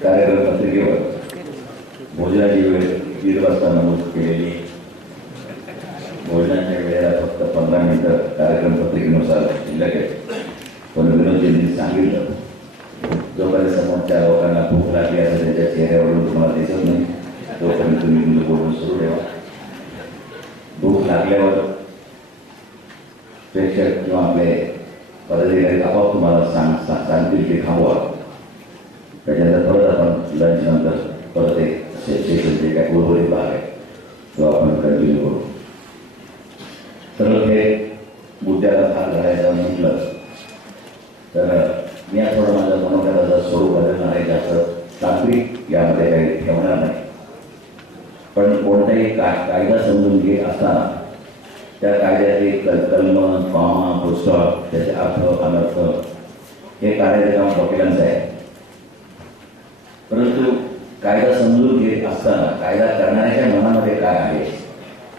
कार्यक्रम पत्रिकेवर भोजनाची वेळ 3 वाजता नमूद केलेली, भोजनाच्या वेळेला फक्त 15 मिनिटं कार्यक्रम पत्रिकेनुसार शिल्लक आहे. पण विनोदजींनी सांगितलं जोपर्यंत समोरच्या लोकांना भूक लागली असं त्यांच्या चेहऱ्यावरून तुम्हाला दिसत नाही तोपर्यंत तुम्ही तुमचं बोलून सुरू ठेवा. भूक लागल्यावर प्रेक्षक किंवा आपले पदाधिकारी आपोआप तुम्हाला सांगतील की थांबवा. त्याच्यानंतर परत आपण लंच नंतर परत एक सेशन जे काय उर्वरित भाग आहे तो आपण कंटिन्यू करू. तर हे मुद्द्याला भाग घालायचं म्हटलं तर मी आज थोडं माझं मनोगताचं स्वरूप बदलणार आहे. जास्त तांत्रिक यामध्ये काही ठेवणार नाही. पण कोणताही कायदा समजून घेत असताना त्या कायद्याचे कलम कॉमा पुस्तक त्याचे अर्थ अनर्थ हे कार्याचे काम वकिलांचं आहे. परंतु कायदा समजून घेत असताना कायदा करणाऱ्याच्या मनामध्ये काय आहे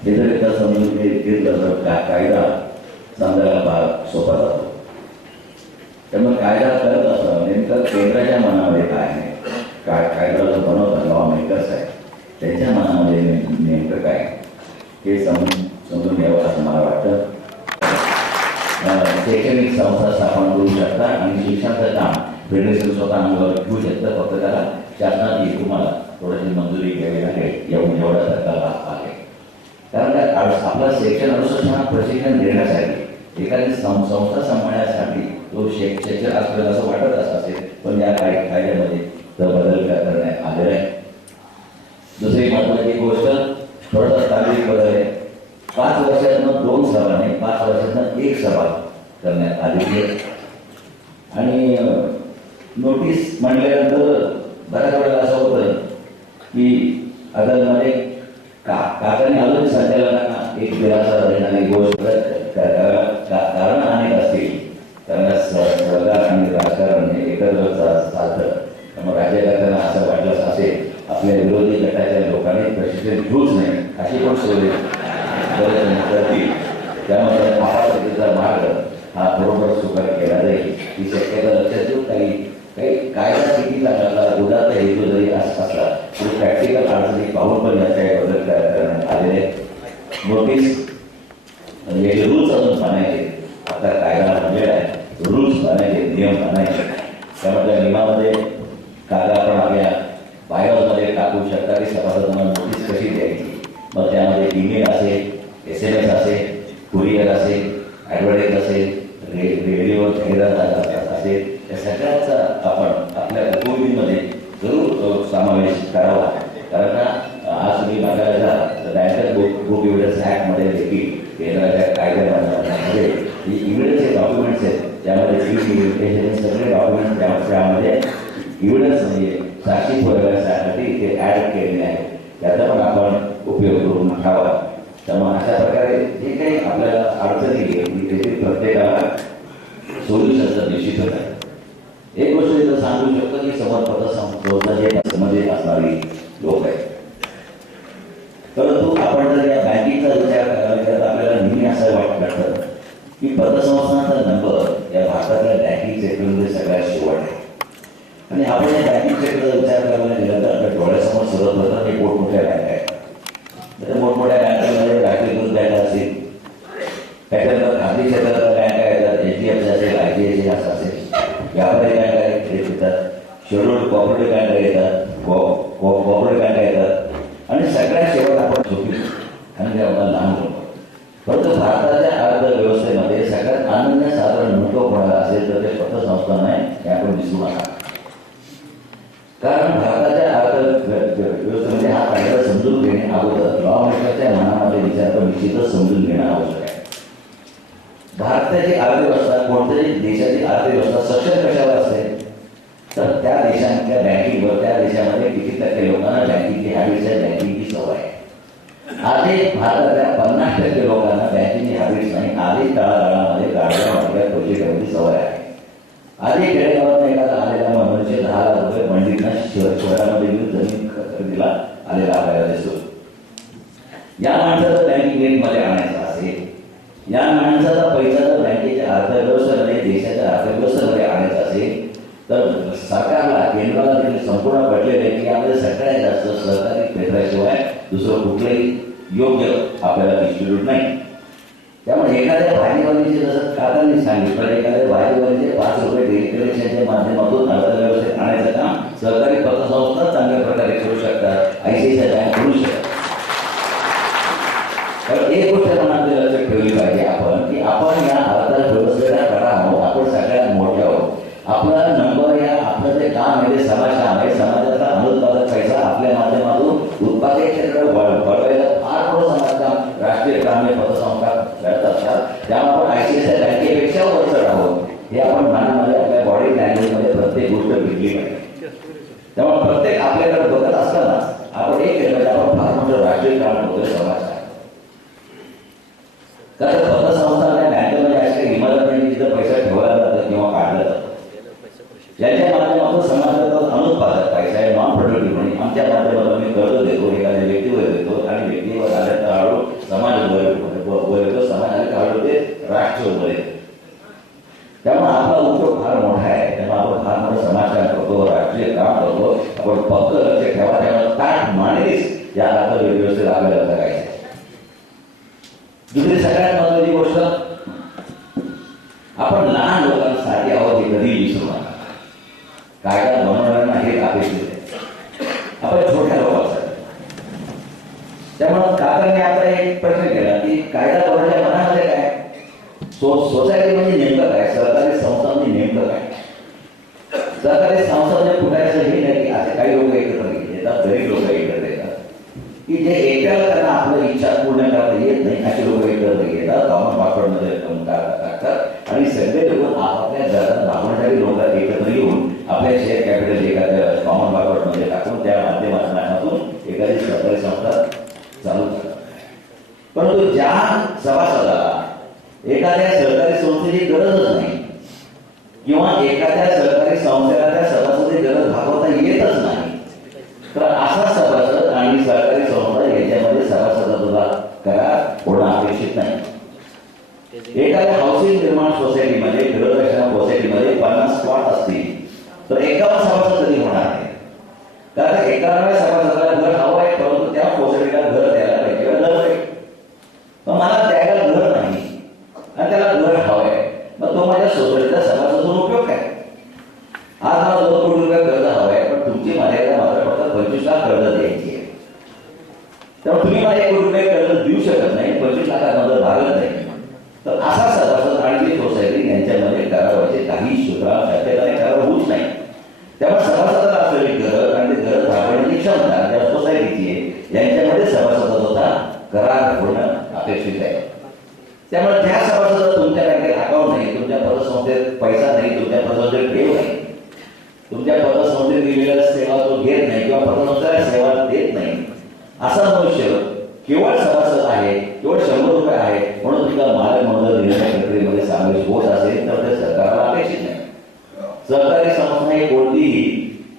हे जर एकदा समजून घेतलं तर कायदा समजायला फार सोपा जातो. त्यामुळे कायदा करत असताना नेमकं केंद्राच्या मनामध्ये काय आहे, कायदा जो बनवतात लॉ मेकर्स आहे त्यांच्या मनामध्ये नेमकं काय हे समजून घ्यावं असं मला वाटतं. शैक्षणिक संस्था स्थापन करू शकता आणि शिक्षणाचं काम फेडरेशन स्वतः अंगावर घेऊ शकतं. फक्त त्याला शासनाची तुम्हाला थोडीशी मंजुरी घ्यावी लागेल एवढा सरकार आहे. कारण आपला शिक्षण अनुष्ठानात प्रशिक्षण देण्यासाठी एखादी संस्था सांभाळण्यासाठी तो शिक्षण असलेला असं वाटत असेल पण या कायद्यामध्ये बदल करण्यात आलेला आहे. दुसरी महत्वाची गोष्ट थोडासा तांत्रिक बदल आहे. 5 वर्षातनं 2 सभा नाही 5 वर्षातनं 1 सभा करण्यात आलेली आहे. आणि नोटीस म्हणल्यानंतर बऱ्याच वेळेला असं होतं की अदालतमध्ये काकाने आलं संचालकांना एक दिलासा देणारी गोष्ट कारण अनेक असतील. कारण सरकार आणि राजकारण हे एकत्र चालतं. त्यामुळे राज्यकर्त्यांना असं वाटलं असेल आपल्या विरोधी गटाच्या लोकांनी प्रशिक्षण घेऊच नाही अशी पण सोय करतील. त्यामुळे महापालिकेचा मार्ग हा बरोबर सुकर केला जाईल ही शक्यता लक्षात घेऊन काही कायदा किती लागला उदाहरण हेतू जरी असला तरी प्रॅक्टिकल अडचणी पाहून पण या काही बदल करण्यात आलेले. नोटीस म्हणजे रूल्स अजून बनायचे. आता कायदा म्हणलेला आहे रूल्स बनायचे नियम बनायचे. त्यामुळे नियमामध्ये कायदा आपण आपल्या बायोमध्ये टाकू शकता की सभासदांना नोटीस कशी द्यायची. मग त्यामध्ये ईमेल असेल SMS असेल कुरिअर असेल ॲडव्हर्टाईज असेल रेडिओ जाहिरात असेल या सगळ्याचा आपण आपल्या उपयोगीमध्ये जरूर समावेश करावा. कारण आज तुम्ही बघायला जा तर बँकर बुक एव्हिडन्स ॲक्टमध्ये देखील केंद्राच्या कायद्यामध्ये ही इव्हिडन्सचे डॉक्युमेंट्स आहेत त्यामध्ये हे सगळे डॉक्युमेंट्स त्यामध्ये एव्हिडन्स म्हणजे साक्षी पुराव्यासाठी ते ॲड केलेले आहेत. त्याचा पण आपण उपयोग करून घ्यावा. त्यामुळे अशा प्रकारे जे काही आपल्याला अडचणी येते प्रत्येकाला सोल्युशनचं निश्चितच आहे. एक गोष्ट इथं सांगू शकतो की समर्पक जे असणारी लोक आहेत. परंतु आपण जर या बँकिंगचा विचार करायला तर आपल्याला नेहमी असं वाटतं की पतसंस्थांचा नंबर या भारतातल्या बँकिंग सेक्टरमध्ये सगळ्यात शेवट आहे. आणि आपण या बँकिंग सेक्टरचा विचार करायला गेला तर आपल्या डोळ्यासमोर सर्वप्रथम हे मोठमोठ्या बँक आहेत. तर मोठमोठ्या बँकांमध्ये राष्ट्रीयकृत बँक असेल त्याच्यानंतर खाजगी क्षेत्रातल्या बँका येतात HDFC असेल ICICI असेल व्यापारी बँका येतात शेड्यूल्ड कॉपरेटिव्ह बँका येतात कॉपरेटिव्ह बँका येतात आणि सगळ्या शेवट आपण झोपी आणि त्याला लहान होतो. फक्त भारताच्या अर्थव्यवस्थेमध्ये सगळ्यात अनन्यसाधारण महत्व कोणाला असेल तर ते पतसंस्था नाही हे आपण विसरू नका. कारण भारताच्या अर्थव्यवस्थेमध्ये हा कायदा समजून घेणे अगोदर लॉ मेकरच्या मनामध्ये विचार तर निश्चितच समजून घेणं आवश्यक आहे. भारताची अर्थव्यवस्था कोणत्याही देशाची अर्थव्यवस्था सक्षम कशावर असते तर त्या देशांच्या बँकिंगवर त्या देशामध्ये किती टक्के लोकांना बँकिंगची हॅबिट्स आहे बँकिंगची सवय आहे. आधी भारतातल्या 50% लोकांना बँकिंगची हॅबिट्स नाही. आधी तळागाळामध्ये गाड्या पैसे ठेवण्याची सवय आहे. आधी खेडेगावात एखादा आलेला मनुष्य 10 लाख रुपये मंडीतनं शहरामध्ये घेऊन जमीन खरेदीला आलेला आपल्याला दिसतो. या माणसाचं बँकिंग रेटमध्ये आणायचं असेल या माणसाचा पैसा जर बँकेच्या अर्थव्यवस्थेमध्ये देशाच्या अर्थव्यवस्थेमध्ये आणायचा असेल तर सरकारला केंद्राला देखील संपूर्ण पडलेलं आहे की यामध्ये सगळ्यात जास्त सहकारी क्षेत्राशिवाय दुसरं कुठलंही योग्य आपल्याला इन्स्टिट्यूट नाही. त्यामुळे एखाद्या भाजीवालीचे जसं काकांनी सांगितलं, एखाद्या भाजीवालीचे 5 रुपये डेली कलेक्शनच्या माध्यमातून अर्थव्यवस्थेत आणायचं काम सहकारी पतसंस्था चांगल्या प्रकारे करू शकतात, ICICI बँक करू शकतात. तर एक गोष्ट आपण आपल्या लक्षात ठेवली पाहिजे आपण की आपण या अर्थव्यवस्थेला कडा आहोत, आपण सगळ्यात मोठे आहोत. आपला नंबर या आपलं जे काम आहे ते समाजकाम आहे. समाजाचा अनुत्पादक पैसा आपल्या माध्यमातून उत्पादक क्षेत्राला वळवायला फार मोठं समाजकाम राष्ट्रीय ग्रामीण पतसंस्था करत असतात. त्यामुळे आपण ICICI बँकेपेक्षा वरचढ आहोत हे आपण मनामध्ये आपल्या बॉडी लँग्वेजमध्ये प्रत्येक गोष्ट भेटली पाहिजे. त्यामुळे प्रत्येक आपल्याकडे बघत असताना आपण एक केलं आपण फार मोठं राष्ट्रीय काम होतोय समाज. कारण पतसंस्थांना बँकेमध्ये अशा इमारत नाही जिथं पैसा ठेवला जातं किंवा काढला जातं. ज्याच्या माध्यमातून समाजाचा अनुत्पादक पैसा आहे, नॉन प्रोडक्टिव्ह मनी आमच्या माध्यमातून मी कर्ज देतो, एखाद्या व्यक्तीवर देतो आणि व्यक्तीवर आल्यानंतर हळू समाज वर येतो, समाज आले हळू ते राष्ट्र वर येतो. त्यामुळे आपला उद्योग फार मोठा आहे. त्यामुळे आपण फार मोठं समाजकाम करतो, राष्ट्रीय काम करतो. आपण फक्त लक्ष ठेवा त्यामुळे ताट मानेच या अर्थव्यवस्थेला आपल्याला जगायचं. दुसरी सगळ्यात महत्वाची गोष्ट, आपण लहान लोकांसाठी आहोत हे कधी विसरू नका. कायदा बनवणाऱ्यांना हे अपेक्षित आहे, आपण छोट्या लोकांसाठी. त्यामुळे काकांनी आता एक प्रश्न केला की कायदा बनवण्याच्या मनामध्ये काय, सोसायटी म्हणजे नेमकं काय, सहकारी संस्था म्हणजे नेमकं काय. सहकारी संस्था म्हणजे फुटायचं हे नाही की असे काही लोक एकत्र येतात, गरीब लोक एकत्र येतात की जे एकट्याला त्यांना आपल्या इच्छा पूर्ण करता येत नाही असे लोक एकत्र येतात, कॉमन पासवर्डमध्ये टाकतात आणि सगळे लोक आपापल्या घरात भागवणारी लोक एकत्र येऊन आपल्या शेअर कॅपिटल एखाद्या कॉमन पासवर्डमध्ये टाकून त्या माध्यमातून एखादी सहकारी संस्था चालू करतात. परंतु ज्या सभासदाला एखाद्या सहकारी संस्थेची गरजच नाही किंवा एखाद्या सहकारी संस्थेला त्या सभासदाची गरज भागवता येतच नाही, तर असा सभासद आणि सहकारी संस्था याच्यामध्ये सभासदाचा करार होणं अपेक्षित नाही. एखाद्या हाऊसिंग निर्माण सोसायटीमध्ये, गृहरक्षणा सोसायटीमध्ये 50 स्पॉट असतील तर 51 सभासद कधी होणार नाही. कारण 51व्या सभासदाला घर हवं आहे, परंतु त्या सोसायटीला घर द्यायला पाहिजे किंवा घर आहे. मग मला द्यायला घर नाही आणि त्याला घर हवं आहे, मग तो माझ्या सोसायटीचा सभासद होऊन उपयोग काय. आज मला 2 कोटी रुपये कर्ज हवं आहे, पण तुमची मर्यादा मात्र फक्त 25 लाख कर्ज द्यायची आहे. त्यामुळे तुम्ही मला 1 कोटी रुपये कर्ज देऊ शकत नाही, 25 लाखांमध्ये भागत नाही. तर असा सभासद आणि सोसायटी यांच्यामध्ये करावायचे काही शक्यता करार होऊच नाही. त्यामुळे सभासदाला असलेली गरज आणि ते गरज भागवण्याची क्षमता ज्या सोसायटीची आहे यांच्यामध्ये सभासदाचा करार होणं अपेक्षित आहे. त्यामुळे त्या सभासदात तुमच्या बँकेत अकाउंट नाही, तुमच्या पतसंस्थेत पैसा नाही, तुमच्या पतसंस्थेत ठेव नाही, तुमच्या पतसंस्थेत दिलेल्या सेवा तो घेत नाही किंवा पतसंस्थेला सेवा देत नाही, असा मनुष्य केवळ सभासद आहे, केवळ 100 रुपये आहे म्हणून तुमचा मालक म्हणून निर्णय प्रक्रियेमध्ये समावेश होत असेल तर ते सरकारला अपेक्षित नाही. सहकारी संस्था ही कोणतीही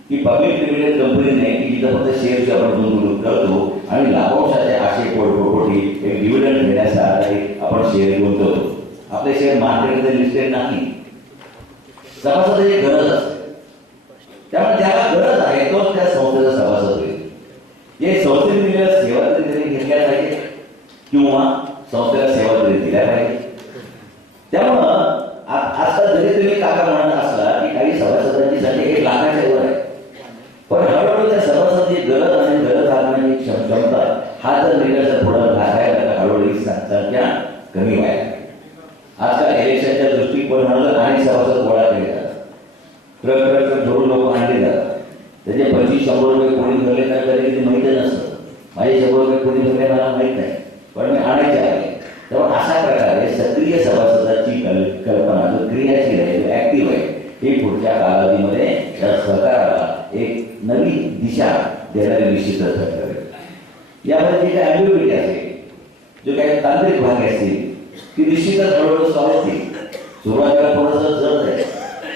की पब्लिक लिमिटेड कंपनी नाही की जिथं फक्त शेअर्स आपण गुंतवणूक करतो आणि लाभांशाच्या आशे पोटी एक डिव्हिडंड घेण्यासाठी आपण शेअर गुंतवतो. आपले शेअर मार्केटमध्ये लिस्टेड नाही. सभासदाची गरज असते, त्यामुळे ज्याला गरज आहे तोच त्या संस्थेचा सभासद होईल. जे संस्थेने दिलेल्या सेवा तरी घेतल्या पाहिजे किंवा संस्थेला सेवा तरी दिल्या पाहिजे. त्यामुळं आजकाल जरी तुम्ही काका म्हणत असला की काही सभासदांची संख्या 1 लाखाच्या वर आहे, पण हळूहळू त्या सभासदाची गरज आणि गरज भागण्याची क्षमता हा जर निकष पुढे घालायला तर हळूहळू संख्या कमी व्हायला. आजकाल इलेक्शनच्या दृष्टिकोनातून आणि सभासद गोळा केले जातात, ट्रक धरून लोक आणले जातात. त्याचे 25-100 रुपये कोणी भरले काय कधी माहिती नसतं. माझे 100 रुपये कोणी भरले मला माहीत नाही, पण मी आणायचे आहे. त्यामुळे अशा प्रकारे सक्रिय सभासदाची कल्पना जो क्रियाशील आहे, जो ऍक्टिव्ह आहे, ही पुढच्या कालावधीमध्ये या सरकारला एक नवी दिशा देणारी निश्चितच ठरेल. यामध्ये जे काही ॲम्बिग्युटी असेल, जो काही तांत्रिक भाग असतील ती निश्चितच हळूहळू सॉल्व्ह होतील. सुरुवातीला थोडंसं जड आहे,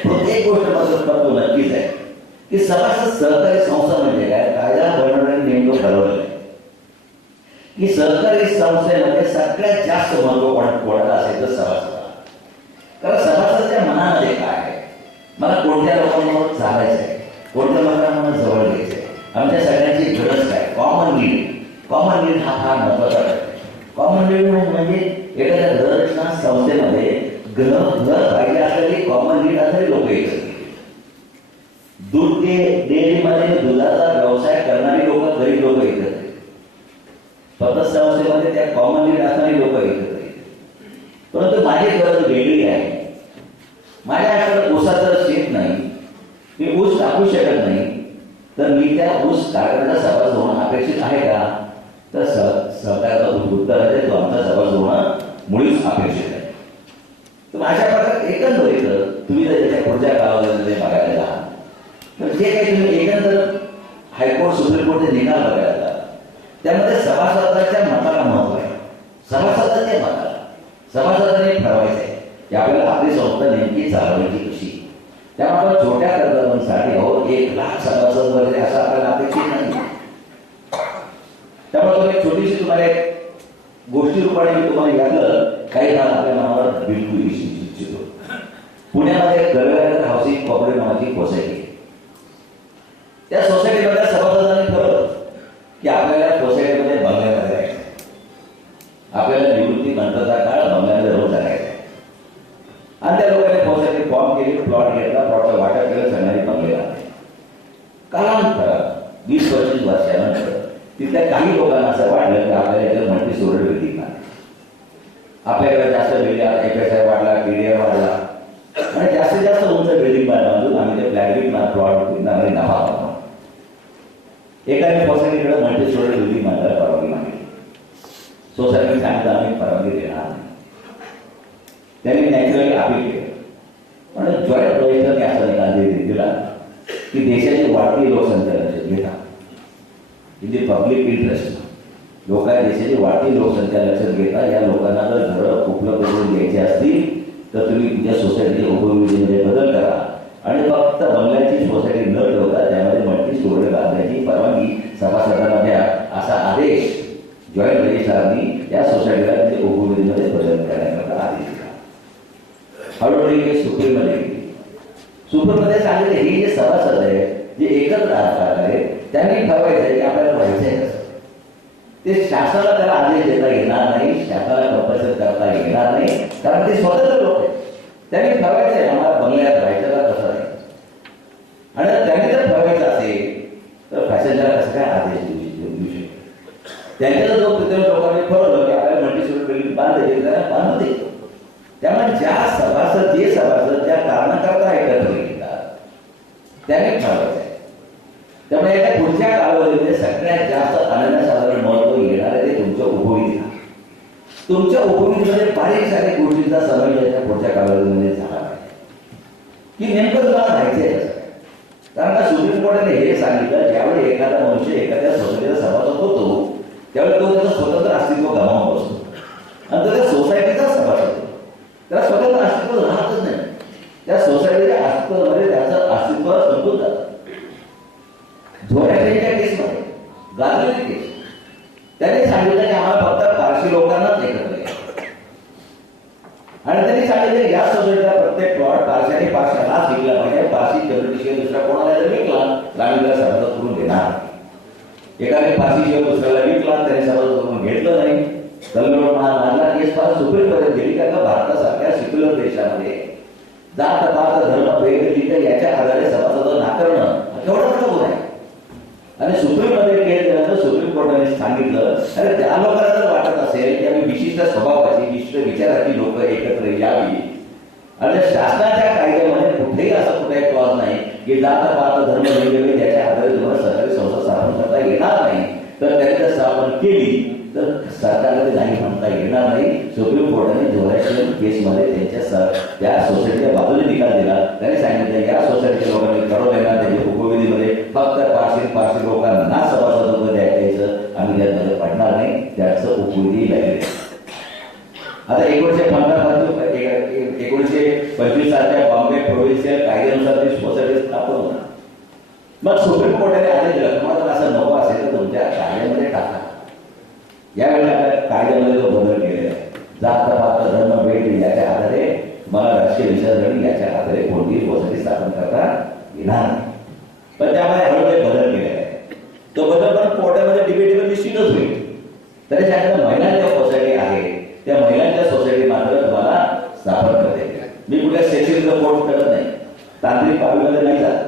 पण एक गोष्ट मात्र नक्कीच आहे की सभासद सहकारी संस्था म्हणजे काय, कायदा बनवण्याने नेमकं ठरवलेलं आहे की सहकारी संस्थेमध्ये सगळ्यात जास्त महत्व कोणाला असेल तर सभासदाला. कारण सभासदाच्या मनामध्ये काय आहे, मला कोणत्या लोकांवर चालायचं आहे, कोणत्या लोकांना मला जवळ घ्यायचं आहे, आमच्या सगळ्यांची गरज काय, कॉमन नीड. कॉमन नीड हा फार महत्वाचा आहे. कॉमन नीड म्हणजे एखाद्या गृहरचना संस्थेमध्ये घर पाहिजे असलेली कॉमन नीड असलेली लोक येतात. दूध डेअरीमध्ये दुधाचा व्यवसाय करणारी लोक, गरीब लोक येतात. पतसंस्थेमध्ये त्या कॉमन नीड असणारी लोक येतात. परंतु माझी गरज वेगळी आहे. माझ्याकडे ऊसाचं शेत नाही, मी ऊस टाकू शकत नाही, तर मी त्या ऊस कारखान्याचा सभासद होणं अपेक्षित आहे का? तर सरकारचं उत्तर आहे तो आमचा सभासद होणं मुळीच अपेक्षित आहे. तर अशा प्रकारे एकंदरीत तुम्ही जर त्याच्या पुढच्या कालावधीमध्ये बघायला जा तर जे काही तुम्ही एकंदर हायकोर्ट सुप्रीम कोर्टचे निकाल बघायला जा त्यामध्ये सभासदाच्या मताला महत्व आहे. सभासदाच्या मताला सभासदाने ठरवायचं आहे की आपल्याला आपली संस्था नेमकी चालवायची कशी. त्यामुळे छोट्या कर्जासाठी 1 लाख सभासद वगैरे असं आपल्याला अपेक्षित नाही. त्यामुळे तुम्ही छोटीशी तुम्हाला एक गोष्टी रूपाने मी तुम्हाला यातलं काही भाग आपल्या मनावर बिलकुल इच्छितो. पुण्यामध्ये करवेकर हाऊसिंग कॉर्पोरेट नावाची सोसायटी. त्या सोसायटीमध्ये सभासदांनी ठरवलं की आपल्याला सोसायटीमध्ये बंगल्यामध्ये राहायचं, आपल्याला निवृत्ती नंतरचा काळ बंगल्यामध्ये रोज राहायचा. आणि त्या लोकांनी सोसायटी फॉर्म केली, प्लॉट घेतला, प्लॉटचं वाटप केलं, सगळ्यांनी बंगले बांधले. कालांतरात 20-25 वर्षानंतर तिथल्या काही लोकांना असं वाटलं की आपल्याला इथे मल्टी स्टोरेज बिल्डिंग नाही, आपल्याकडे जास्त बिल्डिंग FSI वाढला, TDR वाढला आणि जास्तीत जास्त उंच बिल्डिंग बांधून आम्ही ते फ्लॅट विकणार, प्लॉट विकणार आणि नफा कमवणार. एकाने सोसायटीकडे मल्टी स्टोरेज बिल्डिंग बांधायला परवानगी मागितली. सोसायटीने सांगितलं आम्ही परवानगी देणार नाही. त्यांनी नॅचरली अपील केलं. पण जॉईंट रजिस्टरने असा निकाल दिला की देशाची वाढती लोकसंख्या लक्षात घेता, म्हणजे पब्लिक इंटरेस्ट लोक देशाची वाढती लोकसंख्या लक्षात घेता या लोकांना जर घरं उपलब्ध करून द्यायची असतील तर तुम्ही तुमच्या सोसायटीच्या उपयोगितेमध्ये बदल करा आणि फक्त बंगल्याची सोसायटी न ठेवता त्यामध्ये मल्टी स्टोरेज बांधण्याची परवानगी सभासदांना द्या असा आदेश जॉईंट रजिस्ट्रारनी या सोसायटीला त्याच्या उपयोगितेमध्ये बदल करण्याचा आदेश दिला. हळूहळू सुप्रीममध्ये गेली. सुप्रीममध्ये सांगितले हे जे सभासद आहे जे एकत्र राहतात आहे त्यांनी ठरवायचं आहे की आपल्याला व्हायचं आहे कसं. ते शासनाला त्याला आदेश देता येणार नाही, शासनाला कंपल्सरी करता येणार नाही, कारण ते स्वतंत्र लोक आहेत. त्यांनी ठरवायचं आहे आम्हाला बंगल्यात राहायचं का कसं आहे. आणि त्यांनी जर ठरवायचं असेल तर फॅशनला कसं काय आदेश देऊ शकतो. त्यांच्या जो प्रत्येक लोकांनी ठरवलं की आपल्याला मल्टी स्टोरेज बिल्डिंग बांधायची त्याला बांधून देतो. त्यामुळे जे सभासद ज्या कारणाकरता एकत्र येतात त्यांनी ठरवायचं आहे. त्यामुळे एका पुढच्या कालावधीमध्ये सगळ्यात जास्त अनन्यसाधारण महत्व येणार आहे ते तुमच्या उपयोगिता. तुमच्या उपयोगितेमध्ये बारीक साऱ्या गोष्टींचा समावेश याच्या पुढच्या कालावधीमध्ये झाला पाहिजे की नेमकं तुम्हाला माहिती आहे कसं. कारण का सुप्रीम कोर्टाने हे सांगितलं ज्यावेळी एखादा मनुष्य एखाद्या सोसायटीचा सभासद होतो त्यावेळी तो त्याचं स्वतंत्र अस्तित्व गमावून बसतो आणि तो त्या सोसायटीचा सभासद होतो. त्याला स्वतंत्र अस्तित्व राहतच नाही. त्या सोसायटीच्या अस्तित्वामध्ये त्याचं अस्तित्व संपून जातं. झोऱ्याच्या केसमध्ये गाजलेली केस त्यांनी सांगितलं की आम्हाला फक्त पारशी लोकांनाच एकत्र यायचं आणि त्यांनी सांगितलं या सोसायटीला प्रत्येक प्लॉट पारशाने पारशालाच विकला पाहिजे. पारशी कम्युनिटीशिवाय दुसरा कोणाला जर विकला तर आम्ही त्याला सभासद करून देणार. एकाने पारशीशिवाय दुसऱ्याला विकला त्याने सभासद करून घेतलं नाही. कलमेवर महाराजला केस फार सुप्रीम पर्यंत गेली. कारण भारतासारख्या सेक्युलर देशामध्ये जात पात धर्म वेगवेगळी याच्या आधारे सभासद नाकारणं केवढा मोठा गुन्हा आहे. आणि सुप्रीममध्ये केस दिल्यानंतर सुप्रीम कोर्टाने सांगितलं अरे त्या लोकांना जर वाटत असेल की आम्ही विशिष्ट स्वभावाची विशिष्ट विचाराची लोक एकत्र यावी आणि शासनाच्या कायद्यामध्ये कुठेही असं कुठेही क्लॉज नाही की जात पात धर्म वेगवेगळे याच्या आधारे तुम्हाला सरकारी संस्था स्थापन करता येणार नाही. तर त्यांनी जर स्थापन केली तर सरकारला ते नाही म्हणता येणार नाही. सुप्रीम कोर्टाने जोराच्या केसमध्ये त्या सोसायटीच्या बाजूने निकाल दिला. त्यांनी सांगितलं या सोसायटीच्या लोकांनी ठरवलं ना त्यांच्या उपयोगितेमध्ये फक्त पारशी लोकांना सभासद द्यायचं आम्ही त्यामध्ये पडणार नाही. त्याचं उपयोगी लागले. आता 1925 सालच्या बॉम्बे प्रोव्हिन्शियल कायद्यानुसार ती सोसायटी स्थापन होणार. मग सुप्रीम कोर्टाने आदेश दिला तुम्हाला असं नको असेल तर तुमच्या कायद्यामध्ये टाका. यावेळेला कायद्यामध्ये जो बदल केलेला आहे जात पात धर्म वेळ याच्या आधारे मला राजकीय विचारसरणी याच्या आधारे कोणतीही सोसायटी स्थापन करता येणार नाही. पण त्यामध्ये हळूहळू बदल केलेला आहे. कोर्टामध्ये डिबेटेबल निश्चितच होईल. तरी ज्याकडे महिलांच्या सोसायटी आहे त्या महिलांच्या सोसायटी मात्र तुम्हाला स्थापन करते. मी कुठल्या सेक्शनचं कोर्ट करत नाही, तांत्रिक बाबीमध्ये नाही जात.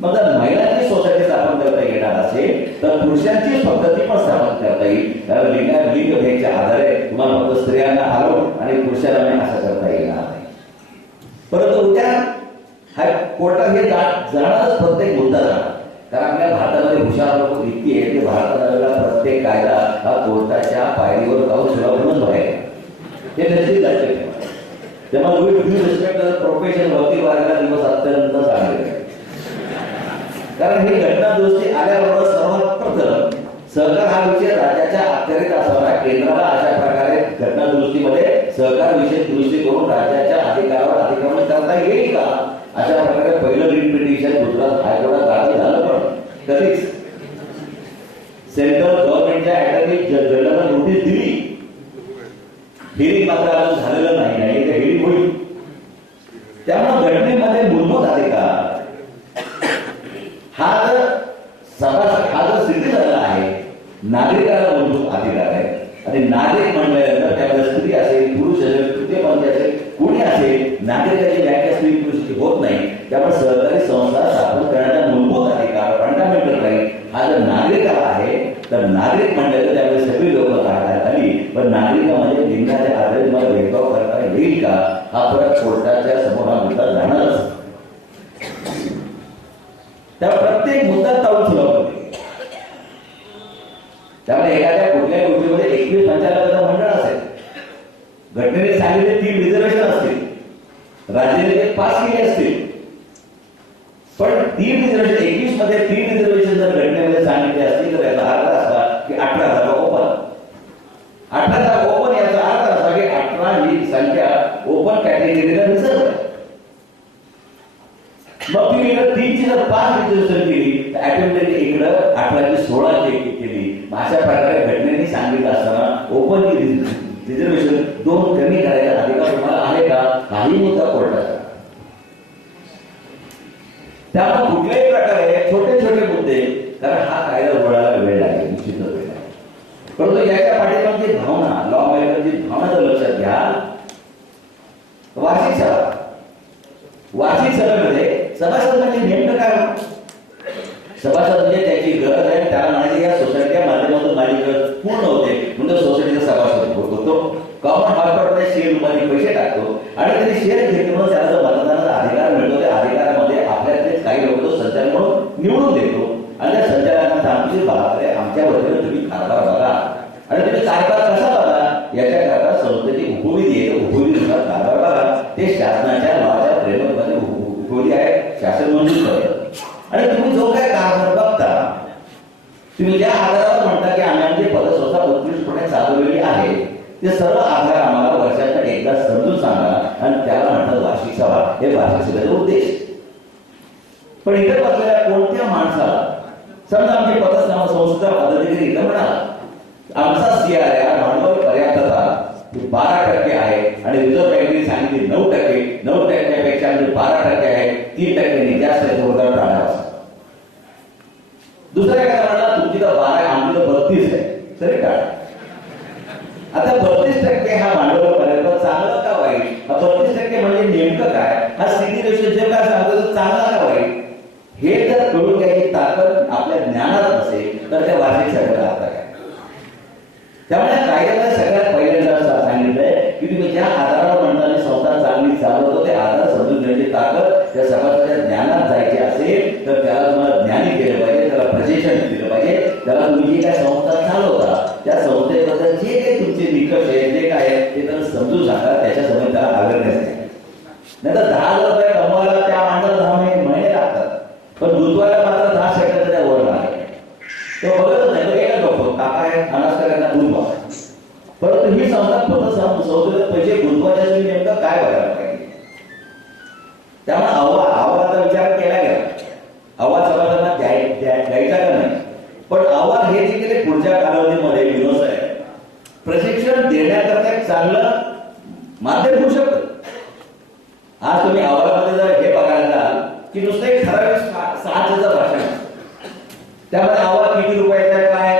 मग जर महिलांची सोसायटी स्थापन करता येणार असेल तर पुरुषांची फक्त ती पण स्थापन करता येईल. कारण लिंग भेदच्या आधारे तुम्हाला फक्त स्त्रियांना हलवून आणि पुरुषांना नाही असं करता येणार नाही. परंतु उद्या हा कोर्टात हे जाणारच प्रत्येक मुद्दा जाणार. कारण आपल्या भारतामध्ये हुशार लोक इतकी आहे की भारतात प्रत्येक कायदा हा कोर्टाच्या पायरीवर जाऊन सुलभूनच बाहेर हे नक्कीच लक्षात ठेवा. तेव्हा रिस्पेक्ट प्रोफेशन वकील वागायला दिवस अत्यंत चांगले. कारण ही घटना दुरुस्ती आल्याबरोबर सर्वात प्रथम सहकार हा विषय राज्याच्या अखत्यारीत असावा. केंद्राला अशा प्रकारे घटना दुरुस्तीमध्ये सहकार विषय दुरुस्ती करून राज्याच्या अधिकारावर अतिक्रमण करता येईल का अशा प्रकारे पहिलं रिट पिटिशन गुजरात हायकोर्टात दाखल झालं. पण कधीच सेंट्रल गव्हर्नमेंटच्या अटॉर्नी जनरलला नोटीस दिली. हिअरिंग मात्र अजून झालेलं नाही. ते हिअरिंग होईल. त्यामुळे घटनेमध्ये मूलभूत अधिकार हा जर सिद्ध झाला आहे, नागरिकाला मूलभूत अधिकार आहे. आणि नागरिक म्हणल्यानंतर त्यामध्ये स्त्री असेल, पुरुष असेल, तृतीयपंथी असेल, कोणी असेल, नागरिकाची व्याख्या स्त्री पुरुषाची होत नाही. त्यामुळे सहकारी संस्था स्थापन करण्याचा मूलभूत अधिकार फंडामेंटल राईट हा जर नागरिकाला आहे तर नागरिक म्हणल्यानंतर त्यामध्ये सगळी लोक काढण्यात आली. पण नागरिकामध्ये लिंगाच्या आधारे मला भेदभाव करता येईल का हा परत कोर्टाच्या समोर हा मुद्दा जाणारच. त्या प्रत्येक मुद्दा ताळून सुलभ होते. त्यामुळे एखाद्या कुठल्याही गोष्टीमध्ये 21 संचालकांचं मंडळ असेल, घटनेने सांगितले 3 रिझर्वेशन असतील, राज्याने ते पास केले असतील. पण 3 रिझर्वेशन 21 मध्ये 3 रिझर्वेशन जर घटनेमध्ये सांगितले असतील तर याचा अर्थ असा की 18,000 ओपन. 18,000 ओपन याचा अर्थ असा की 18 ही संख्या ओपन कॅटेगरीला रिझर्व आहे. मग तुम्ही 3ची जर 5 रिझर्वेशन केली तर ऑटोमॅटिकली इकडं 18 ची 16 केली. अशा प्रकारे घटनेने सांगितलं असताना ओपन रिझर्वेशन 2 कमी करायचा अधिकार तुम्हाला आहे का हाही मुद्दा कोर्टाचा. त्यामुळे कुठल्याही प्रकारे छोटे छोटे मुद्दे, कारण हा कायदा वळायला वेळ लागेल, निश्चितच वेळ लागेल. परंतु याच्या पाठीमागची भावना, लॉ मेकरची भावना जर लक्षात घ्या. वार्षिक सभेमध्ये सभासद म्हणजे नेमकं काय? सभासद म्हणजे त्याची गरज आहे, त्याला म्हणायची या सोसायटीच्या माध्यमातून माझी गरज पूर्ण होते म्हणून सोसायटीचा सभासद होतो. कॉमन मार्केटमध्ये शेअर मध्ये पैसे टाकतो आणि त्याने शेअर घेतले म्हणून त्याला जो मतदानाचा अधिकार मिळतो त्या अधिकारामध्ये आपल्यातलेच काही लोक तो संचालक म्हणून निवडून देतो. आणि त्या संचालकांना सांगतो बापरे आमच्या वतीने तुम्ही कारभार बघा आणि तुम्ही कारभार कसा बघा याच्याकरता संस्थेची उपविधी आहे, उपविधीनुसार कारभार बघा. ते शासनाच्या लॉच्या फ्रेमवर्कमध्ये उपविधी आहे, शासन मंजूर करतं. आणि तुम्ही जो काय कारभार बघता तुम्ही ज्या आधारावर म्हणता की आम्ही आमची पतसंस्था उत्कृष्टपणे चालवलेली आहे ते सर्व आधार आम्हाला वर्षात एकदा समजून सांगा आणि त्याला म्हणतात वार्षिक सभा. हे वार्षिक सभेचा उद्देश. पण इथे बसलेल्या कोणत्या माणसाला समजा आमची पतसंस्था पदाधिकारी इथं म्हणाला आमचा CRR भांडवल पर्याप्तता 12% आहे आणि रिझर्व्ह बँकेने सांगितली 9%, 9% पेक्षा आमची 12% आहे, 3% जास्त आहे, जोरदार टाळा. दुसऱ्या एखाद्या म्हणाला तुमची तर 12 आहे, आमची तर 32 आहे, तरी टाळा. आता 32% हा भांडवल पर्यंत चांगलं का वाईट? हा 32% म्हणजे नेमकं काय? हा स्थिती रेशो जे काय सांगतो तो चांगला का वाईट हे जर कळून घ्यायची ताकद आपल्या ज्ञानात असेल तर त्या वार्षिक सभेला अर्थ काय. त्यामुळे कायद्यामध्ये सगळ्यात पहिल्यांदा सांगितलंय की तुम्ही ज्या आधारावर म्हणताना संस्था चांगली चालवतो ते आधार समजून घ्यायची ताकद त्या समाजाच्या ज्ञानात जायची असेल तर त्याला तुम्हाला ज्ञानी केलं पाहिजे, त्याला प्रशिक्षण दिलं पाहिजे. त्याला तुम्ही जी काय संस्था चालवता त्या संस्थेबद्दल जे काही तुमचे निकष आहेत जे काय आहेत ते त्याला समजून सांगा. त्याच्यासमोर त्याला अवेअरनेस नाही. नाहीतर 10,000 रुपये कमवायला त्या माणसाला 10 महिने लागतात, पण गुंतवायला मात्र 10 सेकंदाच्या वर लागेल. तो बघतच नाही, तो एकच बघतो काका आहे अनास्करांना गुंतवा. परंतु ही संस्था फक्त संस्थेत पैसे गुंतवायच्या नेमकं काय बघायला पाहिजे. त्यामुळे अहवालाचा विचार केला गेला. अहवाल सभासदांना द्यायचा का नाही, पण अहवाल हे देखील पुढच्या कालावधीमध्ये विनोद आहे प्रशिक्षण देण्याकरता एक चांगलं माध्यम होऊ शकतं. आज तुम्ही अहवालामध्ये जर हे बघायला जाल की नुसतं एक ठराविक 6 भाषण त्यामध्ये अहवाल किती रुपयाचा काय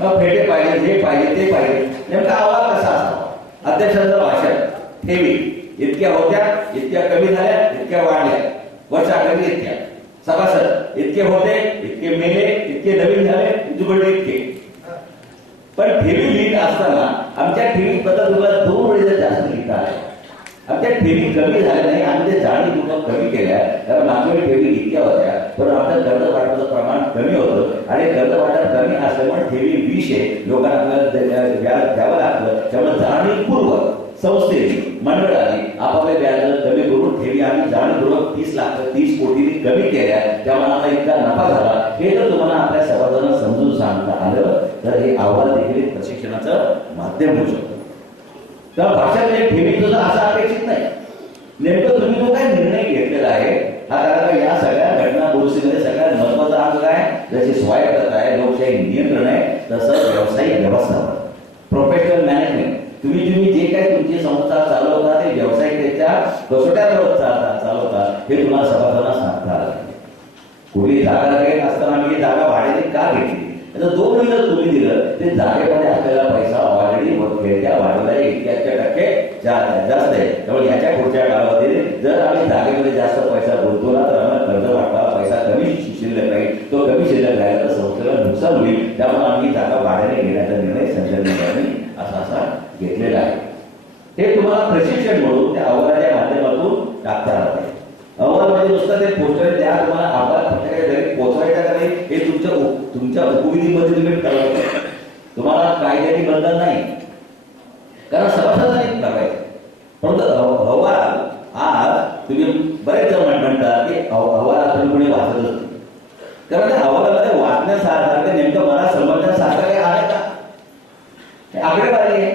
मग फेटे पाहिजे, हे पाहिजे, ते पाहिजे. नेमका अहवाल कसा असावा? अध्यक्षांचं भाषण, ठेवी इतक्या होत्या, इतक्या कमी झाल्या, इतक्या वाढल्या, वर्षाखेरी इतक्या. सभासद इतके होते, इतके मेले, इतके नवीन झाले, जुगडले इतके. पण ठेवी लिहित असताना आमच्या ठेवी बद्दल तुम्हाला 2 वेळेला जास्त लिहिता आहे. आमच्या ठेवी कमी झाल्या नाही, आम्ही ते जाणीवपूर्वक कमी केल्या. कारण मागच्या ठेवी इतक्या होत्या, पण आमचं कर्ज वाटपाचं प्रमाण कमी होतं आणि कर्ज वाटप कमी असल्यामुळे ठेवी 20 आहे, लोकांना आपल्याला व्याज द्यावं लागतं. त्यामुळे जाणीवपूर्वक संस्थेने, मंडळाने आपापल्या व्याज कमी करून ठेवी आम्ही जाणीवपूर्वक 30 कोटींनी कमी केल्या. त्यामुळे आम्हाला इतका नफा झाला. हे जर तुम्हाला आपल्या सभासदांना समजून सांगता आलं तर हे अहवाल देखील प्रशिक्षणाचं माध्यम होऊ शकतं. तेव्हा भाषण ठेवी तुझं असं अपेक्षित नाही. नेमकं तुम्ही जो काय निर्णय घेतलेला आहे हा, कारण या सगळ्या घटना दुरुस्तीमध्ये सगळ्यात महत्वाचा अंग काय? जशी स्वायत्तता आहे, लोकशाही नियंत्रण आहे, तसं व्यावसायिक व्यवस्थापन, प्रोफेशनल मॅनेजमेंट. तुम्ही जे काही तुमची संस्था चालवता ते व्यावसायिकतेच्या कसोट्यावर चालवता हे तुम्हाला सभासदांना सांगता आलं. कुठली जागा घेत असताना मी जागा भाड्याने का घेतली? त्याचं 2 महिने तुम्ही दिलं ते जागेमध्ये आपल्याला पैसा ऑलरेडी खेळत्या वाढवला इतक्या टक्के जास्त आहे. त्यामुळे याच्या पुढच्या कालावधीत जर आम्ही जागेमध्ये जास्त पैसा गुंतवला तर आम्हाला कर्ज वाटपाला पैसा कमी शिल्लक राहील. तो कमी शिल्लक राहिला तर संस्थेला नुकसान होईल. त्यामुळे आम्ही जागा भाड्याने घेण्याचा निर्णय संचालक मंडळाने असा घेतलेला आहे. हे तुम्हाला प्रशिक्षण म्हणून त्या अहवालाच्या माध्यमातून टाकता आलं पाहिजे. अहवाल म्हणजे नुसतं ते पोस्टर द्या, तुम्हाला अहवाल घरी पोहोचवायचा का नाही हे तुमच्या उपविधीमध्ये तुम्ही ठरवता. तुम्हाला कायद्याने बंधन नाही, कारण सभासदांनी ठरवायचं. परंतु अहवाल आज तुम्ही बरेच जण म्हणतात की अहवाल आपण कोणी वाचतच नाही. कारण त्या अहवालामध्ये वाचण्यासारखं नेमकं मला समजण्यासारखं काही आहे का? आकडेवारी आहे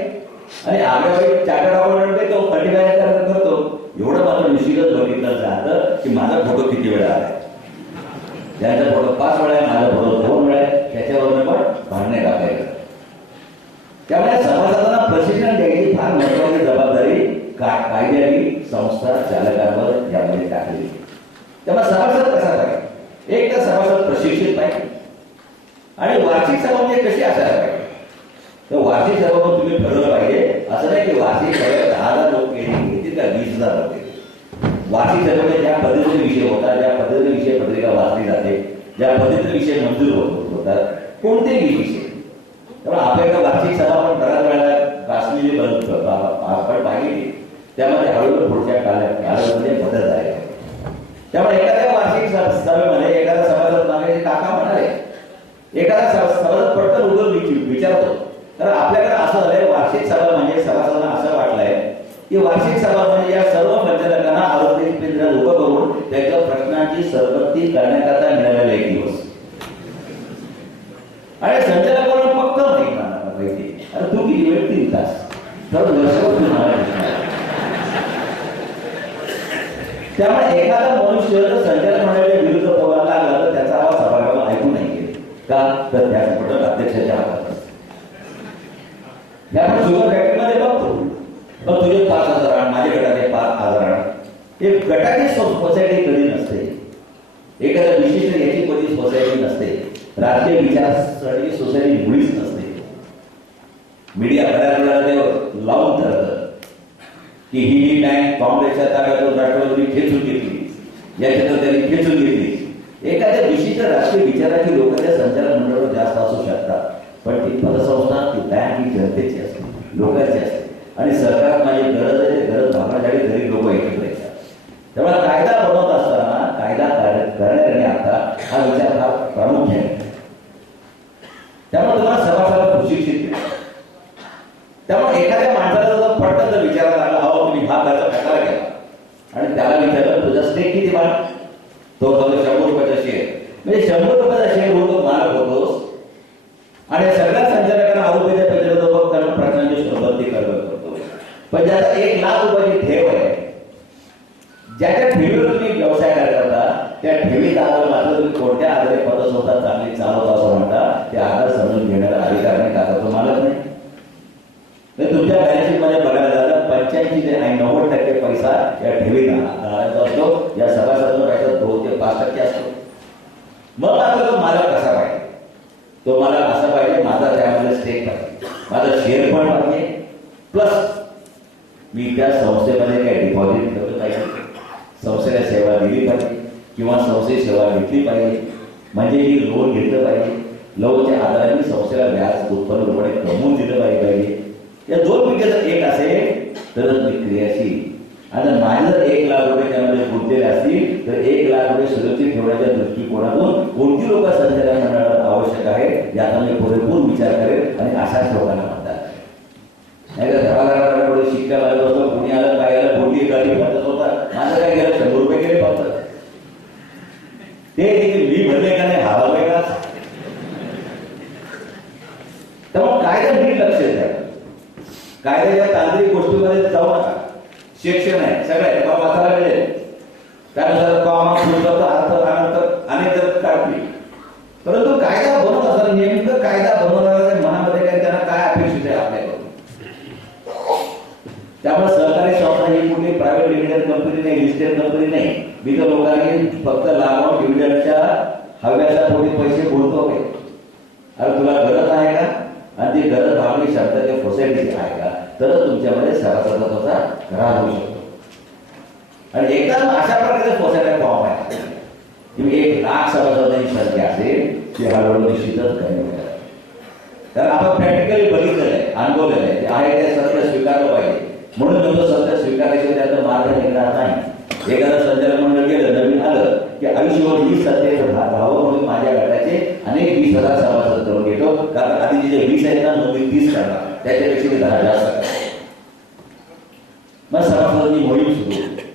आणि आकडेवारी चार्टर्ड अकाउंटंट तो 35 करतो. एवढं मात्र निश्चितच बघितलं जातं की माझा फोटो किती वेळा आहे, त्यांचा फोटो 5 वेळा आहे, माझा फोटो 2 वेळा आहे, त्याच्यावरून पण भांडणे टाकायचं. त्यामुळे सभासदांना प्रशिक्षण द्यायची फार महत्वाची जबाबदारी कायद्याने संस्था चालकांवर यामध्ये टाकली. त्यामुळे सभासद कसा पाहिजे? एक तर सभासद प्रशिक्षित पाहिजे आणि वार्षिक सभा म्हणजे कशी असायला पाहिजे? तर वार्षिक सभा पण तुम्ही ठरवलं पाहिजे. असं नाही की वार्षिक सभेत 10,000 लोक येतील का 20,000 लोक येतील. वार्षिक सभेमध्ये ज्या पद्धतीने विषय होतात, ज्या पद्धतीने विषय पत्रिका वाचली जाते, ज्या पद्धतीने विषय मंजूर होतात, कोणतेही विषय. त्यामुळे आपल्याकडे वार्षिक सभा पण बऱ्याच वेळेला वाचलेली आपण पाहिली. त्यामध्ये हळूहळू पुढच्या कालावधीमध्ये बदल आहे. त्यामुळे एखाद्या वार्षिक सभेमध्ये एखादा सभासद मागे काका म्हणाले, एखादा सभासद पटकन उठून विचारतो. तर आपल्याकडे असं झालंय, वार्षिक सभा म्हणजे सभासदांना असं वाटलंय की वार्षिक सभा म्हणजे या सर्व संचालकांना आरोग्य केंद्रात उभं करून त्याच्या प्रश्नांची सरबत्ती करण्याकरता मिळालेला एक दिवस. आणि संचालकांना फक्त माहिती अरे तू किती वेळ 3 तास तर त्यामुळे एखादा मनुष्य जर संचालक मंडळाच्या विरुद्ध बोलायला लागला तर त्याचा आवाज सभागृहात ऐकू नाही गेले का? तर त्याच अध्यक्षाच्या हातात आपण शुगर फॅक्टरीमध्ये बघतो, मग तुझे 5,000 माझ्या गटाचे 5,000. एक गटाची सोसायटी कधी नसते, एखाद्या विशिष्ट याची कधी सोसायटी नसते, राजकीय विचारसरणी सोसायटी मुळीच नसते. मीडिया बऱ्याच वेळा लावून धरतं की ही बँक काँग्रेसच्या ताब्यातून राष्ट्रवादी खेचून घेतली, याच्यातून त्यांनी खेचून घेतली. एखाद्या विशिष्ट राजकीय विचाराची लोकांच्या संचालक मंडळावर जास्त असू शकतात, पण ती पतसंस्था ती बँक ही जनतेची असते, लोकांची असते. आणि सरकार माझी गरज आहे, ते गरज भागण्यासाठी गरीब लोक एकत्र येतात. त्यामुळे कायदा बनवत असताना कायदा करण्याने आता हा विचार फार प्रामुख्याने आहे. त्यामुळे तुम्हाला सभासदाला प्रशिक्षित केलं. त्यामुळे एखाद्या माणसाचा जर पटकन जर विचारायला लागला, अहो तुम्ही हा खर्च कशाला केला आणि त्याला विचारलं तुझा स्टेक किती वाढ, तो 100 रुपयाचा शेअर, म्हणजे 100 रुपयाचा शेअर होतो, मालक होतोस आणि सगळ्या संचालकांना आरोग्याच्या पैशाचा तो बघ प्रश्नांची सरबत्ती करतो. पण ज्याचा 1 लाख रुपयाची ठेव आहे, ज्याच्या ठेवीवर तुम्ही व्यवसाय करता त्या ठेवीदाराला मात्र तुम्ही कोणत्या आधारे पतसंस्था चांगली चालवता असं म्हणता, ते आधार समजून घेण्याचा अधिकार नाही का? तो मालक नाही. तुमच्या बॅलन्स मध्ये बघायला झालं 85 ते 90% पैसा या ठेवीदाराचा असतो, या सभासदांचा पैसा 2 ते 5% असतो. मग आता तो मालक कसा पाहिजे? तो मला असं पाहिजे, माझा त्यामध्ये स्टेक पाहिजे, माझा शेअर पण पाहिजे, प्लस मी त्या संस्थेमध्ये काही डिपॉझिट ठेवलं पाहिजे, संस्थेला सेवा दिली पाहिजे किंवा संस्थेची सेवा घेतली पाहिजे, म्हणजे मी लोन घेतलं पाहिजे, लोनच्या आधारे मी संस्थेला व्याज उत्पन्न रुपये कमवून दिलं पाहिजे. या 2 पैकी जर एक असेल तरच मी क्रियाशील. आणि माझे जर 1 लाख रुपये त्यामध्ये गुंतलेले असतील तर 1 लाख रुपये सुरक्षित ठेवण्याच्या दृष्टिकोनातून कोणती लोक संचालन मंडळाला आवश्यक आहे याचा मी पुरेपूर विचार करेल आणि अशाच लोकांना म्हणतात. नाही तर घराघराकडे शिक्का लागत असतो, कुणी आलं काय आलं मोठी गाडी भरत होता, माझं काय गेलं 100 रुपये गेले फक्त, ते देखील मी भरले का नाही हा वेगळा. त्यामुळे कायदा नीट लक्ष द्या, कायद्याच्या तांत्रिक गोष्टीमध्ये जाऊ नका. शिक्षण आहे सगळे वाचायला मिळेल, त्यानुसार कॉमा पुस्तक अर्थ अनंत अनेक जर काढली, परंतु कायदा बनवत असताना नेमकं कायदा बनवणाऱ्या मनामध्ये काय त्यांना काय अपेक्षित आहे आपल्याकडून. त्यामुळे सहकारी संस्था ही कुठली प्रायव्हेट लिमिटेड कंपनी नाही, लिस्टेड कंपनी नाही. मी तर लोकांनी फक्त लाभ डिव्हिडंडच्या हव्याच्या पोटी पैसे बोलतो काय, अरे तुला गरज आहे का, आणि ती गरज भावनिक क्षमता त्या सोसायटीची आहे का, तरच तुमच्यामध्ये सभासदत्वाचा करार होऊ शकतो. आणि एकदम अशा प्रकारच्या सोसायट्या फॉर्म आहे की 1 लाख सभासदांची संख्या असेल ती हळूहळू निश्चितच कमी होईल. तर आपण प्रॅक्टिकली बघितलेलं आहे, अनुभवलेलं आहे, ते आहे ते सत्य स्वीकारलं पाहिजे. म्हणून तो सत्य स्वीकारायचे त्याचा मार्ग निघणार नाही. एखादं संचालक मंडळ गेलं नवीन आलं की आयुष्यभर ही सत्य व्हावं म्हणून माझ्या गटाचे अनेक 20,000 सभासद करून घेतो, कारण आधी जे 20 आहेत ना मग 30 करणार, त्याच्यापेक्षा ते 10 जास्त करणार. मग सभासदांची मोहीम सुरू होते.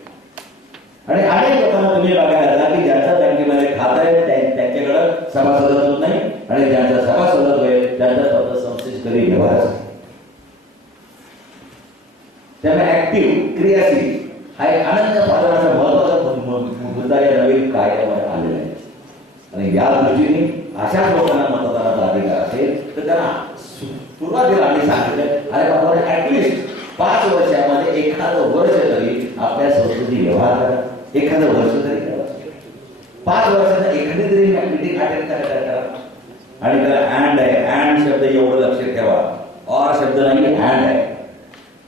आणि अनेक लोकांना तुम्ही बघायला जा की ज्यांचं बँकेमध्ये खातं आहे त्यांच्याकडं सभासदत्व नाही, आणि ज्यांचा सभासदत्व आहे त्यांचा फक्त संस्थेचे कधी व्यवहार असतो. त्यामुळे ऍक्टिव्ह क्रियाशील हा एक आनंद साधनाचा महत्वाचा मुद्दा या नवीन कायद्यामध्ये आलेला आहे. आणि या दृष्टीने अशाच लोकांना मतदानाचा अधिकार असेल तर त्यांना सुरुवातीला आम्ही सांगितलं, अरे बाबा ऍटलिस्ट 5 वर्षामध्ये एखादं वर्ष तरी आपल्या संस्थेची व्यवहार करा, एखादं वर्ष तरी करा, 5 वर्षाचा एखादी तरी ऍक्टिव्हिटी अटेंड करा. आणि त्याला अँड आहे, अँड शब्द एवढं लक्ष ठेवा, और शब्द नाही अँड आहे.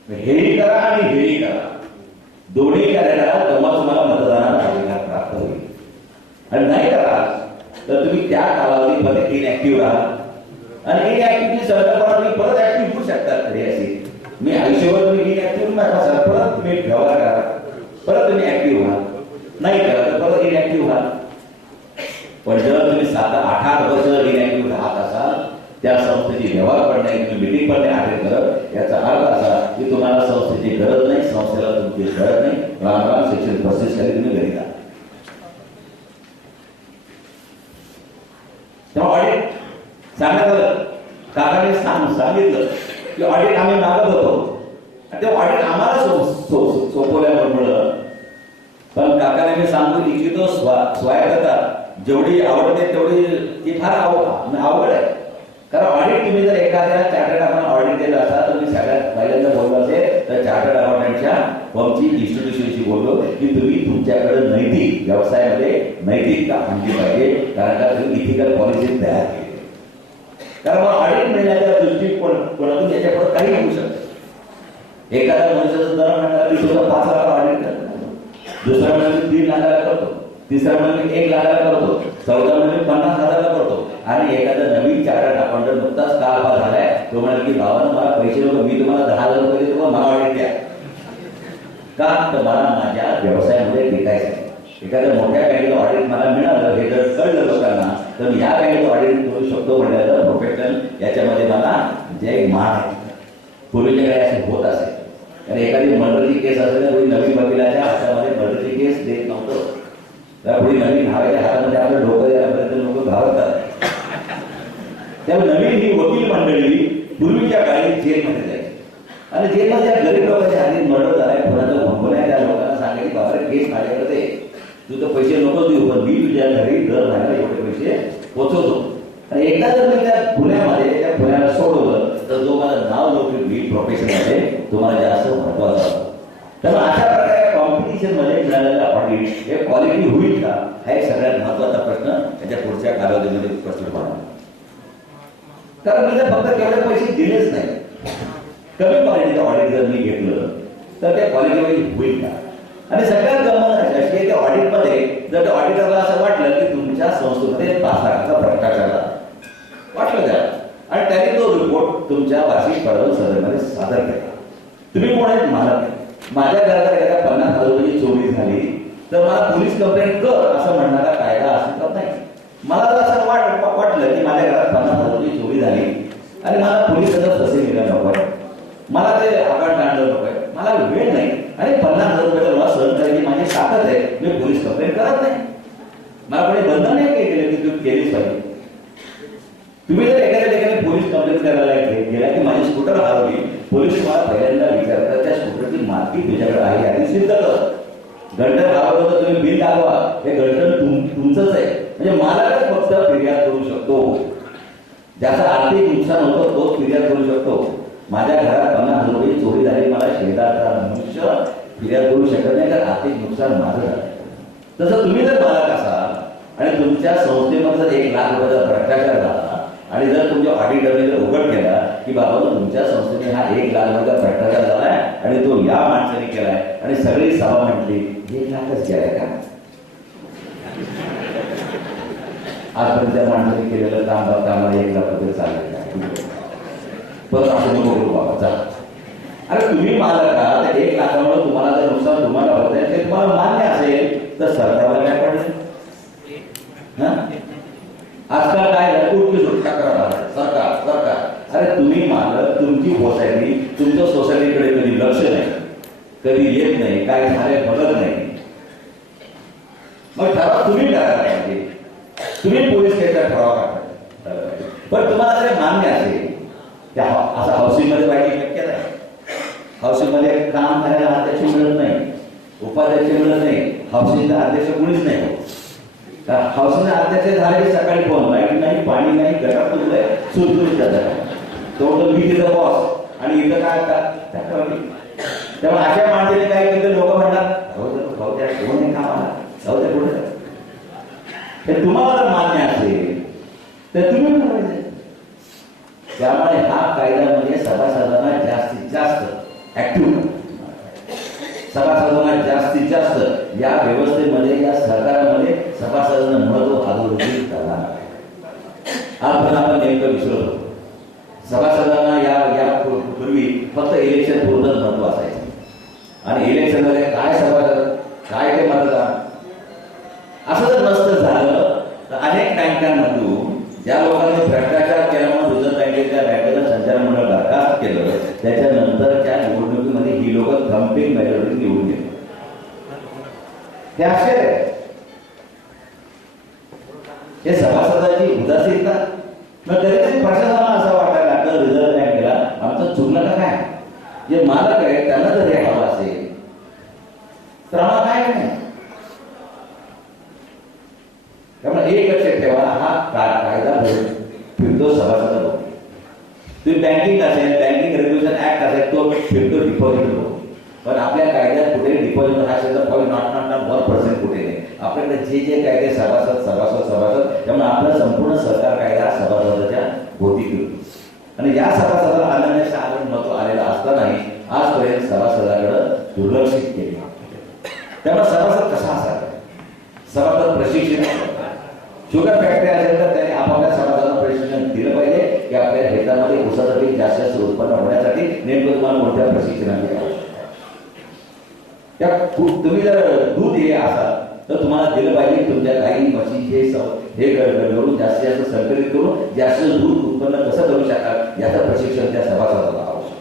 हेही करा आणि हेही करा, दोन्ही करायला तेव्हा तुम्हाला मतदानाचा अधिकार प्राप्त होईल. आणि नाही करा तर तुम्ही त्या कालावधीमध्ये इनॅक्टिव्ह राहा, आणि इनॅक्टिव्हची संकल्पना तुम्ही परत ऍक्टिव्ह होऊ शकतात. तरी असे मी आयुष्यभर तुम्ही इनॅक्टिव्ह नका सर, परत तुम्ही व्यवहार करा, परत तुम्ही ऍक्टिव्ह व्हा, नाही करा तर परत इनॅक्टिव्ह व्हा. पण जर तुम्ही 7-8 वर्ष इनॅक्टिव्ह राहत असाल, त्या संस्थेची व्यवहार पण नाही, तुम्ही मिटिंग पण नाही अटेंड करत, याचा अर्थ असा की तुम्हाला संस्थेची गरज नाही, संस्थेला तुमची गरज नाही. राम सेक्शन 35 खाली तुम्ही घरी जा. तेव्हा ऑडिट सांगण्यात आलं, काकाने सांगितलं की ऑडिट आम्ही मागत होतो, आणि ते ऑडिट आम्हाला सोपवल्यामुळे. पण काकाने मी सांगतो की तो स्वायत्तता जेवढी आवडते तेवढी ती फार अवघड आहे. कारण ऑडिट तुम्ही जर एखाद्या चार्टर्ड अकाउंट ऑडिट दिलं असा तर मी सगळ्यात पहिल्यांदा बोललो असेल तर चार्टर्ड अकाउंटंटच्या फर्मची इन्स्टिट्यूशनशी बोललो की तुम्ही तुमच्याकडे नैतिक व्यवसायामध्ये नैतिकता आणली पाहिजे, कारण का तुम्ही इथिकल पॉलिसी तयार केली. कारण ऑडिट मिळण्याच्या दृष्टिकोनातून याच्यापुढे काही होऊ शकतं. एखाद्या मनुष्याचं दर महिन्याला 5 लाख ऑडिट करतो, दुसऱ्या महिन्यात 3 लाखाला करतो, तिसऱ्या महिन्यात 1 लाखाला करतो, 14 महिन्यात 50,000ला करतो. आणि एखादा नवीन चार्टर्ड अकाउंटंट नुकताच कालभर झालाय, तो म्हणाल की भावानं मला पैसे नको, मी तुम्हाला 10,000 रुपये देतो, मला ऑडिट द्या. का तर मला माझ्या व्यवसायामध्ये टिकायचं आहे. एखाद्या मोठ्या बँकेचं ऑडिट मला मिळालं हे जर कळलं लोकांना तर मी या बँकेचं ऑडिट करू शकतो म्हटलं प्रोफेशनल याच्यामध्ये मला जे मान आहे. पूर्वीच्या काळी असे होत असेल, कारण एखादी मर्डरची केस असेल तर नवीन वकिलाच्या हातामध्ये मर्डरची केस देत नव्हतं, तर पुढे नवीन भावाच्या हातामध्ये आपलं डोकं द्यायला लोक घाबरतात. त्यामुळे नवीन ही वकील मंडळी पूर्वीच्या काळी जेलमध्ये जायची, आणि जेलमध्ये गरीब लोकांच्या हाती मर्डर झालाय, कोणाचं भंगोल त्या लोकांना सांगायची बाबा केस माझ्याकडे तू तर पैसे नको देऊ, पण मी तुझ्या घरी दर महिन्याला एवढे पैसे पोचवतो. आणि एकदा जर मी त्या पुण्यामध्ये त्या पुण्याला सोडवलं तर जो मला नाव नोकरी प्रोफेशनमध्ये तुम्हाला जास्त महत्वाचा असतो. त्यामुळे अशा प्रकारे कॉम्पिटिशन मध्ये मिळालेला ऑडिट हे क्वालिटी होईल का हा एक सगळ्यात महत्वाचा प्रश्न त्याच्या पुढच्या कालावधीमध्ये प्रश्न पडणार. कारण मी जर फक्त तेवढे पैसे दिलेच नाही, कमी क्वालिटीचं ऑडिट जर मी घेतलं तर त्या क्वालिटीमध्ये होईल का? आणि सगळ्यात गंमत अशी की त्या ऑडिटमध्ये जर त्या ऑडिटरला असं वाटलं की तुमच्या संस्थेमध्ये 5 लाखाचा भ्रष्टाचार झाला, वाटलं त्याला, आणि त्याने तो रिपोर्ट तुमच्या वार्षिक पडवून सदनामध्ये सादर केला. तुम्ही कोण आहेत? मला माझ्या घरात एखाद्या 50,000 रुपयाची चोरी झाली तर मला पोलीस कंप्लेंट कर असं म्हणणारा कायदा अस्तित्वात नाही. मला जर असं वाटलं की माझ्या घरात 50,000 रुपयाची चोरी झाली आणि मला पोलिसांना तसे मिळालं नको, मला ते आपण काढलं नको, मला वेळ नाही आणि 50,000 रुपयाचा लॉस सहन करायची माझी ताकद आहे, मी पोलीस कंप्लेंट करत नाही. मला कोणी बंधन नाही केलं की तुम्ही केलीच पाहिजे. तुम्ही जर एखाद्या ठिकाणी पोलीस कंप्लेंट करायला गेला की माझी स्कूटर हरवली, पोलीस तुम्हाला पहिल्यांदा विचारतात त्या स्कूटरची मालकी तुझ्याकडे आहे आणि सिद्ध कर. गंठन हरवलं तर तुम्ही बिल दाखवा, हे गंठन तुमचंच आहे. म्हणजे मालकच फक्त फिर्याद करू शकतो, ज्याचं आर्थिक नुकसान होतं तोच फिर्याद करू शकतो. माझ्या घरात 50,000 रुपये चोरी झाली, मला शेजारचा मनुष्य फिर्याद करू शकत नाही, तर आर्थिक नुकसान माझं झालं. तसं तुम्ही जर मालक असाल आणि तुमच्या संस्थेमध्ये जर 1 लाख रुपयाचा भ्रष्टाचार झाला आणि जर तुमच्या ऑडिटरने जर उघड केला की बाबा तुमच्या संस्थेने हा 1 लाख रुपयाचा भ्रष्टाचार झालाय आणि तो या माणसाने केलाय आणि सगळी सभा म्हटली 1 लाखच गेलाय का? आजपर्यंत त्या माणसाने केलेलं काम कामाला 1 लाख रुपये चालले का? पण असं नको करू बाबा, जा. अरे तुम्ही मालक का त्या 1 लाखामुळे तुम्हाला जर नुकसान तुम्हाला होत आहे ते तुम्हाला मान्य असेल तर सरकारला काय पडेल? आजकाल काय कुठली तक्रार सरकार सरकार, अरे तुम्ही मालक, तुमची सोसायटी, तुमच्या सोसायटीकडे कधी लक्ष नाही, कधी येत नाही, काय झाले बघत नाही. मग ठराव तुम्ही करायला पाहिजे, तुम्ही पोलीस केसचा ठराव काढा. पण तुम्हाला जर मान्य असेल त्या असं हाऊसिंगमध्ये व्हायची शक्यता आहे. हाऊसिंगमध्ये काम करायला अध्यक्ष मिळत नाही, उपाध्यक्ष मिळत नाही, हाऊसिंगचा अध्यक्ष कोणीच नाही होत. हाऊसिंगचा अध्यक्ष झाले की सकाळी फोन, लाईट नाही, पाणी नाही, गटार तुटलंय, सुरसुरीत जातात. तो मी तिथं बॉस आणि इथं काय त्यामुळे अशा माणसाने काय केलं, लोक म्हणतात भाऊ त्या कोण आहे कामाला, जाऊ त्या पुढे. हे तुम्हाला जर मान्य असेल तर तुम्ही करायचं. त्यामुळे हा कायदा म्हणजे सभासदांना जास्तीत जास्त ऍक्टिव्ह, सभासदांना जास्तीत जास्त या व्यवस्थेमध्ये, या सरकारामध्ये सभासदांना महत्व अधोरेखित करणार. आपण नेमकं विसरलो. सभासदांना या पूर्वी फक्त इलेक्शन पूर्णच महत्व असायचं आणि इलेक्शन मध्ये काय सभासद काय ते मतदान, असं जर नसतं झालं तर अनेक बँकांमधून ज्या लोकांनी भ्रष्टाचार केला म्हणून रिझर्व्ह बँकेच्या बँकेचं संचालन मंडळ बरखास्त केलं, त्याच्यानंतरच्या निवडणुकीमध्ये ही लोक थंपिंग मेजॉरिटी निवडून गेले. हे आश्चर्य आहे. हे सभासदाची उदासीनता. मग कधीतरी प्रशासनाला असं वाटायला लागतं रिझर्व्ह बँकेला आमचं चुकलं का काय, जे मालक आहे त्यांना जर हे हवं असेल तर आम्हाला काय नाही. त्यामुळे एक लक्षात ठेवा, हा कायदा फिरतो सभासदावर. तुम्ही बँकिंग असेल, बँकिंग रेग्युलेशन ऍक्ट असेल, तो फिरतो डिपॉझिट. पण आपल्या कायद्यात कुठे डिपॉझिट हा शब्द 0.1% कुठे नाही. आपल्याकडे जे कायदे सभासद सभासद सभासद, त्यामुळे आपला संपूर्ण सरकार कायदा सभासदाच्या भोवती फिरतो आणि या सभासदाला अनन्य महत्व आलेलं असतानाही आजपर्यंत सभासदाकडे दुर्लक्षित केले. त्यामुळे सभासद कसा असावा, सभासद प्रशिक्षण, शुगर फॅक्टरी असेल तर त्याने आपापल्या सभासदांना प्रशिक्षण दिलं पाहिजे की आपल्या शेतामध्ये ऊसाचं पीक जास्त उत्पन्न होण्यासाठी नेमकं तुम्हाला कोणत्या प्रशिक्षणाची आवश्यकता. तुम्ही जर दूध हे असाल तर तुम्हाला दिलं पाहिजे तुमच्या गाई म्हशी हे करून जास्तीत जास्त संकलित करून जास्त दूध उत्पन्न कसं करू शकाल याचं प्रशिक्षण त्या सभासदाला आवश्यक.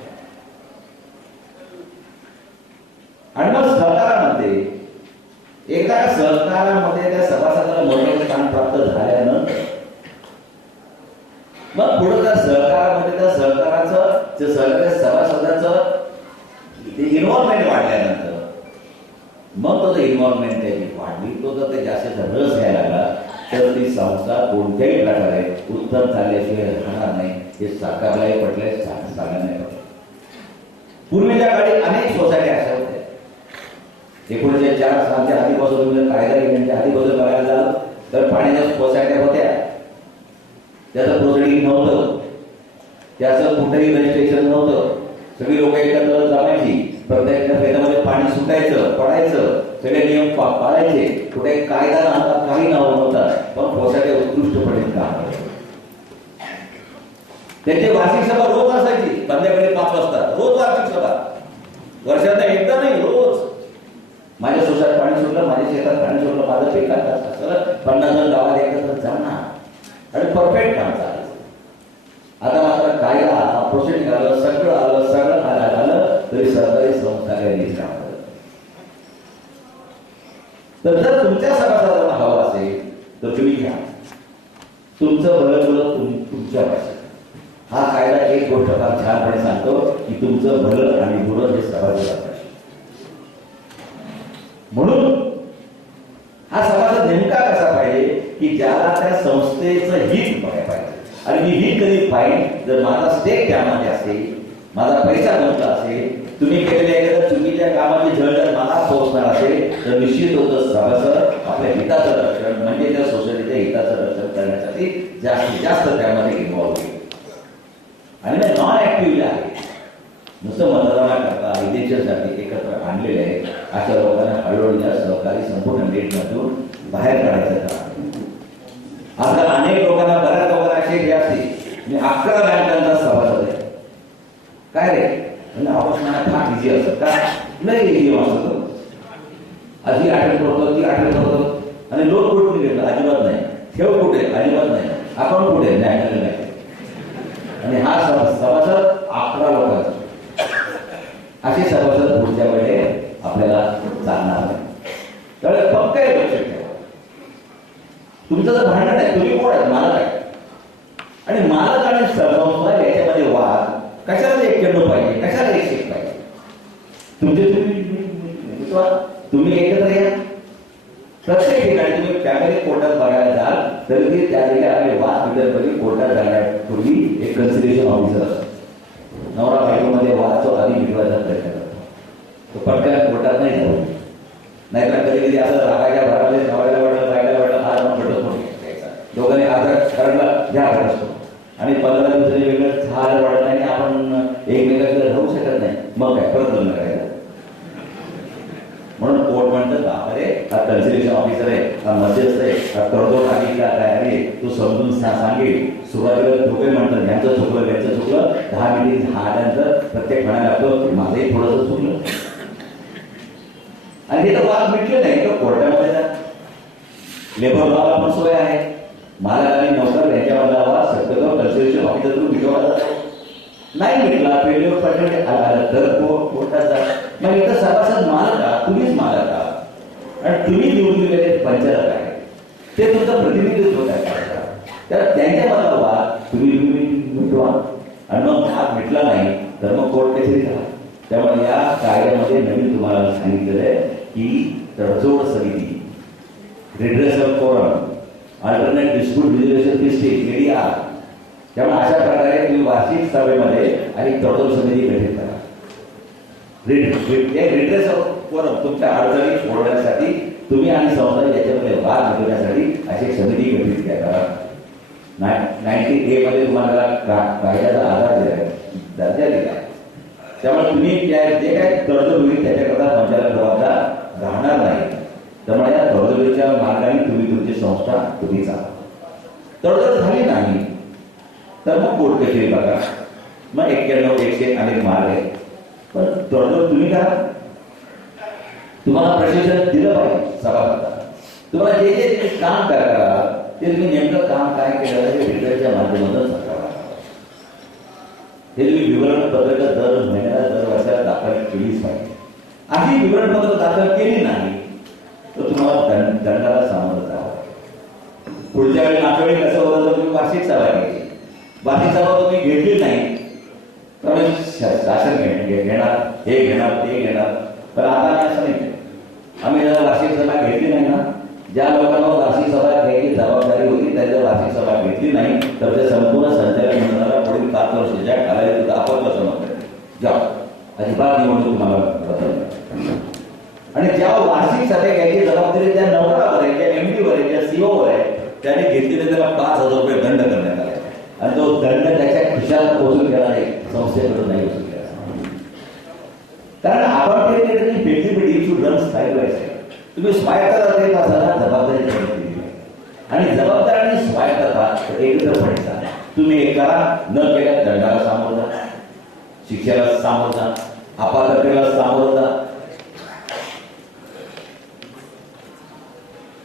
आणि मग सहकारामध्ये एकदा सहकारामध्ये त्या सभासदाला मोठं स्थान प्राप्त झाल्यानंतर मग पुढे त्या सहकारामध्ये त्या सहकाराचं सभासदाचं इन्व्हॉल्वमेंट वाढल्यानंतर मग तो इन्व्हॉल्वमेंट त्याची वाढली, तो जर ते जास्त रस घ्यायला लागला तर ती संस्था कोणत्याही प्रकारे उत्तम चालल्याशिवाय राहणार नाही. हे सरकारलाही पटले, सांगायला नाही पटले. पूर्वीच्या काळी अनेक सोसायटी अशा होत्या. 1904 सालच्या आधीपासून कायदा येण्याच्या आधीपासून बघायला झालं तर पाण्याच्या सोसायट्या होत्या, त्याचं प्रोसिडिंग नव्हतं. त्याचं कुठेही रजिस्ट्रेशन नव्हतं. सगळी लोक एकत्र जमायची, प्रत्येक फेऱ्यामध्ये पाणी सुटायचं, पडायचं, सगळे नियम पाळायचे. कुठे कायदा नव्हता, काही नाव नव्हता, पण पोसाटे उत्कृष्टपणे काम करायचे. त्यांची वार्षिक सभा रोज असायची, संध्याकाळी 5 वाजता रोज वार्षिक सभा, वर्षात एकदा नाही, रोज. माझ्या सोसायटीत पाणी सुटलं, माझ्या शेतात पाणी सुटलं, माझं पीक असं 50 जण गावात एकत्र जाणार आणि परफेक्ट काम चालायचं. आता मात्र कायदा प्रोसिडिंग आलं, सगळं आलं तरी सरकारी संस्था काम करत. तर जर तुमच्या सभासदांना हवं असेल तर तुम्ही घ्या. तुमचं भलं तुमच्या भाषेत. हा कायदा एक गोष्ट फार छानपणे सांगतो की तुमचं भलं आणि बुरं हे सभासदांना. म्हणून हा सभासद नेमका कसा पाहिजे की ज्याला त्या संस्थेचं हित बघायला पाहिजे. आणि मी हित कधी पाहिजे जर माझा स्टेक त्यामध्ये असेल, माझा पैसा बनला असेल, तुम्ही केलेल्या एखाद्या चुकीच्या कामाची झळझळ मला पोहोचणार असेल तर निश्चित होतं सभासद आपल्या हिताचं रक्षण म्हणजे त्या सोसायटीच्या हिताचं रक्षण करण्यासाठी जास्तीत जास्त त्यामध्ये इन्व्हॉल्व होईल. आणि नॉन ऍक्टिव्ह आहे, नुसतं मतदानाकरता इलेक्शनसाठी एकत्र आणलेले आहे अशा लोकांना हळूहळू या सहकारी संपूर्ण नेटमधून बाहेर काढायचं काम. आता अनेक लोकांना, बऱ्याच लोकांना असे हे असते मी 11 बँकांचा सभासद आहे. काय रे म्हणजे आपण फार इझी असत का? नाही इझी असतं. आधी अटेंड करतो, ती अटेंड करतो आणि लोक कुठून घेतलं अजिबात नाही, ठेव कुठे अजिबात नाही, अकाउंट कुठे नाही. आणि हा सभासद 11 लोकांचा. असे सभासद पुढच्या वेळेस आपल्याला चालणार नाही. त्यामुळे फक्त हे लक्षात ठेवा, तुमचं जर भांडण आहे, तुम्ही कोण आहे? मालक आहे. आणि मालक आणि संस्था याच्यामध्ये वाद कशाला 91 पाहिजे, कशाला 101 पाहिजे? तुम्ही एकत्र या. प्रत्येक ठिकाणी तुम्ही फॅमिली कोर्टात बघायला जाल तरी त्या ठिकाणी वाद विदर्भी कोर्टात जाण्यापूर्वी एक कन्सिलेशन ऑफिसर असतो. नवरा बायकोमध्ये वाद तो आधी मिटवायचा प्रयत्न करतो. तो पटकन कोर्टात नाही जाऊ. नाहीतर कधी कधी असं रागाच्या भरामध्ये नवऱ्याला वाटलं, बायकाला वाटलं, आज पण पटत म्हणून दोघांनी आधार काढला घ्या असतो आणि 15 दिवसांनी वेगळं झाड वाढत नाही, आपण एकमेकांकडे राहू शकत नाही. मग काय परत लग्न करायचं. म्हणून कोर्ट म्हणतात बापरे हा कन्सिलेशन ऑफिसर आहे, हा मध्यस्थ आहे, हा तडजोड आधी काय आहे तो समजून सांगेल. सुरुवातीला दोघे म्हणतात यांचं चुकलं यांचं चुकलं, 10 मिनिट झाल्यानंतर प्रत्येक म्हणायला लागतो माझंही थोडंसं चुकलं. आणि हे तर वाद मिटले नाही तर कोर्टामध्ये जा. लेबर लॉला पण सोय आहे. मालक आणि नोकर यांच्यामध्ये आवाज शक्यतो कन्सिलेशन ऑफिसरकडून मिटवला जातो. नाही मिटला पेढीवर पडले आला तर कोर्टात जा. मग इथं सभासद मालक आहात, तुम्हीच मालक आहात आणि तुम्ही निवडून दिलेले पंचायत आहे, ते तुमचं प्रतिनिधित्व काय. तर त्यांच्या मनाला वाद तुम्ही मिटवा आणि मग भाग मिटला नाही तर मग कोर्ट कचेरी करा. त्यामुळे या कायद्यामध्ये नवीन तुम्हाला सांगितलेलं आहे की तडजोड समिती, redressal forum, alternate dispute resolution district ADR. त्यामुळे अशा प्रकारे तुम्ही वार्षिक सभेमध्ये आणि तडजोड समिती गठीत करा. रिड्रेसल फोरम तुमच्या अडचणी सोडवण्यासाठी तुम्ही आणि संस्था याच्यामध्ये वाद मिटवण्यासाठी अशी समिती गठीत करा. 90A मध्ये तुम्हाला कायद्याचा आधार दिला आहे, दर्जा दिला आहे. त्यामुळे तुम्ही जे काय तडजोड होईल त्याच्याकरता पंचायत जबाबदार राहणार नाही. त्यामुळे या तडजोडीच्या मार्गाने तुम्ही तुमची संस्था तुम्ही चालवा. तडजोड झाली नाही तर मग कोर्ट कचेरी बघा. मग 91 100 अनेक मार्ग आहे. पण तडजोड तुम्ही करा. तुम्हाला प्रशिक्षण दिलं पाहिजे सभासदांना. तुम्हाला जे जे तुम्ही काम करा ते तुम्ही नेमकं काम काय केलं हे विद्यार्थ्याच्या माध्यमातून सांगावं. हे तुम्ही विवरणपत्रक दर महिन्याला दर वर्षाला दाखल केलीच पाहिजे. आधी विवरणपत्र दाखल केली नाही तर तुम्हाला दंडाला सामोरं जावं. पुढच्या वेळी मागच्या वेळी कसं होतं तर तुम्ही वार्षिक सभा घ्यायची. वार्षिक सभा तुम्ही घेतली नाही तर शासन घेणार, हे घेणार, ते घेणार. पण आता आम्ही असं नाही. आम्ही जर वार्षिक सभा घेतली नाही ना, ज्या लोकांना वार्षिक सभा घ्यायची जबाबदारी होती त्यांच्या वार्षिक सभा घेतली नाही तर ते संपूर्ण संचालक मंडळाला पुढील 5 वर्षाच्या कालावधीत आपण समजलं जा अजिबात निवडणूक तुम्हाला बदल. आणि ज्या वार्षिक सभा घ्यायची जबाबदारी त्या नोकरावर आहे, त्या MD वर आहे, त्या CO वर आहे, त्याने घेतलेले त्याला 5,000 रुपये दंड करण्यात आले आणि तो दंड त्याच्या खिशात पोहोचून तुम्ही स्वायत्तता देत असाल जबाबदारी दिली आणि जबाबदारी आणि स्वायत्तता एकत्रपणे चालतात. तुम्ही हे करा, न केल्या दंडाला सामोरं जा, शिक्षेला सामोरं जा, अपात्रतेला सामोरं जा.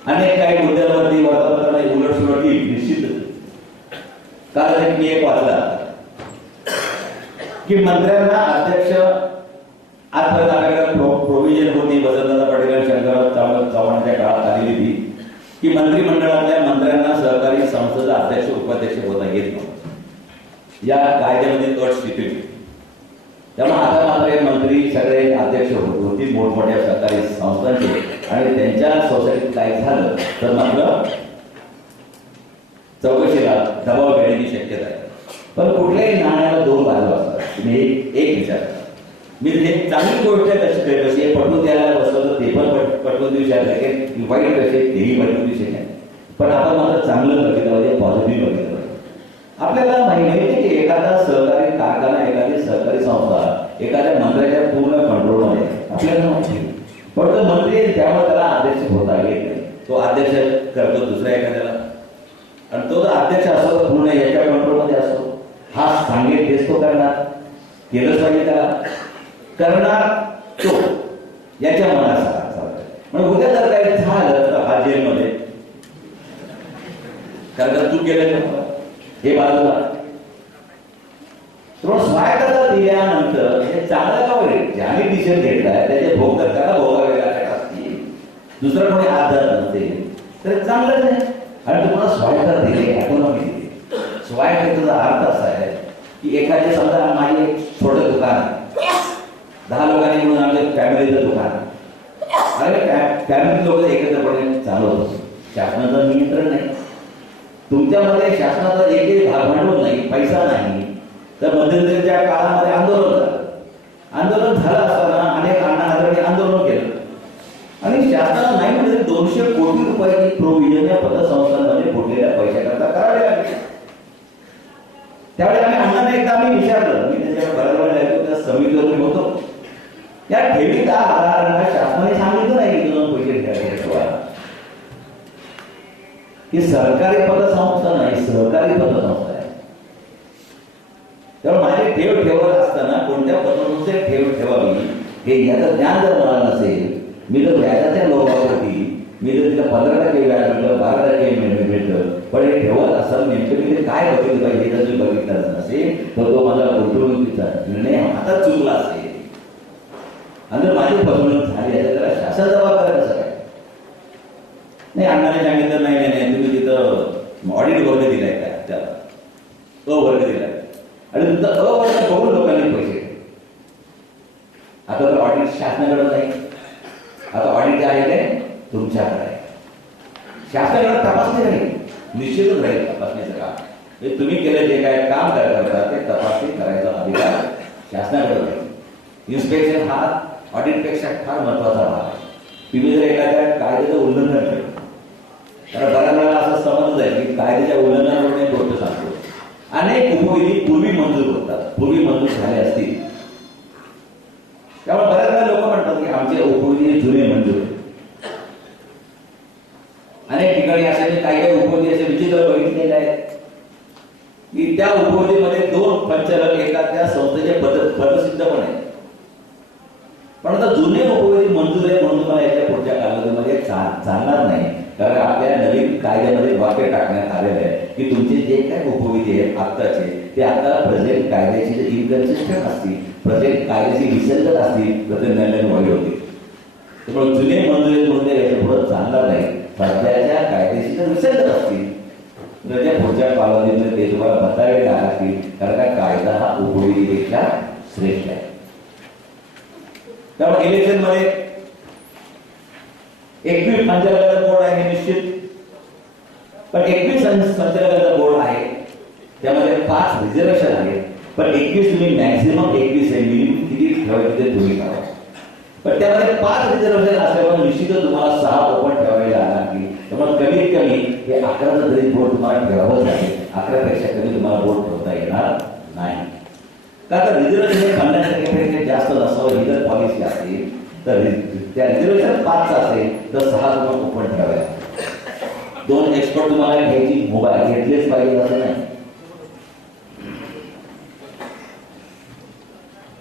अनेक काही मुद्द्यांवरती वर्तमानपत्रामध्ये उलटसुलट येईल निश्चितच. कारण मी एक वाचला की मंत्र्यांना अध्यक्ष आजपर्यंत आपल्याकडे प्रोव्हिजन होती वसंतदादा पटेल आणि शंकरराव चव्हाणांच्या काळात आलेली होती की मंत्रिमंडळातल्या मंत्र्यांना सहकारी संस्थेचा अध्यक्ष उपाध्यक्ष होता येत नव्हतं. या कायद्यामध्ये अट स्थिती. त्यामुळे आता मात्र हे मंत्री सगळे अध्यक्ष होती मोठमोठ्या सरकारी संस्थांचे आणि त्यांच्या सोसायटीत काय झालं तर मात्र चौकशीला दबाव घेण्याची शक्यता आहे. पण कुठल्याही नाण्याला दोन बाजू असतात. तुम्ही एक विचार करा. मी हे चांगली गोष्ट कशी पटवून द्यायला बसवलं ते पण पटवून देऊ शकत, वाईट कसे तेही पटवून देऊ शकत. पण आपण मात्र चांगलं बघितलं पाहिजे, पॉझिटिव्ह बघितलं पाहिजे. आपल्याला माहिती की एखादा सहकारी कारखाना, एखादी सहकारी संस्था एखाद्या मंत्र्याच्या पूर्ण कंट्रोलमध्ये आपल्याला माहिती. पण तो मंत्री त्यामुळे त्याला अध्यक्ष होता येत नाही. तो अध्यक्ष करतो दुसऱ्या एखाद्याला आणि तो जर अध्यक्ष असतो तर पूर्ण याच्या कंट्रोलमध्ये असतो. हा सांगेल तेच तो करणार, केलंच पाहिजे त्याला, करणार तो याच्या मनात. पण उद्या जर काही झालं तर हा जेलमध्ये, कारण तू केलं हे बाजूला. स्वायत्तता दिल्यानंतर हे चांगलं का होईल? ज्याने डिसिजन घेतलाय त्याचे भोग तर त्याला भोगावे लागत असतील, दुसरं कोणी आधार नसेल तर चांगलंच आहे. आणि तुम्हाला स्वायत्तता दिली, ऑटोनॉमी दिली. स्वायत्ततेचा अर्थ असा आहे की एखादे समजा माझे एक छोटं दुकान आहे, 10 लोकांनी म्हणून आमच्या फॅमिलीचं दुकान, अरे फॅमिली लोक एकत्रपणे चालवत, शासनाचं नियंत्रण नाही. तुमच्यामध्ये शासनाचा एकही भांडवल नाही, पैसा नाही. तर मध्यंतरीच्या काळामध्ये आंदोलन झालं. आंदोलन झालं असताना अनेक अण्णा हजारे आंदोलन केलं आणि शासनाला नाही म्हणजे 200 कोटी रुपयाची प्रोव्हिजन या पतसंस्थांमध्ये फुटलेल्या पैशाकरता करावे लागले. त्यावेळी अण्णांना एकदा आम्ही विचारलं, मी त्याच्या बरोबर त्या समितीवर होतो, या ठेवीदारांना शासनाने सांगितलं नाही की दोन पैसे ठेवायला. ही सरकारी पतसंस्था नाही, सहकारी पतसंस्था आहे. त्यामुळे माझे ठेव ठेवत असताना कोणत्या पतसंस्थेत ठेव ठेवावी हे याचं ज्ञान जर मला नसेल, मी जर व्याजाच्या लोकांवरती मी जर तिला 15% व्याज मिळतं, 12% मिळतं, पण हे ठेवत असाल नेमकं मी ते काय बघितलं पाहिजे हे जर मी बघितलं नसेल तर तो माझा गुंतवणुकीचा निर्णय हातात चुकला असेल आणि जर माझी फसवणूक झाली आहे तर शासन जबाबदार कसं काय? नाही, अण्णाने सांगितलं नाही नाही नाही तुम्ही तिथं ऑडिट वर्ग दिलाय का, त्याला वर्ग दिलाय आणि तुमचा वर्ग बघून लोकांनी पैसे. आता तर ऑडिट शासनाकडे नाही, आता ऑडिट आहे ते तुमच्याकडे आहे. शासनाकडे तपासणी राहील, निश्चितच राहील तपासणीचं काम. हे तुम्ही केलं जे काय काम करता ते तपासणी करायचा अधिकार शासनाकडे राहील. इन्स्पेक्शन हा ऑडिटपेक्षा फार महत्वाचा भाग आहे. तुम्ही जर एखाद्या कायद्याचं उल्लंघन केलं, कारण बऱ्याच वेळा असं समजलं आहे की कायद्याच्या उल्लंघनावर एक गोष्ट सांगतो, अनेक उपविधी पूर्वी मंजूर होतात, पूर्वी मंजूर झाले असतील. त्यामुळे बऱ्याच वेळा लोक म्हणतात की आमचे उपविधी जुने मंजूर. अनेक ठिकाणी असे काही काही उपविधी असे विचित्र बघितलेले आहेत की त्या उपविधीमध्ये 2 पंचालक एखाद्या संस्थेचे पदसिद्ध पण आहेत. पण आता जुने उपविधी मंजूर आहे म्हणून तुम्हाला याच्या पुढच्या कालावधीमध्ये चालणार नाही. कारण आपल्या नवीन कायद्यामध्ये वाक्य टाकण्यात आलेलं आहे की तुमचे जे काही उपविधी आहेत आत्ताचे ते आता प्रेझेंट कायद्याची जर इनकन्सिस्टंट असतील, प्रेझेंट कायद्याची विसंगत असतील तर ते नवीन वळी होतील. त्यामुळे जुने मंजुरी म्हणून याच्या पुढे चालणार नाही. सध्याच्या कायद्याशी जर विसंगत असतील तर त्या पुढच्या कालावधीमध्ये ते तुम्हाला बदलावे लागतील. कारण का कायदा हा उपविधीपेक्षा श्रेष्ठ आहे. त्यामुळे इलेक्शन मध्ये 21 संचालकांचा बोर्ड आहे हे निश्चित, पण 21 संचालकांचा बोर्ड आहे त्यामध्ये 5 रिझर्वेशन आहेत. पण 21 तुम्ही मॅक्झिमम 21 आहे, मिनिमम किती ठेवायचे ते तुम्ही करा. पण त्यामध्ये 5 रिझर्वेशन असल्यामुळे निश्चितच तुम्हाला 6 ओपन ठेवावे लागतील. त्यामुळे कमीत कमी हे 11चं तरी बोर्ड तुम्हाला ठेवावंच लागेल. 11पेक्षा कमी तुम्हाला बोर्ड ठेवता येणार नाही. का तर रिझर्वेशन हे 50% जास्त नसावं ही जर पॉलिसी असते तर त्या रिझर्वेशन 5 असेल तर 6 तुम्हाला कुपन ठेवावे. 2 एक्सपर्ट तुम्हाला घ्यायची मोबाईल घेतलेच पाहिजे असं नाही.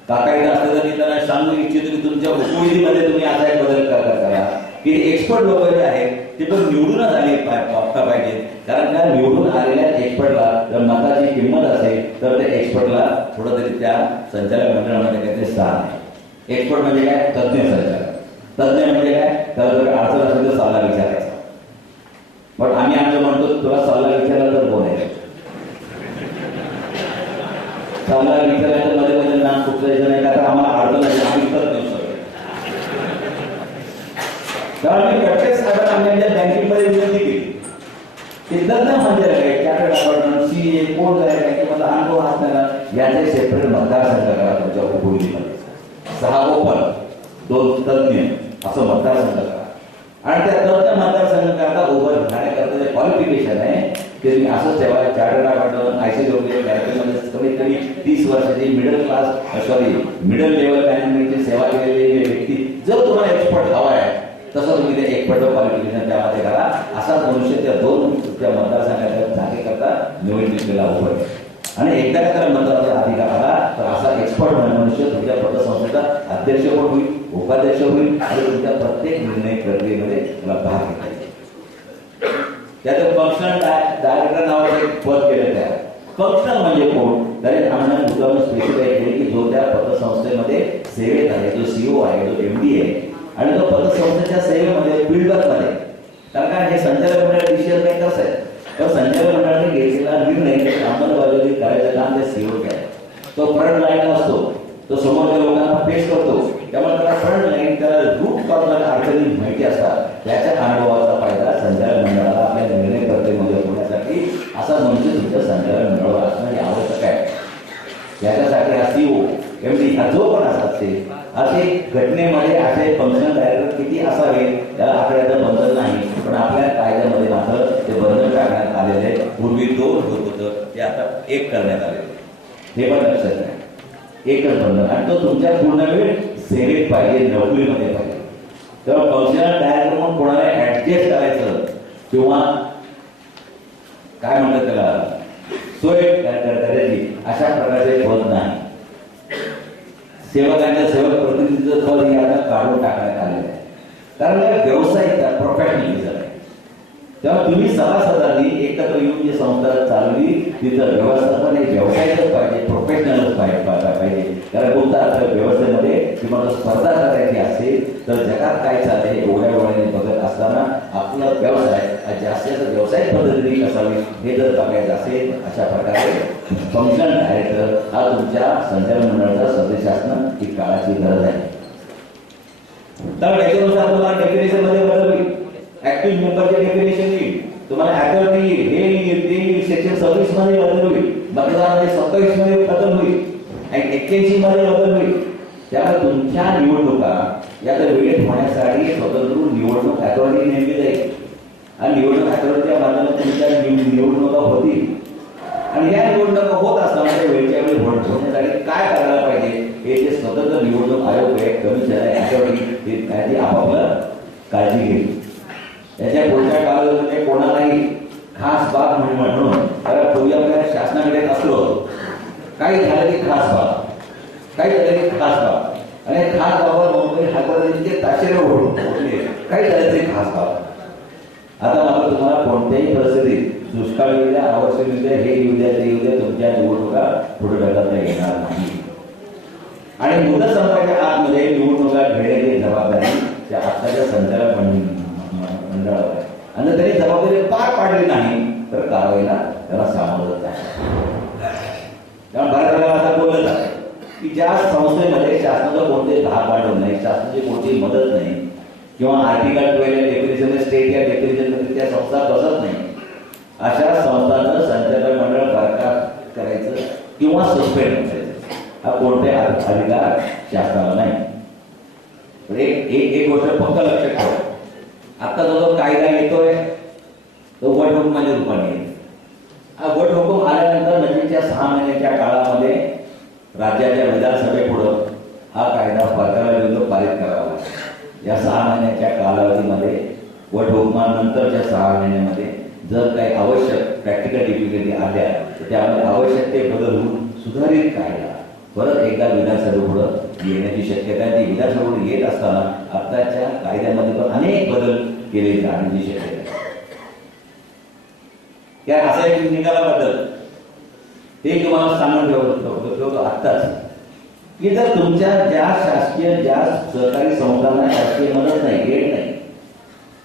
काकायचं असतं तर मी त्यांना सांगू इच्छितो की तुमच्या उपविधीमध्ये तुम्ही असा एक बदल करा की एक्सपर्ट लोक जे आहेत ते पण निवडूनच आले पाहिजेत. कारण त्या निवडून आलेल्या एक्सपर्टला जर मताची किंमत असेल तर त्या एक्सपर्टला थोडं तरी त्या संचालक मंडळामध्ये काहीतरी स्थान आहे. एक्सपर्ट म्हणजे काय? तज्ज्ञ संचालक. तज्ज्ञ म्हणजे काय? त्याला जर अडचण असेल तर सल्ला विचारायचा. पण आम्ही आमचं म्हणतो तुला सल्ला विचारला तर बोलायचं. सल्ला विचारायचं मध्ये मध्ये नाम कुठलं नाही का आम्हाला अडचण आहे आम्ही करत नाही सगळं. कारण मी प्रत्येक साधारण आम्ही आमच्या बँकिंगमध्ये विनंती केली की तज्ञ म्हणजे काय चार्टर्ड अकाउंटंट सीए कोण काय बँकेमधला अनुभव असणारा याचे सेपरेट मतदारसंघ करा तुमच्या उपभोगीमध्ये. 6 ओपन 2 तज्ञ असं मतदारसंघ करा. आणि त्या तज्ञ मतदारसंघ करता उभं राहण्याकरता जे क्वालिफिकेशन आहे ते तुम्ही असंच ठेवा. चार्टर्ड अकाउंटंट आयसीडब्ल्यू बँकेमध्ये कमीत कमी 30 वर्षाची मिडल लेवल मॅनेजमेंटची सेवा केलेली व्यक्ती जर तुम्हाला एक्सपर्ट हवा आहे तसं तुम्ही ते एक्सपर्ट क्वालिफिकेशन त्यामध्ये करा. असा मनुष्य त्या 2 त्या मतदारसंघाच्या जागे करता निवडणुकीला उभं. आणि एकदा का त्याला मतदाराचा अधिकार आला तर असा एक्सपर्ट मनुष्य तुमच्या पतसंस्थेचा अध्यक्ष पण होईल, उपाध्यक्ष होईल आणि तुमच्या प्रत्येक निर्णय प्रक्रियेमध्ये त्याला भाग घेता येईल. त्याचं फंक्शनल डायरेक्टर नावाचं एक पद केलं त्या. फंक्शनल म्हणजे कोण? तरी आम्हाला मुद्दाम स्पेसिफाय केले की जो त्या पतसंस्थेमध्ये सेवेत आहे, जो सीओ आहे, जो एमडी आहे आणि तो पतसंस्थेच्या सेवेमध्ये फील्डवर्कमध्ये. कारण काय हे संचालक मंडळ डिसिजन मेकर्स आहेत. तर संचालक मंडळाने घेतलेला निर्णय अंमलबजावणी करायचं काम त्या सीओ आहे. तो फ्रंट लाईन असतो, तो समोरच्या लोकांना फेस करतो. त्यामुळे त्याला फ्रंट लाईन त्याला रूट कॉर्नर अडचणी माहिती असतात. त्याच्या अनुभवाचा फायदा संचालक मंडळाला आपल्या निर्णय प्रक्रियेमध्ये होण्यासाठी असा मनुष्य तुमच्या संचालक मंडळावर असणं हे आवश्यक आहे. याच्यासाठी हा सीओ एमडी हा जो पण असेल असे घटनेमध्ये असे फंक्शनल डायरेक्टर किती असावे त्याला आकड्याचं बंधन नाही. पण आपल्या कायद्यामध्ये मात्र ते बंधन टाकण्यात आलेले आहे. पूर्वी 2 होत होतं ते आता 1 करण्यात आले. हे पण लक्षात आहे. एकच बंधन आणि तो तुमच्या पूर्ण वेळ सेवेत पाहिजे, नोकरीमध्ये पाहिजे. तेव्हा फंक्शनल डायरेक्टर म्हणून कोणाला ऍडजस्ट करायचं किंवा काय म्हणतात त्याला सोय करायची अशा प्रकारचे पद नाही. सेवकांच्या सेवक प्रतिनिधीचं पद हे आता काढून टाकण्यात आलेलं आहे. कारण व्यवसायिक प्रोफेशनलिझम आहे. तेव्हा तुम्ही सभासदांनी एकत्र येऊन जी संस्था चालवली तिथं व्यवस्थापन हे व्यवसायिकच पाहिजे, प्रोफेशनलच पाहिजे. कारण कोणता व्यवस्थेमध्ये तुम्हाला स्पर्धा करायची असेल तर जगात काय चाललंय एवढ्या डोळ्याने बघत असताना आपला व्यवसाय जास्त व्यवसायिक पद्धतीने असावी हे जर बघायचं असेल अशा प्रकारे फंक्शनल डायरेक्टर हा तुमच्या संचालक मंडळाचा सदस्य असणं ही काळाची गरज आहे. तर याच्यानुसार तुम्हाला डेफिनेशन मध्ये बदल होईल. ऍक्टिव्ह मेंबरचे डेफिनेशन येईल, तुम्हाला अथॉरिटी येईल, हे येईल, ते येईल. सेक्शन 26 मध्ये बदल होईल, मतदारामध्ये 27 मध्ये बदल होईल आणि 81 मध्ये बदल होईल. त्यामुळे तुमच्या निवडणुका याचा वेळेत होण्यासाठी स्वतंत्र निवडणूक अथॉरिटी नेमली जाईल आणि निवडणूक अथॉरिटीच्या माध्यमातून तुमच्या निवडणुका होतील. आणि या निवडणुका होत असताना वेळच्या वेळी होण्यासाठी काय करायला पाहिजे हे जे स्वतंत्र निवडणूक आयोग आहे, कमिशन आहे, अथॉरिटी आपापलं काळजी घेईल. त्याच्या पुढच्या कालावधीमध्ये कोणालाही खास बाब म्हणून कारण पूर्वी आपल्या शासनाकडे असलो काही झालं की खास बाब, काही झालं की खास बाब आणि खास बाबावर मुंबई हाताचे ताशेरे ओढले काही झालं तरी खास बाब. आता मात्र तुम्हाला कोणत्याही परिस्थितीत दुष्काळ येऊ द्या, आवश्यक येऊ द्या, हे येऊ द्या, ते येऊ द्या, तुमच्या निवडणुका पुढे ढकलता येणार नाही. आणि मुदत संपाच्या आतमध्ये निवडणुका घेण्याची जबाबदारी त्या आत्ताच्या संचालक मंडळावर आहे. आणि तरी जबाबदारी पार पाडली नाही तर कारवाईला त्याला सामोरं जायचं. तेव्हा बऱ्याच वेळेला असं बोललं जातं की ज्या संस्थेमध्ये शासनाचं कोणते भाग भांडवल नाही, शासनाची कोणती मदत नाही किंवा आर्टिकल 12 डेफिनेशन स्टेट या डेफिनेशन त्या संस्था बसत नाही अशा संस्थांचं संचालक मंडळ बरखास्त करायचं किंवा सस्पेंड करायचं हा कोणताही अधिकार शासनाला नाही. एक गोष्ट फक्त लक्षात ठेवा, आता जो कायदा येतोय तो वटहुकमाच्या रूपाने येतो. हा वटहुकूम आल्यानंतर नजीकच्या 6 महिन्याच्या काळामध्ये राज्याच्या विधानसभेपुढं हा कायदा परताव्याविरुद्ध पारित करावा लागेल। या 6 महिन्याच्या कालावधीमध्ये वटहुकमानंतरच्या 6 महिन्यामध्ये जर काही आवश्यक प्रॅक्टिकल डिफिकल्टी आल्या तर त्यामध्ये आवश्यक ते बदल होऊन सुधारित कायदा परत एकदा विधानसभेपुढं येण्याची शक्यता आहे। ती विधानसभेपुढे येत असताना आताच्या कायद्यामध्ये पण अनेक बदल केले जाण्याची शक्यता आहे। त्या असा एक निकालाबद्दल ते तुम्हाला सांगून ठेवतो आत्ताच की जर तुमच्या ज्या शासकीय ज्या सहकारी संस्थांना शासकीय मदत नाही गेट नाही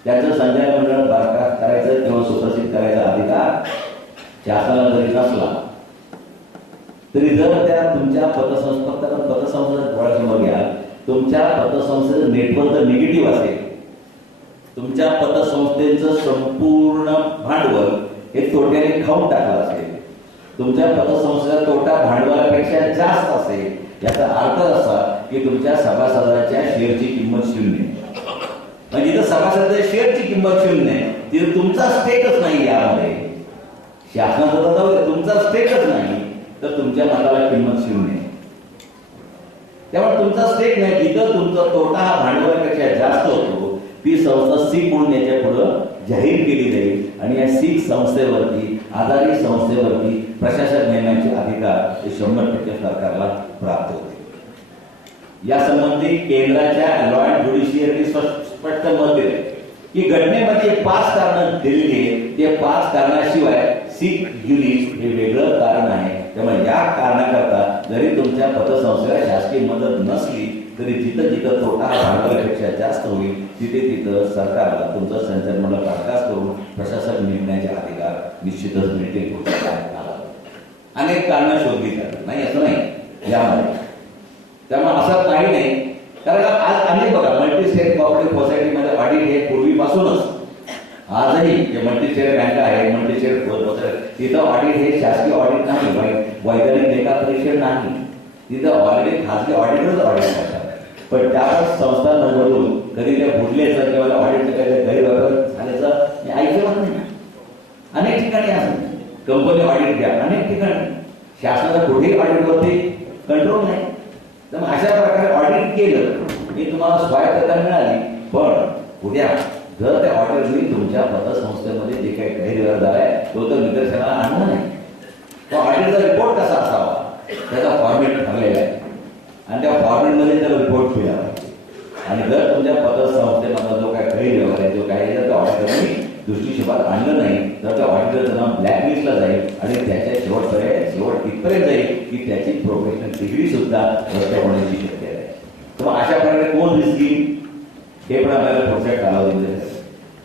त्याचं संचालक मंडळ बरखास्त करायचं किंवा सुप्रसिद्ध करायचा अधिकार शासनाला जरी नसला तरी जर त्या तुमच्या पतसंस्था डोळ्यासमोर घ्या तुमच्या पतसंस्थेचं नेटवर्क जर निगेटिव्ह असेल तुमच्या पतसंस्थेचं संपूर्ण भांडवल हे तोट्याने खाऊन टाकलं असेल तुमच्या पतसंस्थेचा तोटा भांडवलापेक्षा जास्त असेल याचा अर्थ असा की तुमच्या सभासदाच्या शेअरची किंमत 0 म्हणजे जिथं सभासदाच्या शेअरची किंमत 0 तिथं तुमचा स्टेकच नाही यामध्ये शासनाचा जाऊ दे तुमचा स्टेकच नाही तर तुमच्या मताला किंमत 0 त्यामुळे तुमचा स्टेक नाही जिथं तुमचा तोटा हा भांडवलापेक्षा जास्त होतो ती संस्था सीक म्हणून याच्या पुढं जाहीर केली जाईल आणि या सीक संस्थेवरती आधारित संस्थेवरती प्रशासक नेमण्याचे अधिकार हे 100% सरकारला प्राप्त होते। या संबंधी केंद्राच्या लॉ अँड ज्युडिशियरी स्पष्ट मत दिले की घटनेमध्ये 5 कारणं दिलेली ते 5 कारणाशिवाय सीक युनिट हे वेगळं कारण आहे। त्यामुळे या कारणाकरता जरी तुमच्या पतसंस्थेला शासकीय मदत नसली तरी जिथं जिथं तोटा भांडवलापेक्षा जास्त होईल तिथं सरकारला तुमचं संचालन मंडळ बरखास्त करून प्रशासक नेमण्याचे अधिकार निश्चितच मिळतील। अनेक कारणं शोधली जातात नाही असं नाही यामध्ये त्यामुळे असं काही नाही कारण आज आम्ही बघा मल्टी स्टेट कोऑपरेटिव्ह सोसायटीमध्ये ऑडिट हे पूर्वीपासूनच आजही जे मल्टी स्टेट बँक आहे मल्टी स्टेट तिथं ऑडिट हे शासकीय ऑडिट नाही वैधानिक लेखा परीक्षण नाही तिथं ऑलरेडी खासगी ऑडिटरच ऑडिट करतात पण त्या संस्थांमधून कधी त्या बुडल्याचं किंवा ऑडिटचं काही गैरव्यवहार झाल्याचं मी ऐकलं नाही। अनेक ठिकाणी असं कंपनी ऑडिट घ्या अनेक ठिकाणी शासनाला कुठेही ऑडिटवरती कंट्रोल नाही तर मग अशा प्रकारे ऑडिट केलं की तुम्हाला स्वायत्तता मिळाली पण उद्या जर त्या ऑडिटरनी तुमच्या पतसंस्थेमध्ये जे काही गैरव्यवहार झालाय तो तर निदर्शनाला आणला नाही तो ऑडिटचा रिपोर्ट कसा असावा त्याचा फॉर्मेट ठरलेला आहे आणि त्या फॉर्मेटमध्ये त्याला रिपोर्ट केला पाहिजे आणि जर तुमच्या पतसंस्थेमधला जो काही गैरव्यवहार आहे जो काही जर त्या ऑडिटरनी दृष्टिक्षेपात आणलं नाही तर त्या ऑडिटरचं नाव ब्लॅकलिस्टला जाईल आणि त्याच्या शेवट इथपर्यंत जाईल की त्याची प्रोफेशनल डिग्री सुद्धा रद्द होण्याची शक्यता आहे। तर अशा प्रकारे कोण रिस्क घेईल हे पण आपल्याला पुढच्या कालावधीमध्ये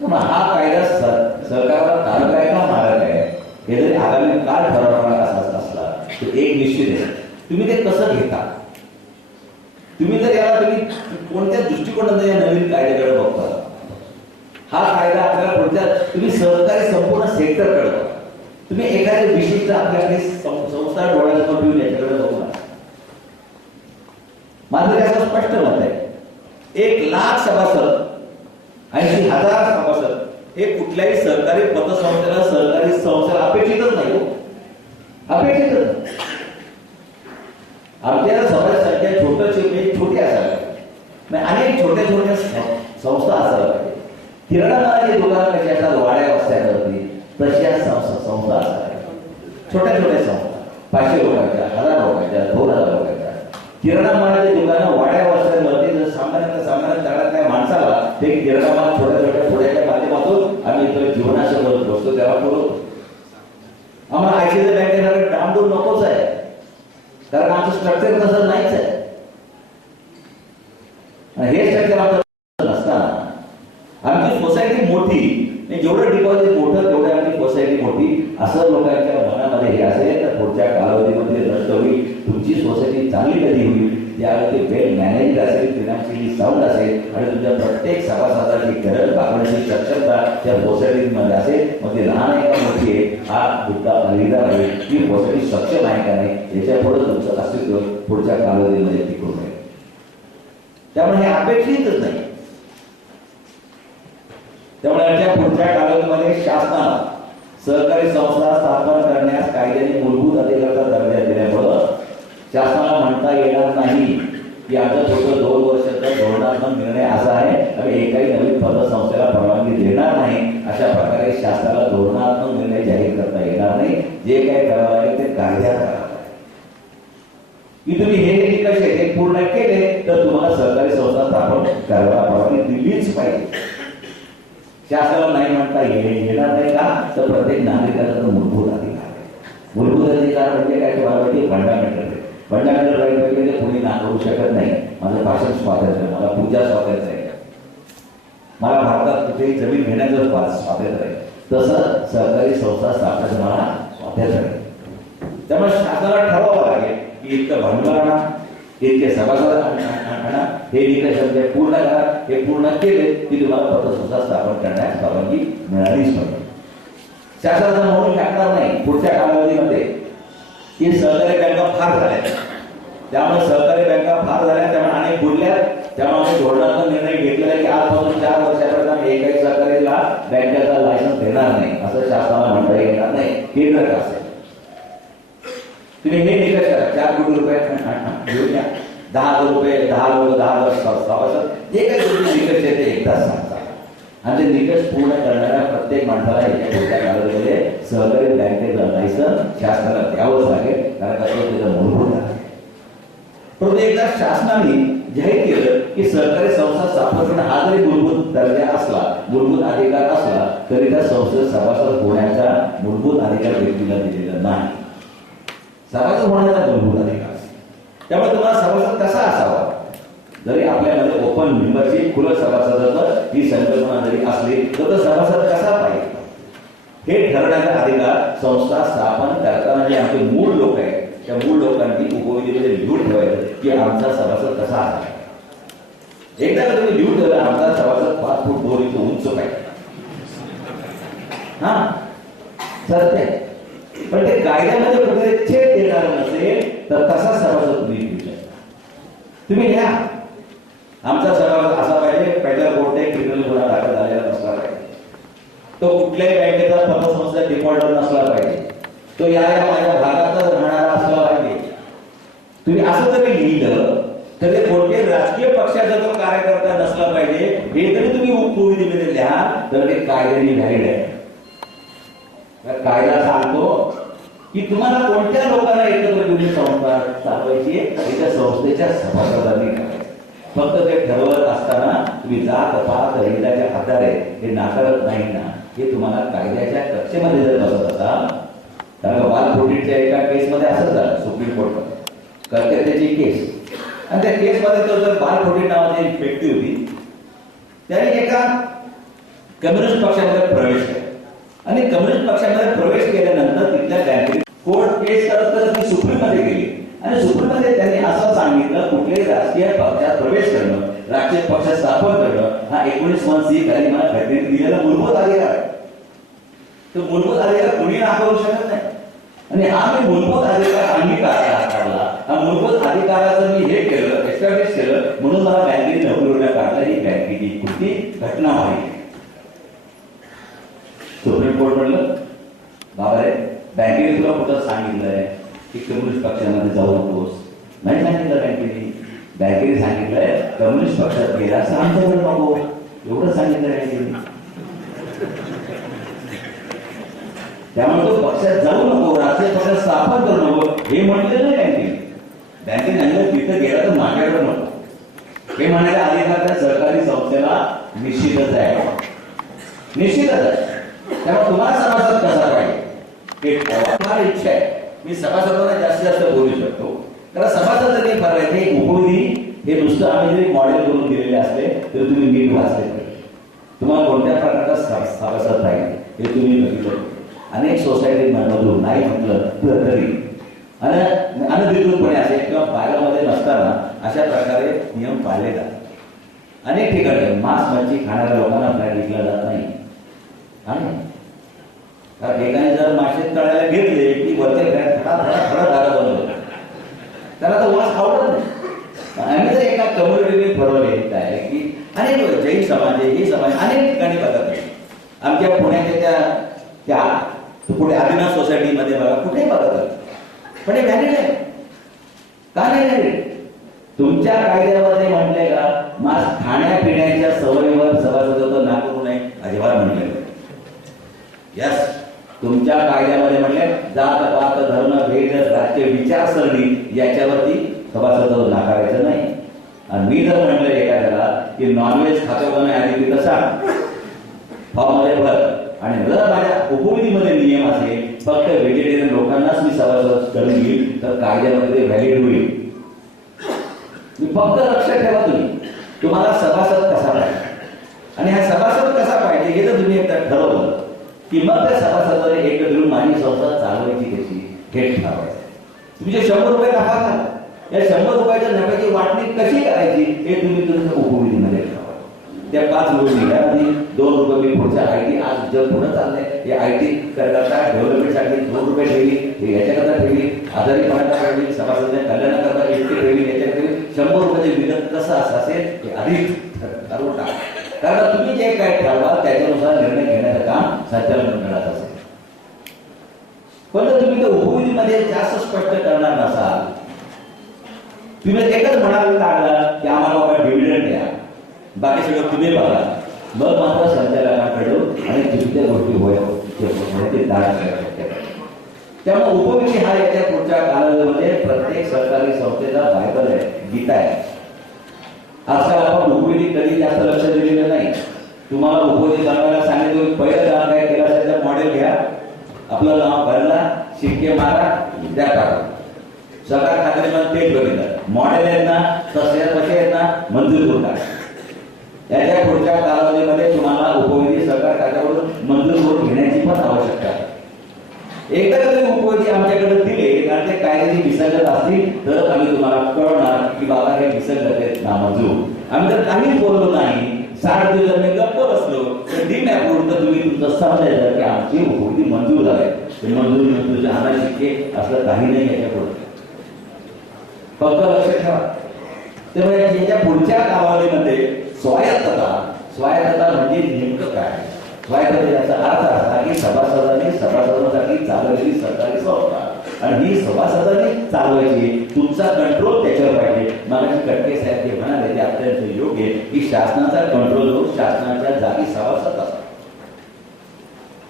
मग हा कायदा सरकारला तारक आहे का मारक आहे हे जरी आगामी काळ ठरवणारा असा असला तर एक निश्चित आहे तुम्ही ते कसं घेता तुम्ही जर याला तुम्ही कोणत्या दृष्टिकोनातून या नवीन कायद्याकडे बघता हा कायदा आपल्याला पुढच्या तुम्ही सहकारी संपूर्ण सेक्टरकडे तुम्ही एखाद्या विशिष्ट आपल्याकडे संस्था डोळ्यासमोर ठेवून याच्याकडे बघू नका माझं त्याचं स्पष्ट मत आहे 1 लाख सभासद 80,000 सभासद हे कुठल्याही सहकारी पतसंस्थेला सहकारी संस्थेला अपेक्षितच नाही हो अपेक्षितच आपल्याला सभासद संख्या छोटी असावी अनेक छोट्या संस्था असाव्या पाहिजे किराणा मालाची दुकानं कशी असतात वाड्या वस्त्यांवरती तशा संस्था असाव्या छोट्या संस्था 500 लोकांच्या 1000 लोकांच्या 2000 लोकांच्या किराणा मालाची दुकानं वाड्या वस्त्यांवरती जर सामान्य तळातल्या माणसाला ते किराणा माल छोट्या पुढ्याच्या माध्यमातून आम्ही इथं जीवनाशय करत बसतो त्याला करू आम्हाला आयसीआयसीआय बँकेला डांबून नकोच आहे कारण आमचं स्ट्रक्चर तसं नाहीच आहे हे स्ट्रक्चर आपलं नसताना आमची सोसायटी मोठी जेवढं डिपॉझिट मोठं तेवढं आमची सोसायटी मोठी असं लोकांच्या मनामध्ये हे असेल तर पुढच्या कालावधीमध्ये नष्ट होईल तुमची सोसायटी चांगली कधी होईल त्यावेळी ते वेल मॅनेज असेल फिनान्शियली साऊंड असेल आणि तुमच्या प्रत्येक सभासदाची गरज भागवण्याची सक्षमता त्या सोसायटीमध्ये असेल मग ती लहान आहे का मोठी आहे हा मुद्दा लिहिला आहे की सोसायटी सक्षम आहे का नाही याच्या पुढे तुमचं अस्तित्व पुढच्या कालावधीमध्ये टिकून राहील त्यामुळे हे अपेक्षितच नाही त्यामुळे याच्या पुढच्या कालावधीमध्ये शासनाला सहकारी संस्था स्थापन करण्यास कायद्याने मूलभूत अधिकाराचा दर्जा दिल्यामुळं शासनाला म्हणता येणार नाही की आमचं पुढचं 2 वर्षाचा धोरणात्मक निर्णय असा आहे, आम्ही एकाही नवीन पतसंस्थेला परवानगी देणार नाही. अशा प्रकारे शासनाला धोरणात्मक निर्णय जाहीर करता येणार नाही. जे काही करावं लागेल ते कायद्यात करावं लागेल. की तुम्ही हे निकष हे पूर्ण केले तर तुम्हाला सहकारी संस्था स्थापन करायला परवानगी दिलीच पाहिजे. शासनाला नाही म्हणता येणार नाही का? तर प्रत्येक नागरिकाचा मूलभूत अधिकार आहे. मूलभूत अधिकार म्हणजे काय? तुम्हाला फंडामेंटल आहे. फंडामेंटल राईट म्हणजे कोणी नाकारू शकत नाही. माझं भाषण स्वातंत्र्य, मला पूजा स्वातंत्र्य आहे, मला भारतात कुठेही जमीन घेण्याचं स्वातंत्र्य आहे. तसं सहकारी संस्था स्थापनेचं मला स्वातंत्र्य आहे. त्यामुळे शासनाला ठरवावं लागेल की इतकं भांडवल आणा, इतके सभासद आणा, हे निकष म्हणजे पूर्ण करा. हे पूर्ण केले की तुम्हाला पतसंस्था स्थापन करण्यास परवानगी मिळालीच पाहिजे. शासनाचा म्हणून टाकणार नाही पुढच्या कालावधीमध्ये की सहकारी बँका फार झाल्या, त्यामुळे सहकारी बँका फार झाल्या, त्यामुळे अनेक बुडल्या. त्यामुळे आम्ही धोरणात्मक निर्णय घेतलेला की आजपासून 4 वर्षापर्यंत आम्ही एकाही सहकारीला बँकेचा लायसन्स देणार नाही, असं शासनाला म्हणता येणार नाही. केंद्र का असेल तुम्ही हे निकष करा. 4 कोटी रुपये घेऊन या, 10,000 रुपये, 10 लोक, 10 सभासद, जे काही तुम्ही निकष आहे ते एकदाच सांगता. आणि ते निकष पूर्ण करणाऱ्या प्रत्येक माणसाला याच्या पुढच्या कालावधीमध्ये सहकारी बँकेचं लायसन्स शासनाला द्यावंच लागेल, कारण का तो त्याचा मूलभूत आहे. परंतु एकदा शासनाने जाहीर केलं की सहकारी संस्था स्थापन करणं हा जरी मूलभूत दर्जा असला, मूलभूत अधिकार असला, तरी त्या संस्थेत सभासद होण्याचा मूलभूत अधिकार व्यक्तीला दिलेला नाही. सभासद होण्याचा मूलभूत अधिकार. त्यामुळे तुम्हाला सभासद कसा असावा, जरी आपल्यामध्ये ओपन मेंबरशिप, खुलं सभासदत्व ही संकल्पना जरी असली तर तो सभासद कसा पाहिजे हे ठरवण्याचा अधिकार संस्था स्थापन करताना जे आमचे मूळ लोक आहेत त्या मूळ लोकांनी उपविधीमध्ये लिहून ठेवायचं की आमचा सभासद कसा आहे. एकदा का तुम्ही लिहून ठेवलं आमचा सभासद 5 फूट 2 इंच उंच पाहिजे, हा सत्य. पण ते कायद्यामध्ये कुठे छेद देणार नसेल तर कसा सभासद तुम्ही घेऊ शकता. तुम्ही घ्या आमचा सभासद असा पाहिजे, पहिल्या कोणत्याही क्रिमिनल गुन्हा दाखल झालेला नसला पाहिजे, तो कुठल्याही बँकेचा पतसंस्था डिफॉल्टर नसला पाहिजे, तो या माझ्या भागातच राहणारा असला पाहिजे. तुम्ही असं जरी लिहिलं तर ते कोणत्याही राजकीय पक्षाचा जो कार्यकर्ता नसला पाहिजे हे जरी तुम्ही उपविधीमध्ये लिहा तर ते कायद्याने व्हॅलिड आहे. कायदा सांगतो की तुम्हाला कोणत्या लोकांना एकत्र घेऊन संस्था चालवायची आहे त्या संस्थेच्या सभासदांनी करायचं. फक्त ते ठरवत असताना तुम्ही जात पात हिंदाच्या आधारे हे नाकारत नाही ना, हे तुम्हाला कायद्याच्या कक्षेमध्ये जर बसत असाल. कारण बालफोटीच्या एका केसमध्ये असंच झालं, सुप्रीम कोर्टमध्ये कर्तव्याची केस, आणि त्या केसमध्ये तो जर बालफोटी नावाची एक व्यक्ती होती त्याने एका कम्युनिस्ट पक्षामध्ये प्रवेश केला आणि कम्युनिस्ट पक्षामध्ये प्रवेश केल्यानंतर तिथल्या बँकेने कोर्ट केस करत ती सुप्रीम मध्ये गेली आणि सुप्रीम मध्ये त्यांनी असं सांगितलं कुठल्याही राजकीय पक्षात प्रवेश करणं, राजकीय पक्ष स्थापन करणं हा 19(1) खाली मला घटनेत दिलेला मूलभूत अधिकार आहे. तो मूलभूत अधिकार कोणी नाकारू शकत नाही. आणि हा मी मूलभूत अधिकार अंगीकारला, हा मूलभूत अधिकाराचं मी हे केलं, एस्टॅब्लिश केलं, म्हणून मला बँकेने नोकरीवर काढलं. ही बँकेची कुठली घटना व्हावी. सुप्रीम कोर्ट म्हणलं बाबा रे बँकेने तुला कुठं सांगितलंय की कम्युनिस्ट पक्षामध्ये जाऊ नकोस. नाही सांगितलं बँकेने. बँकेने सांगितलंय कम्युनिस्ट पक्षात गेला असं आमच्याकडे नको, एवढं सांगितलं बँकेने. त्यामुळे तो पक्षात जाऊ नको, राष्ट्रीय पक्ष स्थापन करू नको हे म्हटलं नाही बँकेने. बँकेने सांगितलं तिथं गेला तर माझ्याकडे नको. हे म्हणायच्या अधिकार त्या सहकारी संस्थेला निश्चितच आहे, निश्चितच आहे. त्यामुळे तुम्हाला सभासद कसा पाहिजे फार इच्छा आहे. मी सभासदांना जास्तीत जास्त बोलू शकतो, कारण सभासद जरी करायचे हे उपविधी हे नुसतं आम्ही जरी मॉडेल करून दिलेले असले तरी तुम्ही नीट वाचले पाहिजे. तुम्हाला कोणत्या प्रकारचा सभासद पाहिजे हे तुम्ही बघितलं. अनेक सोसायटीमधून नाही म्हटलं तरी अनधिकृतपणे असे किंवा बागामध्ये नसताना अशा प्रकारे नियम पाळले जातात. अनेक ठिकाणी मांस मच्छी खाणाऱ्या लोकांना फ्लॅट विकला जात नाही. कारण एकाने जर मासे तळायला घेतले की वरचे फ्लॅट थोडा दारा बनवला त्याला तो वास आवडत नाही. आम्ही जर एका कम्युनिटीने ठरवले आहे की अनेक जैन समाज हे समाज अनेक ठिकाणी बघत आमच्या पुण्याच्या त्या पुढे आदिनाथ सोसायटीमध्ये बघा कुठेही बघत पण हे व्हॅलिड आहे का नाही व्हॅलिड. तुमच्या कायद्यामध्ये म्हटले का मास खाण्यापिण्याच्या सवयीवर सभासदाचं ना करू नये अजिबात म्हटले. यस, तुमच्या कायद्यामध्ये म्हणले जात पात धर्म भेद राज्य विचारसरणी याच्यावरती सभासदाचं नाकारायचं नाही. आणि मी जर म्हटलं एखाद्याला की नॉनव्हेज खातो का नाही आधी तिथं सांग फॉर्म मध्ये भर, आणि जर माझ्या उपविधीमध्ये नियम असेल फक्त व्हेजिटेरियन लोकांनाच मी सभासद करून घेईल तर कायद्यामध्ये व्हॅलिड होईल. मी फक्त लक्ष ठेवा तुम्हाला सभासद कसा पाहिजे आणि हा सभासद कसा पाहिजे हे जर तुम्ही एकदा ठरवलं की मग त्या सभासदाने एकत्र माझी संस्था चालवायची कशी हे ठरवायचं. तुम्ही जे 100 रुपये नफा घाला या 100 रुपयाच्या नफ्याची वाटणी कशी करायची हे तुम्ही तुमच्या उपविधीमध्ये ठरवा. त्या 5 रुपये आणि 2 रुपये मी पुढच्या आयटी आज जग पुढे चाललंय या आयटी करता डेव्हलपमेंटसाठी 2 रुपये ठेवली हे याच्याकरता ठेवली आजारी पडता ठेवली सभासदांच्या कल्याणाकरता 1 ठेवली याच्यात ठेवली 100 रुपयाचे विधान कसं असेल हे आधी ठरवून टाका. कारण तुम्ही जे काय ठरवाल त्याच्यानुसार निर्णय घेण्याचं काम संचालन मंडळात असेल. पण जर तुम्ही त्या उपविधीमध्ये जास्त स्पष्ट करणार नसाल तुम्ही एकच म्हणायला लागला की आम्हाला बाबा डिव्हिडंड द्या बाकी सगळं तुम्ही बघा मग मात्र संचालकांकडून आणि चुकीच्या गोष्टी होण्याची दाट शक्यता. त्यामुळे उपविधी हा याच्या पुढच्या कालावधीमध्ये प्रत्येक सरकारी संस्थेचा बायबल आहे, गीता आहे. आजकाल आपण उपविधी कधी जास्त लक्ष दिलेलं नाही. तुम्हाला उपविधी बनवायला सांगितलं पहिलं काम काय केलं असेल तर मॉडेल घ्या, आपलं नाव भरला, शिक्के मारा, द्या टाका. सरकार खात्यामध्ये तेच बघितलं मॉडेल आहेत ना तसे कसे आहेत ना मंजूर करून टाका. याच्या पुढच्या कालावधीमध्ये तुम्हाला उपविधी सरकार खात्याकडून मंजूर करून घेण्याची पण आवश्यकता आहे. एकदा कधी उपविधी आमच्याकडे दिले कारण ते कायद्याची विसंगत असतील तर आम्ही तुम्हाला कळणार की बाबा हे विसंगत आहेत नामंजूर. आम्ही जर काहीच बोललो नाही 60 दिवस मी गप्प बसलो तर डीम अप्रूव्ह तर तुम्ही तुमचं समजायचं की आमची उपविधी मंजूर झाले. मंजूर आम्हाला शिक्के असं काही नाही याच्यापुढे फक्त लक्ष ठेवा. त्यामुळे याच्या पुढच्या कालावधीमध्ये स्वायत्तता म्हणजे नेमकं काय? स्वायत्ततेचा अर्थ असा की सभासदांसाठी चालवलेली सरकारी संस्था आणि ही सभासदांनी चालवायची तुमचा कंट्रोल त्याच्यावर पाहिजे. मला कटके साहेब जे म्हणाले ते अत्यंत योग्य आहे की शासनाचा कंट्रोल होऊन शासनाच्या जागी सभासद असतात.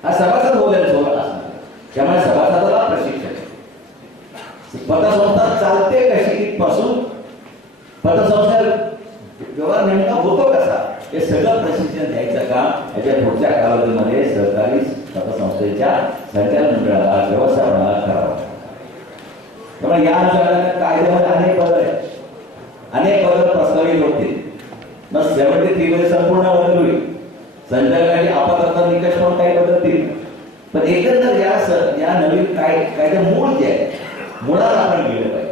हा सभासद बोलायला असणार त्यामुळे सभासदाला प्रशिक्षण पतसंस्था चालते कशी पासून पतसंस्था व्यवहार नेमका होतो कसा हे सगळं प्रशिक्षण द्यायचं काम याच्या पुढच्या कालावधीमध्ये सरकारी पतसंस्थेच्या संचालन मंडळाला व्यवस्थापनाला करावं. त्यामुळे या अनुषंगाने कायद्यामध्ये अनेक बदल आहेत, अनेक बदल प्रस्तावित होतील. मग 73 मध्ये संपूर्ण बदल होईल. संचालकांची अपात्रता निकष पण काही बदलतील. पण एकंदर या नवीन कायदा मूळ जे आहे मुळात आपण गेलं पाहिजे.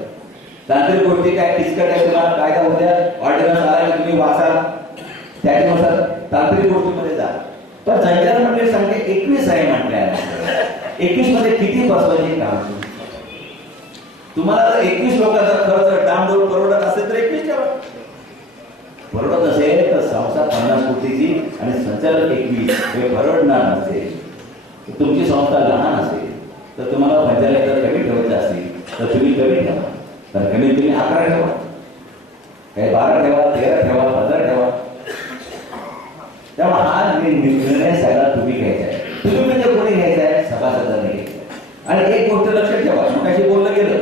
तांत्रिक गोष्टी काय किचकट आहे तुम्हाला कायदा उद्या ऑर्डिनन्स आला की तुम्ही वाचा त्याच्यानुसार तांत्रिक गोष्टीमध्ये जा. पण संचालन मंडळ सांगते 21 आहे म्हटल्या 21 मध्ये किती बसवायचे काम. तुम्हाला जर 21 लोकांचा खर्च डामडोल परवडत असेल तर 21 ठेवा. परवडत नसेल तर संस्था 50 कोटीची आणि संचालक 21 हे परवडणार नसेल तुमची संस्था लहान असेल तर तुम्हाला 50 जर कमी ठेवायचं असेल तर तुम्ही कमी ठेवा. तर कमीत कमी 11 ठेवा, काही 12 ठेवा, 13 ठेवा, 15 ठेवा. त्यामुळे हा निर्णय सगळा तुम्ही घ्यायचा आहे. तुम्ही म्हणजे कोणी घ्यायचा आहे? सभासदांनी घ्यायचा. आणि एक गोष्ट लक्षात ठेवा मगाशी बोललं गेलं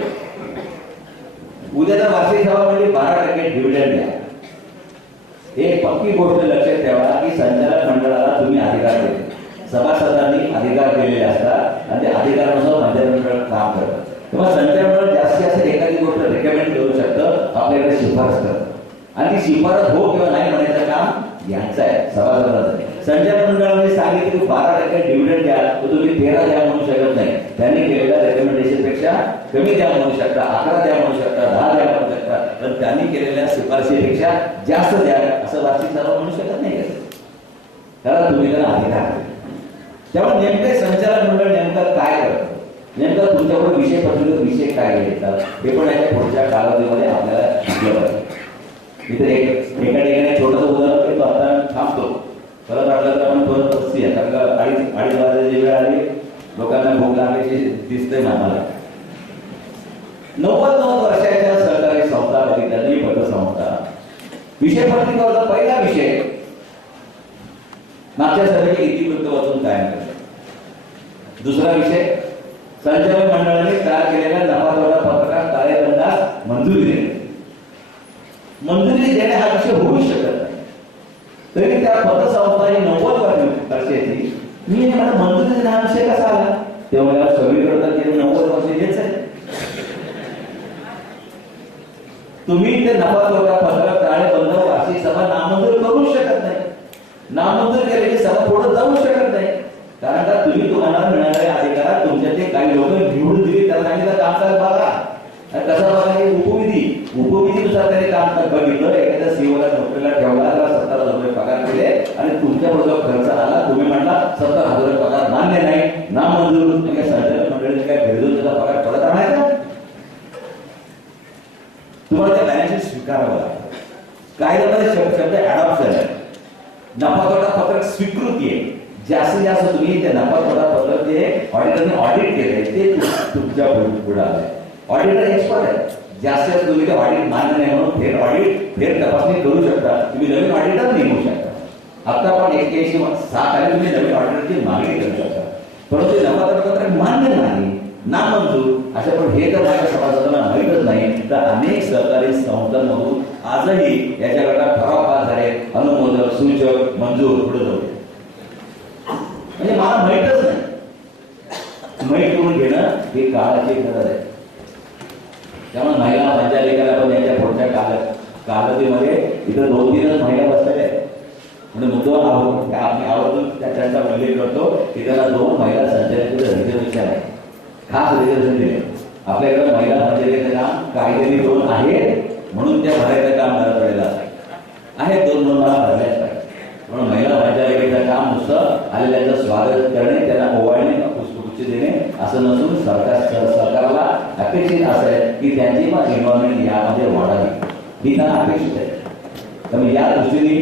उद्याचा वार्षिक ठेवा म्हणजे 12% डिव्हिडंड द्या. एक पक्की गोष्ट लक्षात ठेवा की संचालक मंडळाला तुम्ही अधिकार दिले, सभासदांनी अधिकार दिलेले असतात आणि ते अधिकारानुसार संचालक मंडळ काम करतात. तेव्हा संचालक मंडळ जास्तीत जास्त एखादी गोष्ट रेकमेंड करू शकतं, आपल्याकडे शिफारस करतं आणि ती शिफारस हो किंवा नाही म्हणायचं काम यांचं आहे, सभासदांचं. संचालक मंडळाने सांगितलं की 12% डिव्हिडंड द्या तर तुम्ही 13 द्या म्हणू शकत नाही. त्यांनी केलेल्या रेकमेंडेशन पेक्षा कमी द्या म्हणू शकता, 11 द्या म्हणू शकता, 10 द्या म्हणू शकता. पण त्यांनी केलेल्या शिफारशीपेक्षा जास्त द्या असं वार्षिक ठराव म्हणू शकत नाही. कारण तुम्ही त्यांना अधिकार. त्यामुळे नेमके संचालक मंडळ नेमकं काय करतं, नेमकं तुमच्याकडे विषय पत्रिकेत विषय काय घेतात हे पण याच्या पुढच्या कालावधीमध्ये आपल्याला शिकलं पाहिजे. इथे एका ठिकाणी छोटंसं उदाहरण देतो, आता थांबतो. परत वाटलं तर आपण परत बसूया कारण 2:30 वाजल्याची वेळ आली, लोकांना भूक लागल्याची दिसतंय आम्हाला. 90 वर्षाच्या सरकारी संस्था बघितल्या विषय पत्रिकेवरचा पहिला विषय मागच्या सभेचे इतिवृत्त वाचून कायम करणे. दुसरा विषय संचालक मंडळाने तयार केलेल्या नफा तोटा पत्रकात ताळेबंदास मंजुरी देणे. मंजुरी देणे हा विषय होऊ शकत नाही. तरी त्या पतसंस्था ही 90 वर्षाची मी मला मंजुरी देणे हा विषय कसा आला तेव्हा सगळीकडे तर गेले 90 वर्ष हेच आहे. तुम्ही ते नफा तोटा पत्रक ताळेबंद वार्षिक सभा नामंजूर करू शकत नाही. नामंजूर केलेली सभा पुढे जाऊ शकत नाही. कारण का तुम्ही तुम्हाला मिळणाऱ्या अधिकारात तुमच्या ते काही लोक निवडून दिली त्याला सांगितलं कामकाज बघा. कसं बघा की उपविधीनुसार त्यांनी काम बघितलं. एखाद्या सीओला नोकरीला ठेवला त्याला 17,000 रुपये पगार केले आणि तुमच्यावर जो खर्च आला तुम्ही म्हटला 17,000 पगार मान्य नाही नामंजूर. संचालक मंडळीने काय भेदून त्याचा पगार परत आणायचा. तुम्हाला त्या बॅलन्स स्वीकारावं लागतं. कायद्यामध्ये शब्द ॲडॉप्शन आहे. नफा तोटा पत्रक स्वीकृती आहे. जास्तीत जास्त तुम्ही ते नफा तोटा पत्रक जे ऑडिटरने ऑडिट केले ते तुमच्या पुढे आले. ऑडिटर एक्सपर्ट आहे. जास्तीत तुम्ही ते ऑडिट मान्य नाही म्हणून फेर तपासणी करू शकता. तुम्ही नवीन ऑडिटर नेमू शकता. आता आपण 81 साली तुम्ही नवीन ऑडिटरची मागणी करू शकता. परंतु नफा तोटा पत्रक मान्य नाही नामंजूर अशा पण हे तर माझ्या सभासदांना माहीतच नाही. तर अनेक सहकारी संस्थांमधून आजही याच्याकरता ठराव पास झाले अनुमोदक सूचक मंजूर पुढे जाऊ म्हणजे मला माहीतच नाही. माहीत करून घेणं ही काळाची गरज आहे. त्यामुळे महिला पंचायतीला पण याच्या पुढच्या कालावधीमध्ये इथं 2-3 महिला बसलेल्या आहेत. म्हणजे मुद्दा आम्ही आवर्जून त्यांचा उल्लेख करतो की त्याला 2 महिला संचालक रिझर्वेशन आहे. खास रिझर्वेशन दिले. आपल्याकडे महिला पंचायतीचं काम कायद्याने 2 आहेत म्हणून त्या भरायचं काम पडलेलं आहे. 2 मला भरल्याच पाहिजे. म्हणून महिला पंचायतीचं काम नुसतं आलेल्याचं स्वागत करणे त्यांना ओवाळणे पुष्पगुच्छ देणे असं नसून सरकारला अपेक्षित असं आहे की त्यांची पण इन्व्हॉल्वमेंट यामध्ये वाढावी ही त्यांना अपेक्षित आहे. त्यामुळे या दृष्टीने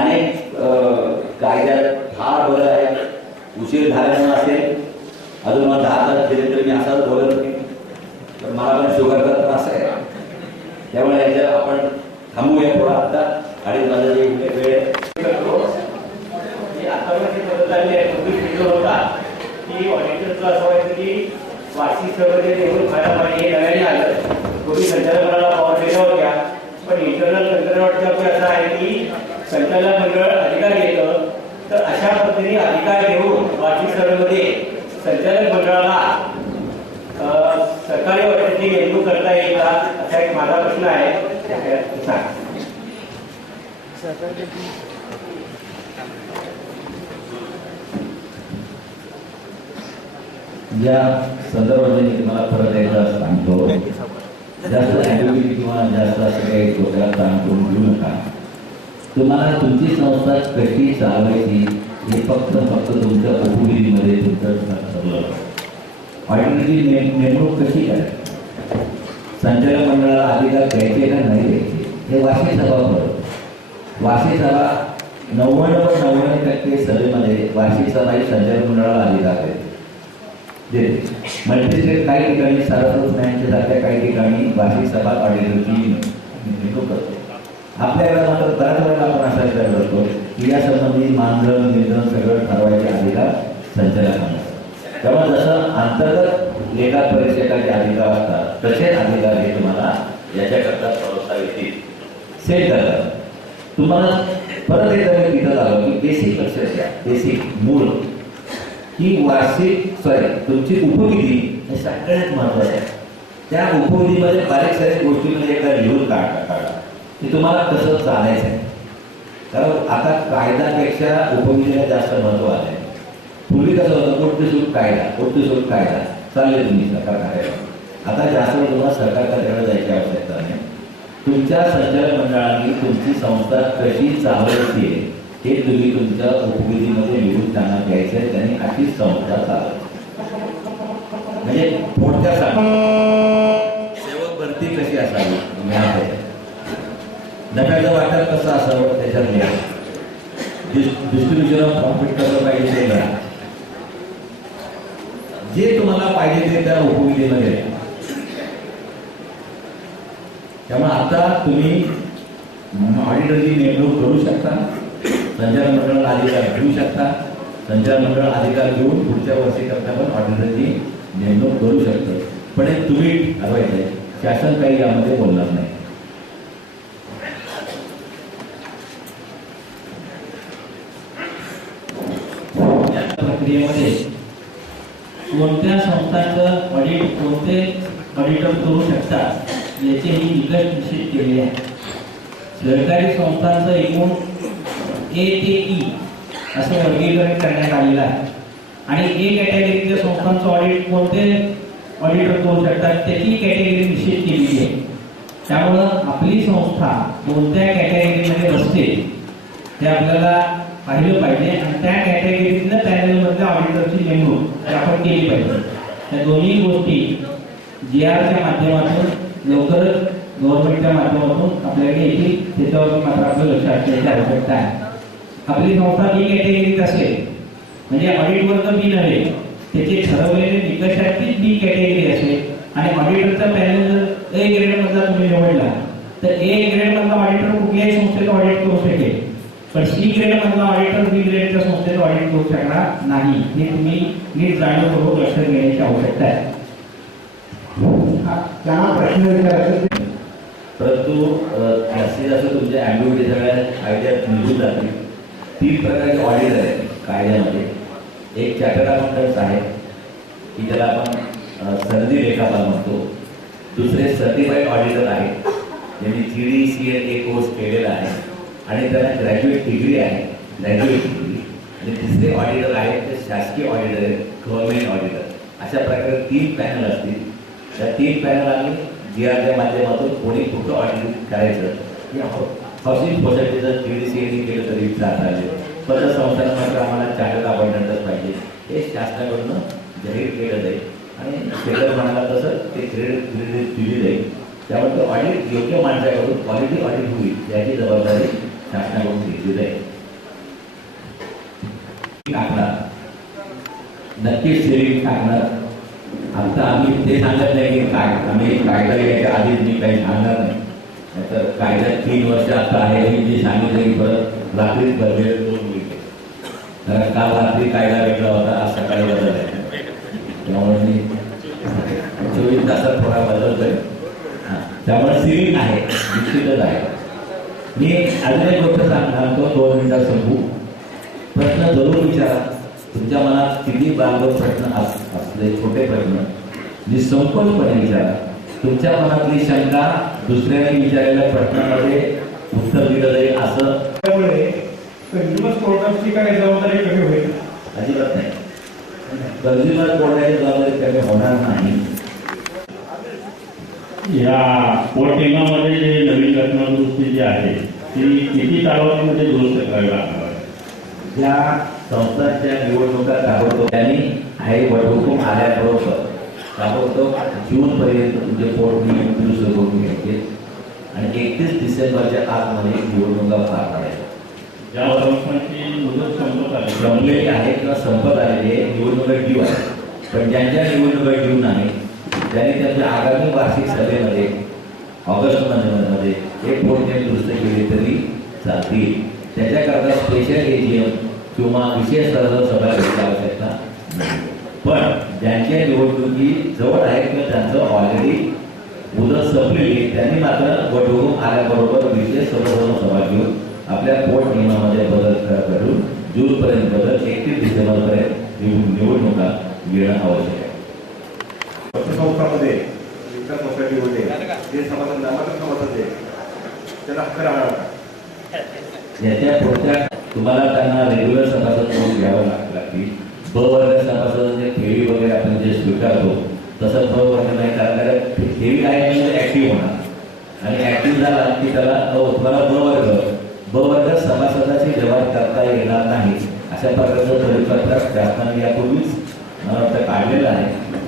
अनेक कायद्यात फार बरं आहे. उशीर झाल्यामुळे असेल अजून मला 10 तास दिले तरी मी असाच बोलत नाही. तर मला पण शुगरचा त्रास आहे. त्यामुळे याच्या आपण थांबूया थोडा. आता 2:30 वाजता वेळ होता की ऑडिटरचं असं व्हायचं की वार्षिक सभेचे निवडून खायला पाहिजे हे नव्याने आलं. पूर्वी संचालक मंडळाला पॉवर दिल्या होत्या. पण इंटरनल कंट्रोलवरती असं आहे की संचालक मंडळ अधिकार घेतं. तर अशा पद्धतीने अधिकार घेऊन वार्षिक सभेमध्ये संचालक मंडळाला सरकारी ऑडिटची नेमणूक करता येईल का असा एक माझा प्रश्न आहे. या संदर्भामध्ये मी तुम्हाला परत एकदा सांगतो जास्त ॲक्टिव्हिटी किंवा जास्त असं काही डोक्याला ताण करून घेऊ नका. तुम्हाला तुमची संस्था कशी चालवायची हे फक्त तुमच्या उपविधीमध्ये तुमचं ठरलं. ऑडिटरची नेमणूक कशी करायची संचालक मंडळाला अधिकार द्यायचे का नाही द्यायचे हे वार्षिक सभा बरोबर. वार्षिक सभा 99% सभेमध्ये वार्षिक सभा ही संचालक मंडळाला अधिकार देते. मल्टीस्टेट काही ठिकाणी सार्वजनिक बँकेसारख्या काही ठिकाणी वार्षिक सभा ऑडिटरची नेमणूक करते. आपल्याकडे मात्र बऱ्याच वेळेला आपण असा विचार करतो की या संबंधी मानधन निधन सगळं ठरवायचे अधिकार संचालकांना. त्यामुळे जसं अंतर्गत लेखा परीक्षकाचे अधिकार असतात तसेच अधिकार हे तुम्हाला याच्याकरता प्रस्ताव येतील सेट करतात. तुम्हाला परत एकदा मी तिथं आलो की बेसिक लक्षात घ्या. बेसिक मूळ ही तुमची उपविधी हे सगळ्यात महत्वाचं आहे. त्या उपविधीमध्ये बारीक सारीक गोष्टीमध्ये एकदा लिहून काढा की तुम्हाला कसं चालायचं आहे. कारण आता कायद्यापेक्षा उपविधीला जास्त महत्व आलं आहे. पूर्वी कसं होतं पोटसूट कायदा चालले तुम्ही सरकार कार्यालय. आता जास्त वेळ तुम्हाला सरकार कार्यालयाला जायची आवश्यकता नाही. तुमच्या संचालक मंडळाने तुमची संस्था कशी चालवायची आहे हे तुम्ही तुमच्या उपविधीमध्ये लिहून त्यांना द्यायचं आहे. त्यांनी अशी संस्था चालवायची. म्हणजे थोडक्यात सेवक भरती कशी असावी नफ्याचं वाटप कसं असावं त्याच्यात लिहा. डिस्ट्रीब्युशन ऑफ प्रॉफिट कसं पाहिजे ते लिहा. जे तुम्हाला पाहिजे ते त्या उपविधीमध्ये. त्यामुळे आता तुम्ही ऑडिटरची नेमणूक करू शकता, संचालक मंडळ अधिकार घेऊ शकता, संचालक मंडळ अधिकार घेऊन पुढच्या वर्षी करता पण ऑडिटरची नेमणूक करू शकतो. पण हे तुम्ही ठरवायचं आहे, शासन काही यामध्ये बोलणार नाही. प्रक्रियेमध्ये कोणत्या संस्थांचं ऑडिट कोणते ऑडिटर करू शकतात याचेही निकष निश्चित केले आहेत. सरकारी संस्थांचं एकूण ए ते ई असं वर्गीकरण करण्यात आलेलं आहे आणि ए कॅटेगरीच्या संस्थांचं ऑडिट कोणते ऑडिटर करू शकतात त्याची कॅटेगरी निश्चित केलेली आहे. त्यामुळं आपली संस्था कोणत्या कॅटेगरीमध्ये बसते ते आपल्याला पाहिलं पाहिजे आणि त्या कॅटेगरीतल्या पॅनलमधल्या ऑडिटरची नेमणूक आपण केली पाहिजे. त्या दोन्ही गोष्टी GRच्या माध्यमातून लवकरच गव्हर्नमेंटच्या माध्यमातून आपल्याकडे येतील. त्याच्यावर मात्र आपलं लक्ष असण्याची आवश्यकता आहे. आपली संस्था बी कॅटेगरीत असेल म्हणजे ऑडिट वर्ग बी नव्हे, त्याचे ठरवलेले निकषातीच बी कॅटेगरी असेल आणि ऑडिटरचा पॅनल जर ए ग्रेड मधला तुम्ही निवडला तर ए ग्रेड मधला ऑडिटर कुठल्याही संस्थेचं ऑडिट करू शकेल, पण सी ग्रेड मधला ऑडिटर बी ग्रेडच्या संस्थेचं ऑडिट करू शकणार नाही. हे तुम्ही नीट जाणीवपूर्वक लक्ष देण्याची आवश्यकता आहे. त्यांना प्रश्न विचारायचे परंतु जास्तीत जास्त तुमच्या ॲम्बिग्युटी सगळ्या कायद्यात निघून जातील. 3 प्रकारचे ऑडिट आहेत कायद्यामध्ये. एक चार्टर्ड अकाउंटंट्स आहे की ज्याला आपण सर्दी लेखापाल म्हणतो. दुसरे सर्टिफाईड ऑडिटर आहे, त्यांनी GD/CA कोर्स केलेला आहे आणि त्यांना ग्रॅज्युएट डिग्री आहे, ग्रॅज्युएट डिग्री. आणि तिसरे ऑडिटर आहेत ते शासकीय ऑडिटर आहेत, गव्हर्नमेंट ऑडिटर. अशा प्रकारे 3 पॅनल असतील. त्या 3 पॅनल आम्ही GRच्या माध्यमातून कोणी कुठं ऑडिट करायचं या हाऊसिंग सोसायटीचं GD/CA केलं तरी चालतं आहे. पतसंस्थांना मात्र आम्हाला चार्टर्ड अकाउंटंटच पाहिजे हे शासनाकडून जाहीर केलं जाईल आणि शेअर म्हणाला तसं ते क्रेडिट दिली जाईल. त्यामुळे ऑडिट योग्य माणसाकडून क्वालिटी ऑडिट होईल याची जबाबदारी शासनाकडून घेतली जाईल. टाकणार नक्कीच सेविंग टाकणार. आता आम्ही ते सांगत नाही की काय आम्ही कायदा यायच्या आधीच मी काही सांगणार नाही. तर कायद्यात 3 वर्ष आता आहे मी जे सांगितलं की परत रात्रीच बदलेल 2 वीक. कारण काल रात्री कायदा वेगळा होता, आज सकाळी बदलला. त्यामुळे मी 24 तासात थोडा बदलतोय. त्यामुळे सिविंग आहे, निश्चितच आहे. मी अजून एक गोष्ट सांगतो, 2 मिनिटात संपू. प्रश्न जरूर विचारा. तुमच्या मनात किती बालगत प्रश्न असले छोटे प्रश्न निसंकोचपणे विचारा. तुमच्या मनातली शंका दुसऱ्याने विचारलेल्या प्रश्नामध्ये उत्तर दिलं जाईल असं त्यामुळे कंझ्युमर कोर्टाची काय जबाबदारी कमी होईल? अजिबात नाही. कंझ्युमर कोर्टाची जबाबदारी कमी होणार नाही. या पोटनियमामध्ये जे नवीन घटनादुरुस्ती जी आहे ती किती कालावधीमध्ये दुरुस्त करावी लागणार? ज्या संस्थांच्या निवडणुका ताबडतोब त्यांनी आहे वटहुकूम आल्याबरोबर ताबडतोब जूनपर्यंत तुमचे पोटनियम दुरुस्त करून घ्यायचे आणि 31 डिसेंबरच्या आतमध्ये निवडणुका पार पाडायच्या. ज्या संस्थांची मुदत संपत आली जमलेली आहे किंवा संपत आलेली आहे निवडणुका ड्यू आहे, पण ज्यांच्या निवडणुका ड्यू नाही त्यांनी त्यांच्या आगामी वार्षिक सभेमध्ये ऑगस्ट महिन्यामध्ये एक पोटनियम दुरुस्त केले तरी चालतील. त्याच्याकरता स्पेशल AGM किंवा विशेष सभा घ्यायची आवश्यकता नाही. पण ज्यांच्या निवडणुकी जवळ आहेत किंवा त्यांचं ऑलरेडी मुदत संपलेली त्यांनी मात्र वटहुकूम आल्याबरोबर विशेष सभा घेऊन आपल्या पोट नियमामध्ये बदल करून जूनपर्यंत बदल 31 डिसेंबरपर्यंत निवडणुका घेणं आवश्यक आहे. पतसंस्थामध्ये इतर सोसायटीमध्ये जे समाधान नामांतर समाजात आहे त्याला हक्क राहणार. याच्या पुढच्या तुम्हाला त्यांना रेग्युलर सभासद म्हणून घ्यावं लागतील. ब वर्ग सभासदांचे ठेवी वगैरे आपण जे स्वीकारतो तसं ब वर्ग नाही. कारण ठेवी आहे म्हणजे ऍक्टिव्ह होणार आणि ऍक्टिव्ह झाला की त्याला तुम्हाला ब वर्ग सभासदाची व्यवहार करता येणार नाही. अशा प्रकारचं परिपत्रक शासनाने यापूर्वीच मला वाटतं काढलेलं आहे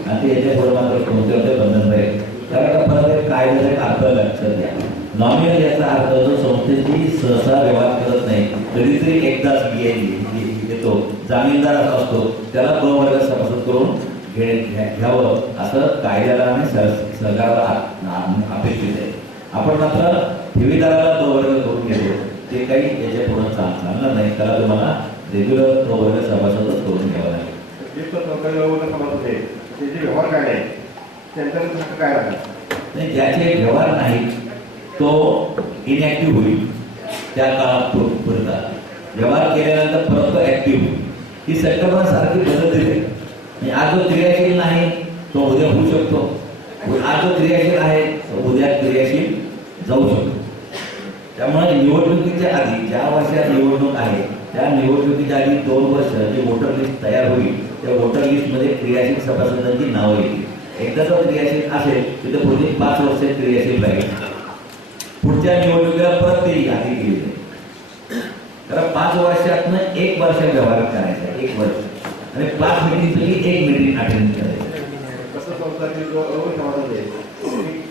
आणि ते याच्या पुढे मात्र कोणत्या बंधन राहील. कारण आता परत कायद्याचा अर्थ लक्षात घ्या. नॉमिनल याचा अर्थ जो संस्थेची सहसा व्यवहार करत नाही कधीतरी एकदाच येतो जामीनदार असतो त्याला ब वर्ग सभासद करून घ्यावं असं कायद्याला आणि सरकारला अपेक्षित आहे. आपण मात्र ठेवीदाराला ब वर्ग करून ते काही याच्या पुढे चालणार नाही. त्याला तुम्हाला रेग्युलर तो वर्ग सभासदच करून घ्यावा लागेल. जे वर्ग सभासद आहे त्याचे व्यवहार काय आहे त्यांचा हक्क काय राहणार? नाही, ज्याचे व्यवहार नाही तो इनॅक्टिव्ह होईल त्या काळात पुरता. व्यवहार केल्यानंतर परत तो ऍक्टिव्ह होईल. ही संकल्पना सारखी बदलते. आणि आज जो क्रियाशील नाही तो उद्या होऊ शकतो. आज जो क्रियाशील आहे तो उद्या क्रियाशील जाऊ शकतो. त्यामुळे निवडणुकीच्या आधी ज्या वर्षात निवडणूक आहे त्या निवडणुकीच्या आधी 2 वर्ष जे वोटर लिस्ट तयार होईल त्या वोटर लिस्टमध्ये क्रियाशील सभासदांची नावं येतील. एकदा जर क्रियाशील असेल तर पुढे 5 वर्ष क्रियाशील राहील. पुढच्या निवडणुकीला परत ते यादी केली जाईल. कारण 5 वर्षातनं 1 वर्ष व्यवहार करायचा, 1 वर्ष, आणि 5 मिटिंगपैकी 1 मिटिंग अटेंड करायचं. कसं संस्थांचे जो समाजात आहे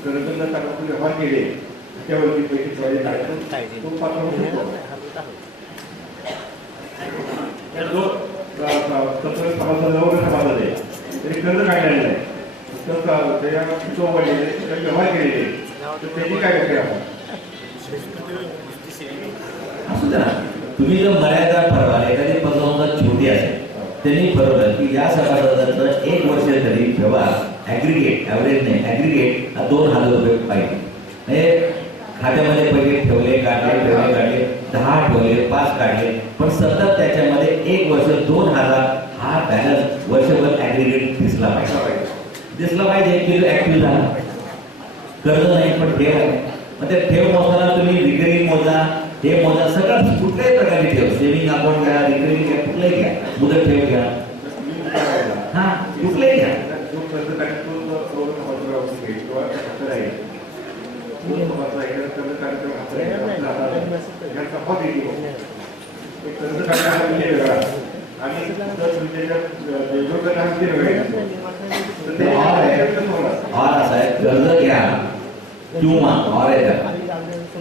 कर्ज न टाकून व्यवहार केले त्यावरती पैसे ठेवायचे नाही तो पात्र होऊ शकतो. जो सभासदावर समाजात आहे तरी कर्ज काढलेलं आहे तो व्यवहार केलेले तर त्याची काय व्याख्या असू द्या. तुम्ही जर मर्यादा ठरवाल, एखादी पतसंस्था छोटी असेल त्यांनी ठरवलं की या सभासदाचं 1 वर्ष तरी व्यवहार ॲग्रिगेट, ॲव्हरेज नाही, ॲग्रिगेट 2,000 रुपये पाहिजे. म्हणजे खात्यामध्ये पैसे ठेवले काढले 10 ठेवले 5 काढले पण सतत त्याच्यामध्ये 1 वर्ष 2,000 हा बॅलन्स वर्षभर ॲग्रिगेट दिसला पाहिजे की ऍक्टिव्ह झाला. कर्ज नाही पण ठेव आहे. मग ते ठेव मोजताना तुम्ही रिकरिंग मोजा, हे मोजा, सगळं कुठल्याही प्रकारची ठेव, सेव्हिंग अकाउंट घ्या, रिकरिंग घ्या, कुठलंही घ्या, मुदत ठेव घ्या, हा कुठलंही घ्या. और असा आहे, कर्ज घ्या किंवा और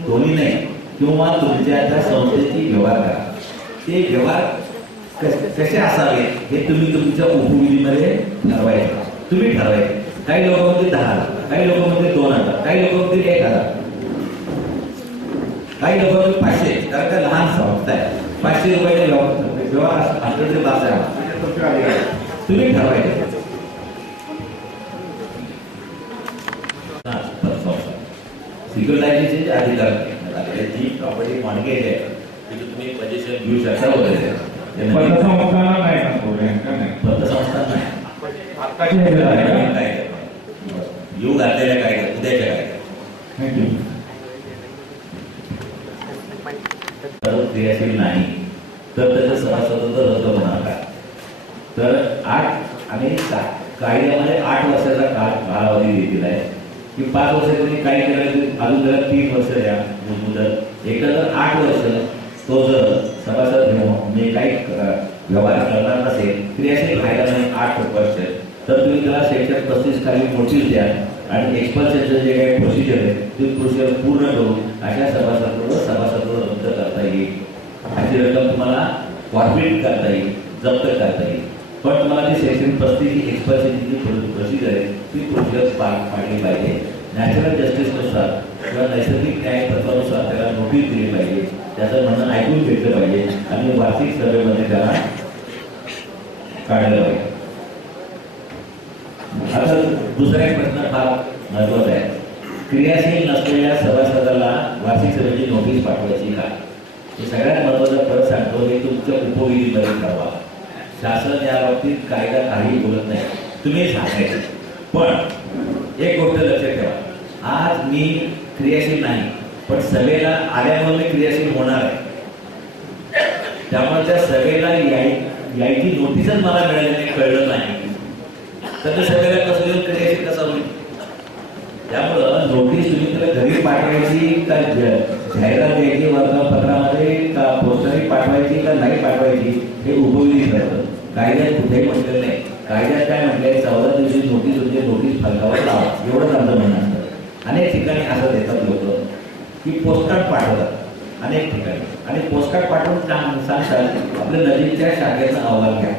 दोन्ही नाही, किंवा तुमच्या त्या संस्थेची व्यवहार करा. ते व्यवहार कसे असावे हे तुम्ही तुमच्या उपविधीमध्ये ठरवायचं. तुम्ही ठरवायचे. काही लोक म्हणते 10,000, काही लोक म्हणते 2,000, काही लोक म्हणते 1,000, काही लोक म्हणते 500. कारण का लहान संस्था आहे, 500 रुपयाचे व्यवहार आठवडे बास आहे. तुम्ही ठरवायचे. सिक्युरिटायझेशनचे अधिकार जी प्रॉपर्टी मॉर्गेज आहे तिथे तुम्ही पोझिशन घेऊ शकता वगैरे. पतसंस्था नाही, पतसंस्था नाही. येऊ घातलेल्या कायद्यात, उद्याच्या कायद्यात क्रियाशील नाही तर त्याचं सभासदत्व रद्द होणार का? तर 8 आणि 7 कायद्यामध्ये 8 वर्षाचा कालावधी दिलेला आहे की 5 वर्ष तुम्ही काय केलं अजून त्याला 3 वर्ष द्या मुदत. एकंदर 8 वर्ष तो जर सभासद म्हणजे काही व्यवहार करणार नसेल, क्रियाशील राहिला नाही 8 वर्ष, तर तुम्ही त्याला सेक्शन 35 खाली नोटीस द्या आणि एक्सपल्शनचं जे काही प्रोसिजर आहे ते प्रोसिजर पूर्ण करून अशा सभासदांवर रद्द करता येईल. अशी रक्कम तुम्हाला फॉर्फिट करता येईल, जप्त करता येईल. पण तुम्हाला ती सेक्शन 35 एक्सपल्शनची जी प्रोसिजर आहे ती प्रोसिजर पाडली पाहिजे. नॅचरल जस्टिसनुसार किंवा नैसर्गिक न्याय तत्वानुसार त्याला नोटीस दिली पाहिजे, त्याचं म्हणणं ऐकून घेतलं पाहिजे आणि वार्षिक सभेमध्ये त्याला काढलं पाहिजे. आता दुसरा एक प्रश्न फार महत्वाचा आहे. क्रियाशील नसलेल्या सभासदाला वार्षिक सभेची नोटीस पाठवायची का? हे सगळ्यात महत्वाचा फरक सांगतो हे तुमच्या उपविधीमध्ये ठरवा. शासन या बाबतीत कायदा काही बोलत नाही, तुम्ही सांगायचं. पण एक गोष्ट लक्षात ठेवा, आज मी क्रियाशील नाही पण सभेला आल्यामुळे मी क्रियाशील होणार आहे. त्यामुळे त्या सभेला यायची नोटीसच मला मिळाली नाही, कळलं नाही, तर त्या सभेला कसं येऊन क्रियाशील कसा होईल? त्यामुळं नोटीस तुम्ही त्याला घरी पाठवायची का जाहिरात द्यायची वर्तमानपत्रामध्ये का पोस्टरी पाठवायची का नाही पाठवायची हे उपविधी ठरतं. कायद्यात कुठेही म्हटलेलं नाही. कायद्यात काय म्हटलंय 14 दिवशी नोटीस होते, नोटीस फलकावर लावा, एवढंच आमचं म्हणणं असतं. अनेक ठिकाणी असं देतात लोक की पोस्टकार्ड पाठवतात अनेक ठिकाणी, आणि पोस्टकार्ड पाठवून सांगतात आपल्या नजीकच्या शाखेचा अहवाल घ्या.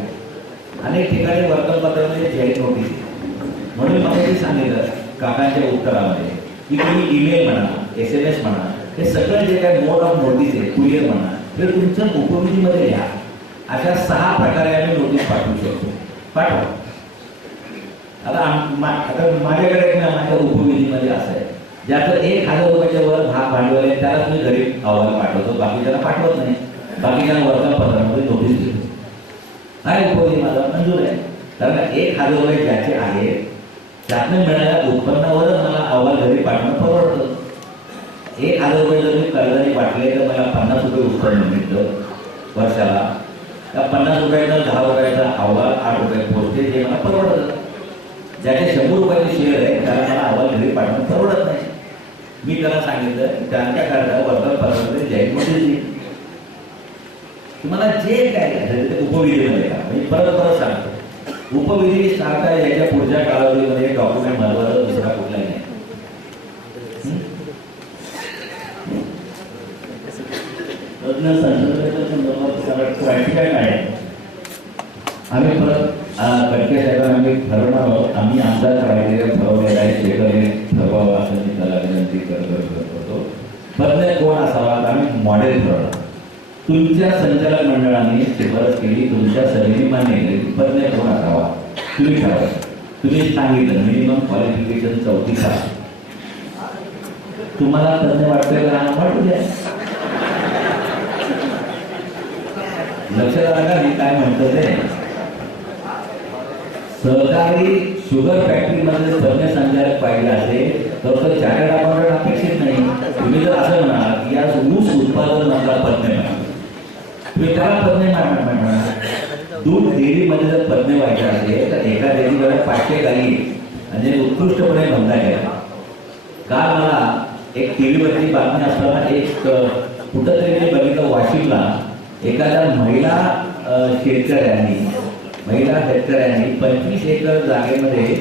अनेक ठिकाणी वर्तमानपत्रामध्ये जाहीर नोटीस. म्हणून मला ते सांगितलं काकांच्या उत्तरामध्ये की तुम्ही ईमेल म्हणा, SMS म्हणा, हे सगळं जे काही मोड ऑफ नोटीस आहे कुरिअर म्हणा हे तुमच्या उपविधीमध्ये लिहा. अशा 6 प्रकारे आम्ही नोटीस पाठवू शकतो. पाठवा. आता माझ्याकडे माझ्या उपविधीमध्ये असं आहे ज्याचं 1,000 रुपयाच्या वर भाग भांडवल आहे त्यालाच मी घरी अहवाल पाठवतो, बाकीच्याला पाठवत नाही. बाकीच्या वर्तमानपत्रामध्ये नोटीस देतो. काय उपविधी माझा मंजूर आहे, कारण 1,000 रुपये ज्याचे आहे त्यातनं मिळणाऱ्या उत्पन्नावरच मला अहवाल घरी पाठवणं परवडतं. 1,000 रुपये जर मी कर्जाने वाटले तर मला 50 रुपये उत्पन्न मिळतं वर्षाला. त्या 50 रुपयाचा 10 रुपयाचा अहवाल 8 रुपये पोचते जे मला परवडतं. ज्याचे 100 रुपयाचे शेअर आहे त्याला मला अहवाल घरी पाठवणं परवडत नाही. मी त्याला सांगितलं की त्यांच्या कर्जा वर्तमानपत्रामध्ये जाहीर नोटीस देईल. तुम्हाला जे काय घ्यायचं ते उपविधीमध्ये का म्हणजे परत सांगतो. उपविधी सारखा याच्या पुढच्या कालावधीमध्ये डॉक्युमेंट महत्वाचा दुसरा कुठलाही नाही. संशोधनाच्या संदर्भात काय आहे आम्ही परत कटके साहेबांना आम्ही ठरवणार आहोत. आम्ही आमचा क्रायटेरिया ठरवलेला आहे. शेतकरी ठरवावा असं मी त्याला विनंती करतो. तज्ञ कोण असावा आम्ही मॉडेल ठरवलं. तुमच्या संचालक मंडळाने शिफारस केली, तुमच्या सभेने मान्य केली. तज्ञ कोण असावा तुम्ही ठरवा. तुम्ही सांगितलं मिनिमम क्वालिफिकेशन 4थी पास. तुम्हाला तज्ञ वाटतंय का वाटू द्या. लक्षात आलं का मी काय म्हणतो ते. सहकारी शुगर फॅक्टरीमध्ये तज्ञ संचालक पाहिजे असेल तर चार्टर्ड अकाउंटंट अपेक्षित नाही. तुम्ही जर असं म्हणाल की या ऊस उत्पादन नसला तज्ञ म्हणा, तुम्ही त्याला तज्ञ म्हणा. दूध डेअरीमध्ये जर तज्ञ व्हायचं असेल तर एका डेअरीकडे 500 गाई म्हणजे उत्कृष्टपणे धंदा केला. काल मला एक टीव्हीवरची बातमी असताना एक कुठंतरी मी बघितलं वाशिमला एखाद्या महिला शेतकऱ्यांनी 25 एकर जागेमध्ये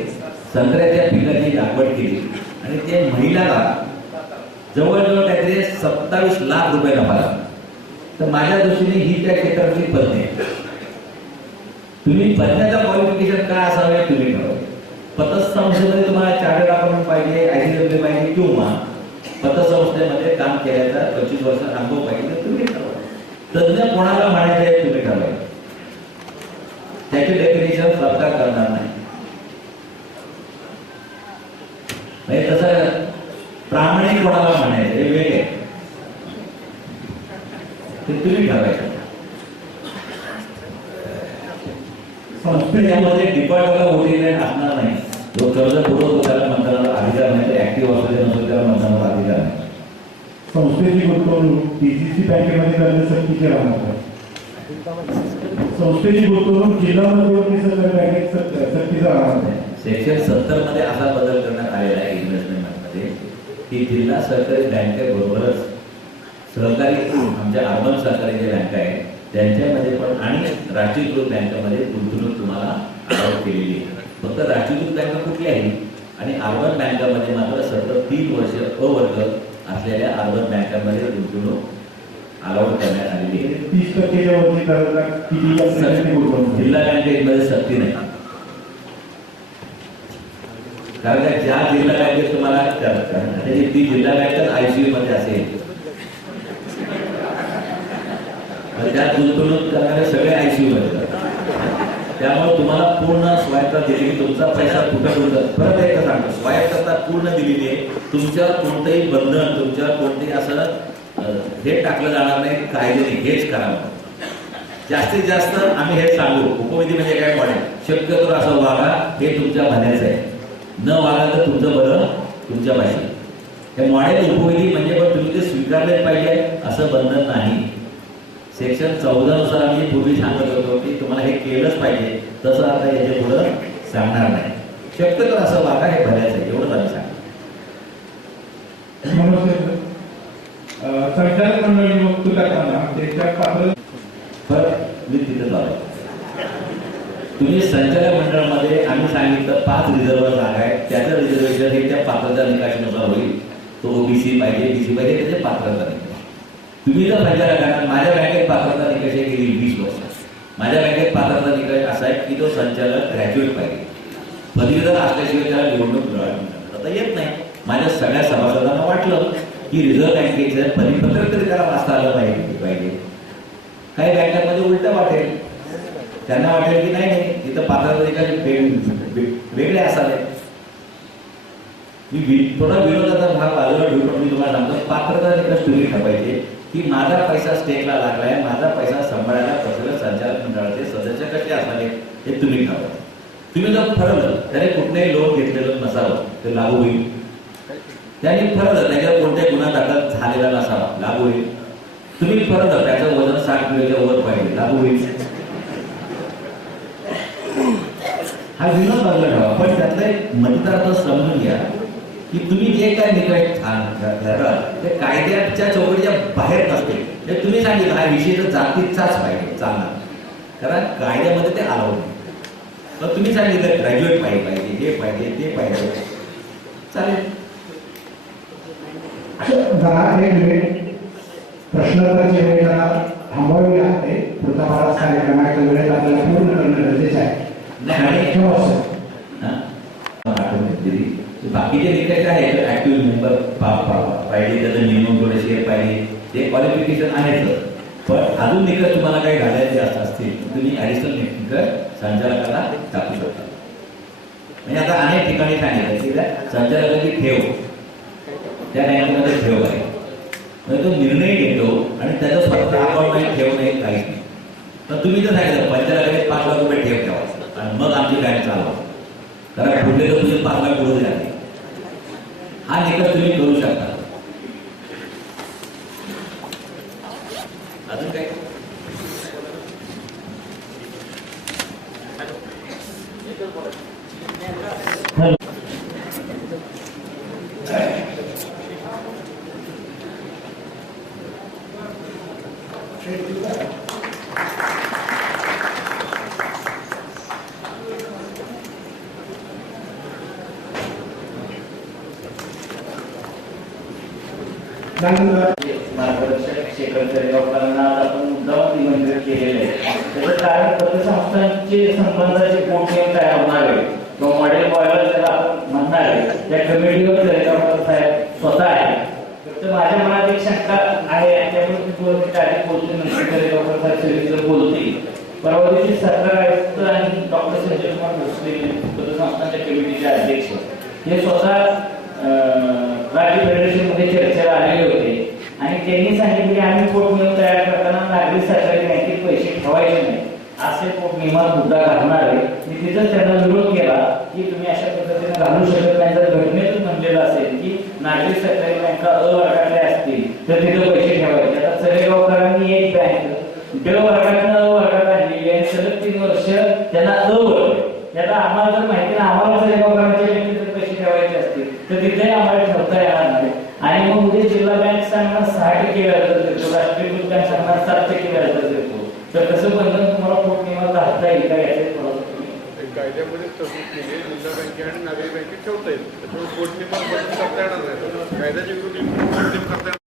संत्र्याच्या पिकाची लागवड केली आणि ते महिलाला जवळजवळ काहीतरी 27 लाख रुपये नफा लागला. तर माझ्या दृष्टीने ही त्या क्षेत्रातली पत्नी आहे. तुम्ही पत्न्याचं क्वालिफिकेशन काय असावे तुम्ही ठरवा. पतसंस्थेमध्ये तुम्हाला चार्टर्ड अकाउंटंट पाहिजे, ICW पाहिजे किंवा पतसंस्थेमध्ये काम केल्याचा 25 वर्ष अनुभव पाहिजे तुम्ही ठरवा. तज्ञ कोणाला म्हणायचे आहे तुम्ही ठरवा. त्याचे डेफिनेशन सरकार करणार नाही. म्हणजे तसं प्रामाणिक कोणाला म्हणायचं हे वेग आहे ते तुम्ही ठरवायचं. संस्थेमध्ये डिफॉल्टला वोटिंग असणार नाही. जो कर्ज पुरवतो त्याला मतदानाला अधिकार नाही, तर ऍक्टिव्ह असलेले नसतो त्याला मतदानाला अधिकार नाही. संस्थेची गुंतवणूक DCC बँकेमध्ये करणे सक्तीचे राहणार. संस्थेची गुंतवणूक जिल्हा मध्यवर्ती सहकारी बँकेत सक्तीचा राहणार नाही. सेक्शन 70 मध्ये असा बदल करण्यात आलेला आहे इन्व्हेस्टमेंटमध्ये की जिल्हा सहकारी बँकेबरोबरच सहकारी आमच्या अर्बन सहकारी जे बँक आहे त्यांच्यामध्ये पण आणि राष्ट्रीयकृत बँकेमध्ये गुंतवणूक तुम्हाला अलाउड केलेली आहे. फक्त राष्ट्रीयकृत बँक कुठली आहे आणि अर्बन बँकामध्ये मात्र सतत 3 वर्ष अवर्ग असलेल्या अर्बन बँकांमध्ये गुंतवणूक अलाउड करण्यात आलेली आहे. 30% वरती करायला किती जिल्हा बँकेमध्ये सक्ती नाही. कारण ज्या जिल्हा बँकेत तुम्हाला ती जिल्हा बँकेत ICU मध्ये असेल त्यात गुंतवणूक करणारे सगळे ICU मध्ये. त्यामुळे तुम्हाला पूर्ण स्वायत्तता दिली की तुमचा पैसा कुठं उडत. परत एकदा सांगतो स्वायत्तता पूर्ण दिलेली आहे. तुमच्यावर कोणतंही बंधन तुमच्यावर कोणतेही असं हे टाकलं जाणार नाही कायद्याने हेच करावं. जास्तीत जास्त आम्ही हेच सांगू उपविधी म्हणजे काय म्हणेल शक्यतो असं वागा हे तुमच्या भल्याचं आहे. न वागा तर तुमचं बरं तुमच्या पाहिजे. हे मॉडेल उपविधी म्हणजे पण तुम्ही ते स्वीकारलेच पाहिजे असं बंधन नाही. सेक्शन 14 नुसार आम्ही पूर्वी सांगत होतो की तुम्हाला हे केलंच पाहिजे तसं आता याच्या पुढं सांगणार नाही. शक्यतो असं वागा हे भल्याचं आहे एवढंच आम्ही सांगतो. संचालक मंडळी वक्तव्य करताना त्याच्या पात्र मी तिथं लावतो. तुम्ही संचालक मंडळामध्ये आम्ही सांगितलं 5 रिझर्व्ह जागा आहे त्याचं रिझर्वेशन हे त्या पात्रता निकषानुसार होईल. तो OBC पाहिजे BC पाहिजे त्याचे पात्रता निकष. तुम्ही जर संचालकांना माझ्या बँकेत पात्रता निकष गेली 20 वर्ष. माझ्या बँकेत पात्रता निकष असा आहे की तो संचालक ग्रॅज्युएट पाहिजे. पदवीधर असल्याशिवाय त्याला निवडणूक मिळवता येत नाही. माझ्या सगळ्या सभासदांना वाटलं की रिझर्व्ह बँकेचं परिपत्रक तरी त्याला वाचता आलं पाहिजे. काही बँकांमध्ये उलटं वाटेल, त्यांना वाटेल की नाही इथं पात्रता वेगळे असावे. मी थोडा विरोधाचा भाग बाजूला ठेवून मी तुम्हाला सांगतो, पात्रता निकष तुम्ही ठेवायचे की माझा पैसा स्टेटला लागलाय, माझा पैसा सांभाळायला कसं संचालक मंडळाचे सदस्य कसे असावे हे तुम्ही ठरवा. तुम्ही जर ठरवलं त्याने कुठलंही लोन घेतलेलं नसावं ते लागू होईल. त्यांनी ठरवलं त्याच्यावर कोणत्याही गुन्हा दाखल झालेला नसावा, लागू होईल. तुम्ही ठरवलं त्याचं वजन 60 किलोच्या वर पाहिजे, लागू होईल. हा विनोद बाजूला ठेवा, पण त्यातलं एक मतदार समजून घ्या की तुम्ही जे काय निकष ठरवाल ते कायद्याच्या चौकटीच्या बाहेर नसते. हे तुम्ही सांगितलं हा विषय तर जातीचाच पाहिजे चालणार, कारण कायद्यामध्ये ते अलाउड नाही. तर तुम्ही सांगितलं ग्रॅज्युएट पाहिजे, हे पाहिजे, ते पाहिजे, चालेल. जरा एक मिनिट, प्रश्नोत्तराची वेळ जरा थांबवावी लागते. पुढचा बराच कार्यक्रम आहे, वेळेत आपल्याला पूर्ण करणं गरजेचं आहे. बाकीचे निकष आहेत, ऍक्टिव्ह मेंबर पाहिजे, त्याचं मिनिमम थोडे शेअर पाहिजे, ते क्वालिफिकेशन आहेच. पण अजून निकष तुम्हाला काही घालायचे असतील तुम्ही ऍडिशनल निकष संचालकाला टाकू शकता. म्हणजे आता अनेक ठिकाणी सांगितलं की संचालकाची ठेव त्या बँकेमध्ये ठेव आहे, म्हणजे तो निर्णय घेतो आणि त्याचं स्वतः अकाउंटमध्ये ठेव नाही, काहीच नाही. तर तुम्ही जर सांगितलं पंचायतीकडे 5 लाख रुपये ठेव ठेवा आणि मग आमची बँक चालवा, कारण पुढले तर तुझे 5 लाख पुढे जाते. हा निकष तुम्ही करू शकता. अजून काय? मार्गदर्शक शेखर लोकांना आपण मुद्दाम निमंत्रित केलेले आहे. त्याचं कारण पतसंस्थांचे संबंधाचे पोटनियम तयार होणार आहे किंवा मॉडेल बॉयलर त्याला आपण म्हणणार आहे, त्या कमिटीवर साहेब स्वतः आहे. तर माझ्या मनात एक शंका आहे, त्यामुळे मी तारीख बोलते नंतर साहेब बोलते. परवा दिवशी सरकार आयुक्त आणि डॉक्टर संजय कुमार भोसले पतसंस्थांच्या कमिटीचे अध्यक्ष हे स्वतः राज्य फेडरेशनमध्ये चर्चेला आलेले होते आणि त्यांनी सांगितले की आम्ही पोटनियम तयार करताना नागरी सरकारी बँकेत पैसे ठेवायचे नाही असे पोटनियमात मुद्दा घालणार आहे. मी तिथंच त्यांना विरोध केला की तुम्ही अशा पद्धतीने घालू शकत नाही. जर घटनेतच म्हणलेलं असेल की नागरी सरकारी बँका अ वर्गातल्या असतील तर तिथं पैसे ठेवायचे. आता चरेगावकरांनी एक बँक ड वर्गातनं अ वर्गात आणलेली आहे, सलग 3 वर्ष त्यांना अ वर्ग. त्याला आम्हाला जर माहिती नाही, आम्हाला चरेगावकरांच्या बँकेत पैसे ठेवायचे असतील तर तिथे आम्हाला ठेवता येणार नाही. आणि मग उद्या जिल्हा बँक सांगणार 6% व्याजदर देतो, राष्ट्रीयकृत बँक सांगणार 7% व्याजदर देतो. तर तसं बंधन तुम्हाला पोटनियमात घालता येईल का याचे कायद्यामध्ये तरतूद केली, जिल्हा बँके आणि नागरी बँकेत ठेवता येईल. त्याच्यामुळे पोटनियमात बदल करता येणार नाही, कायद्याच्या विरुद्ध करता येणार.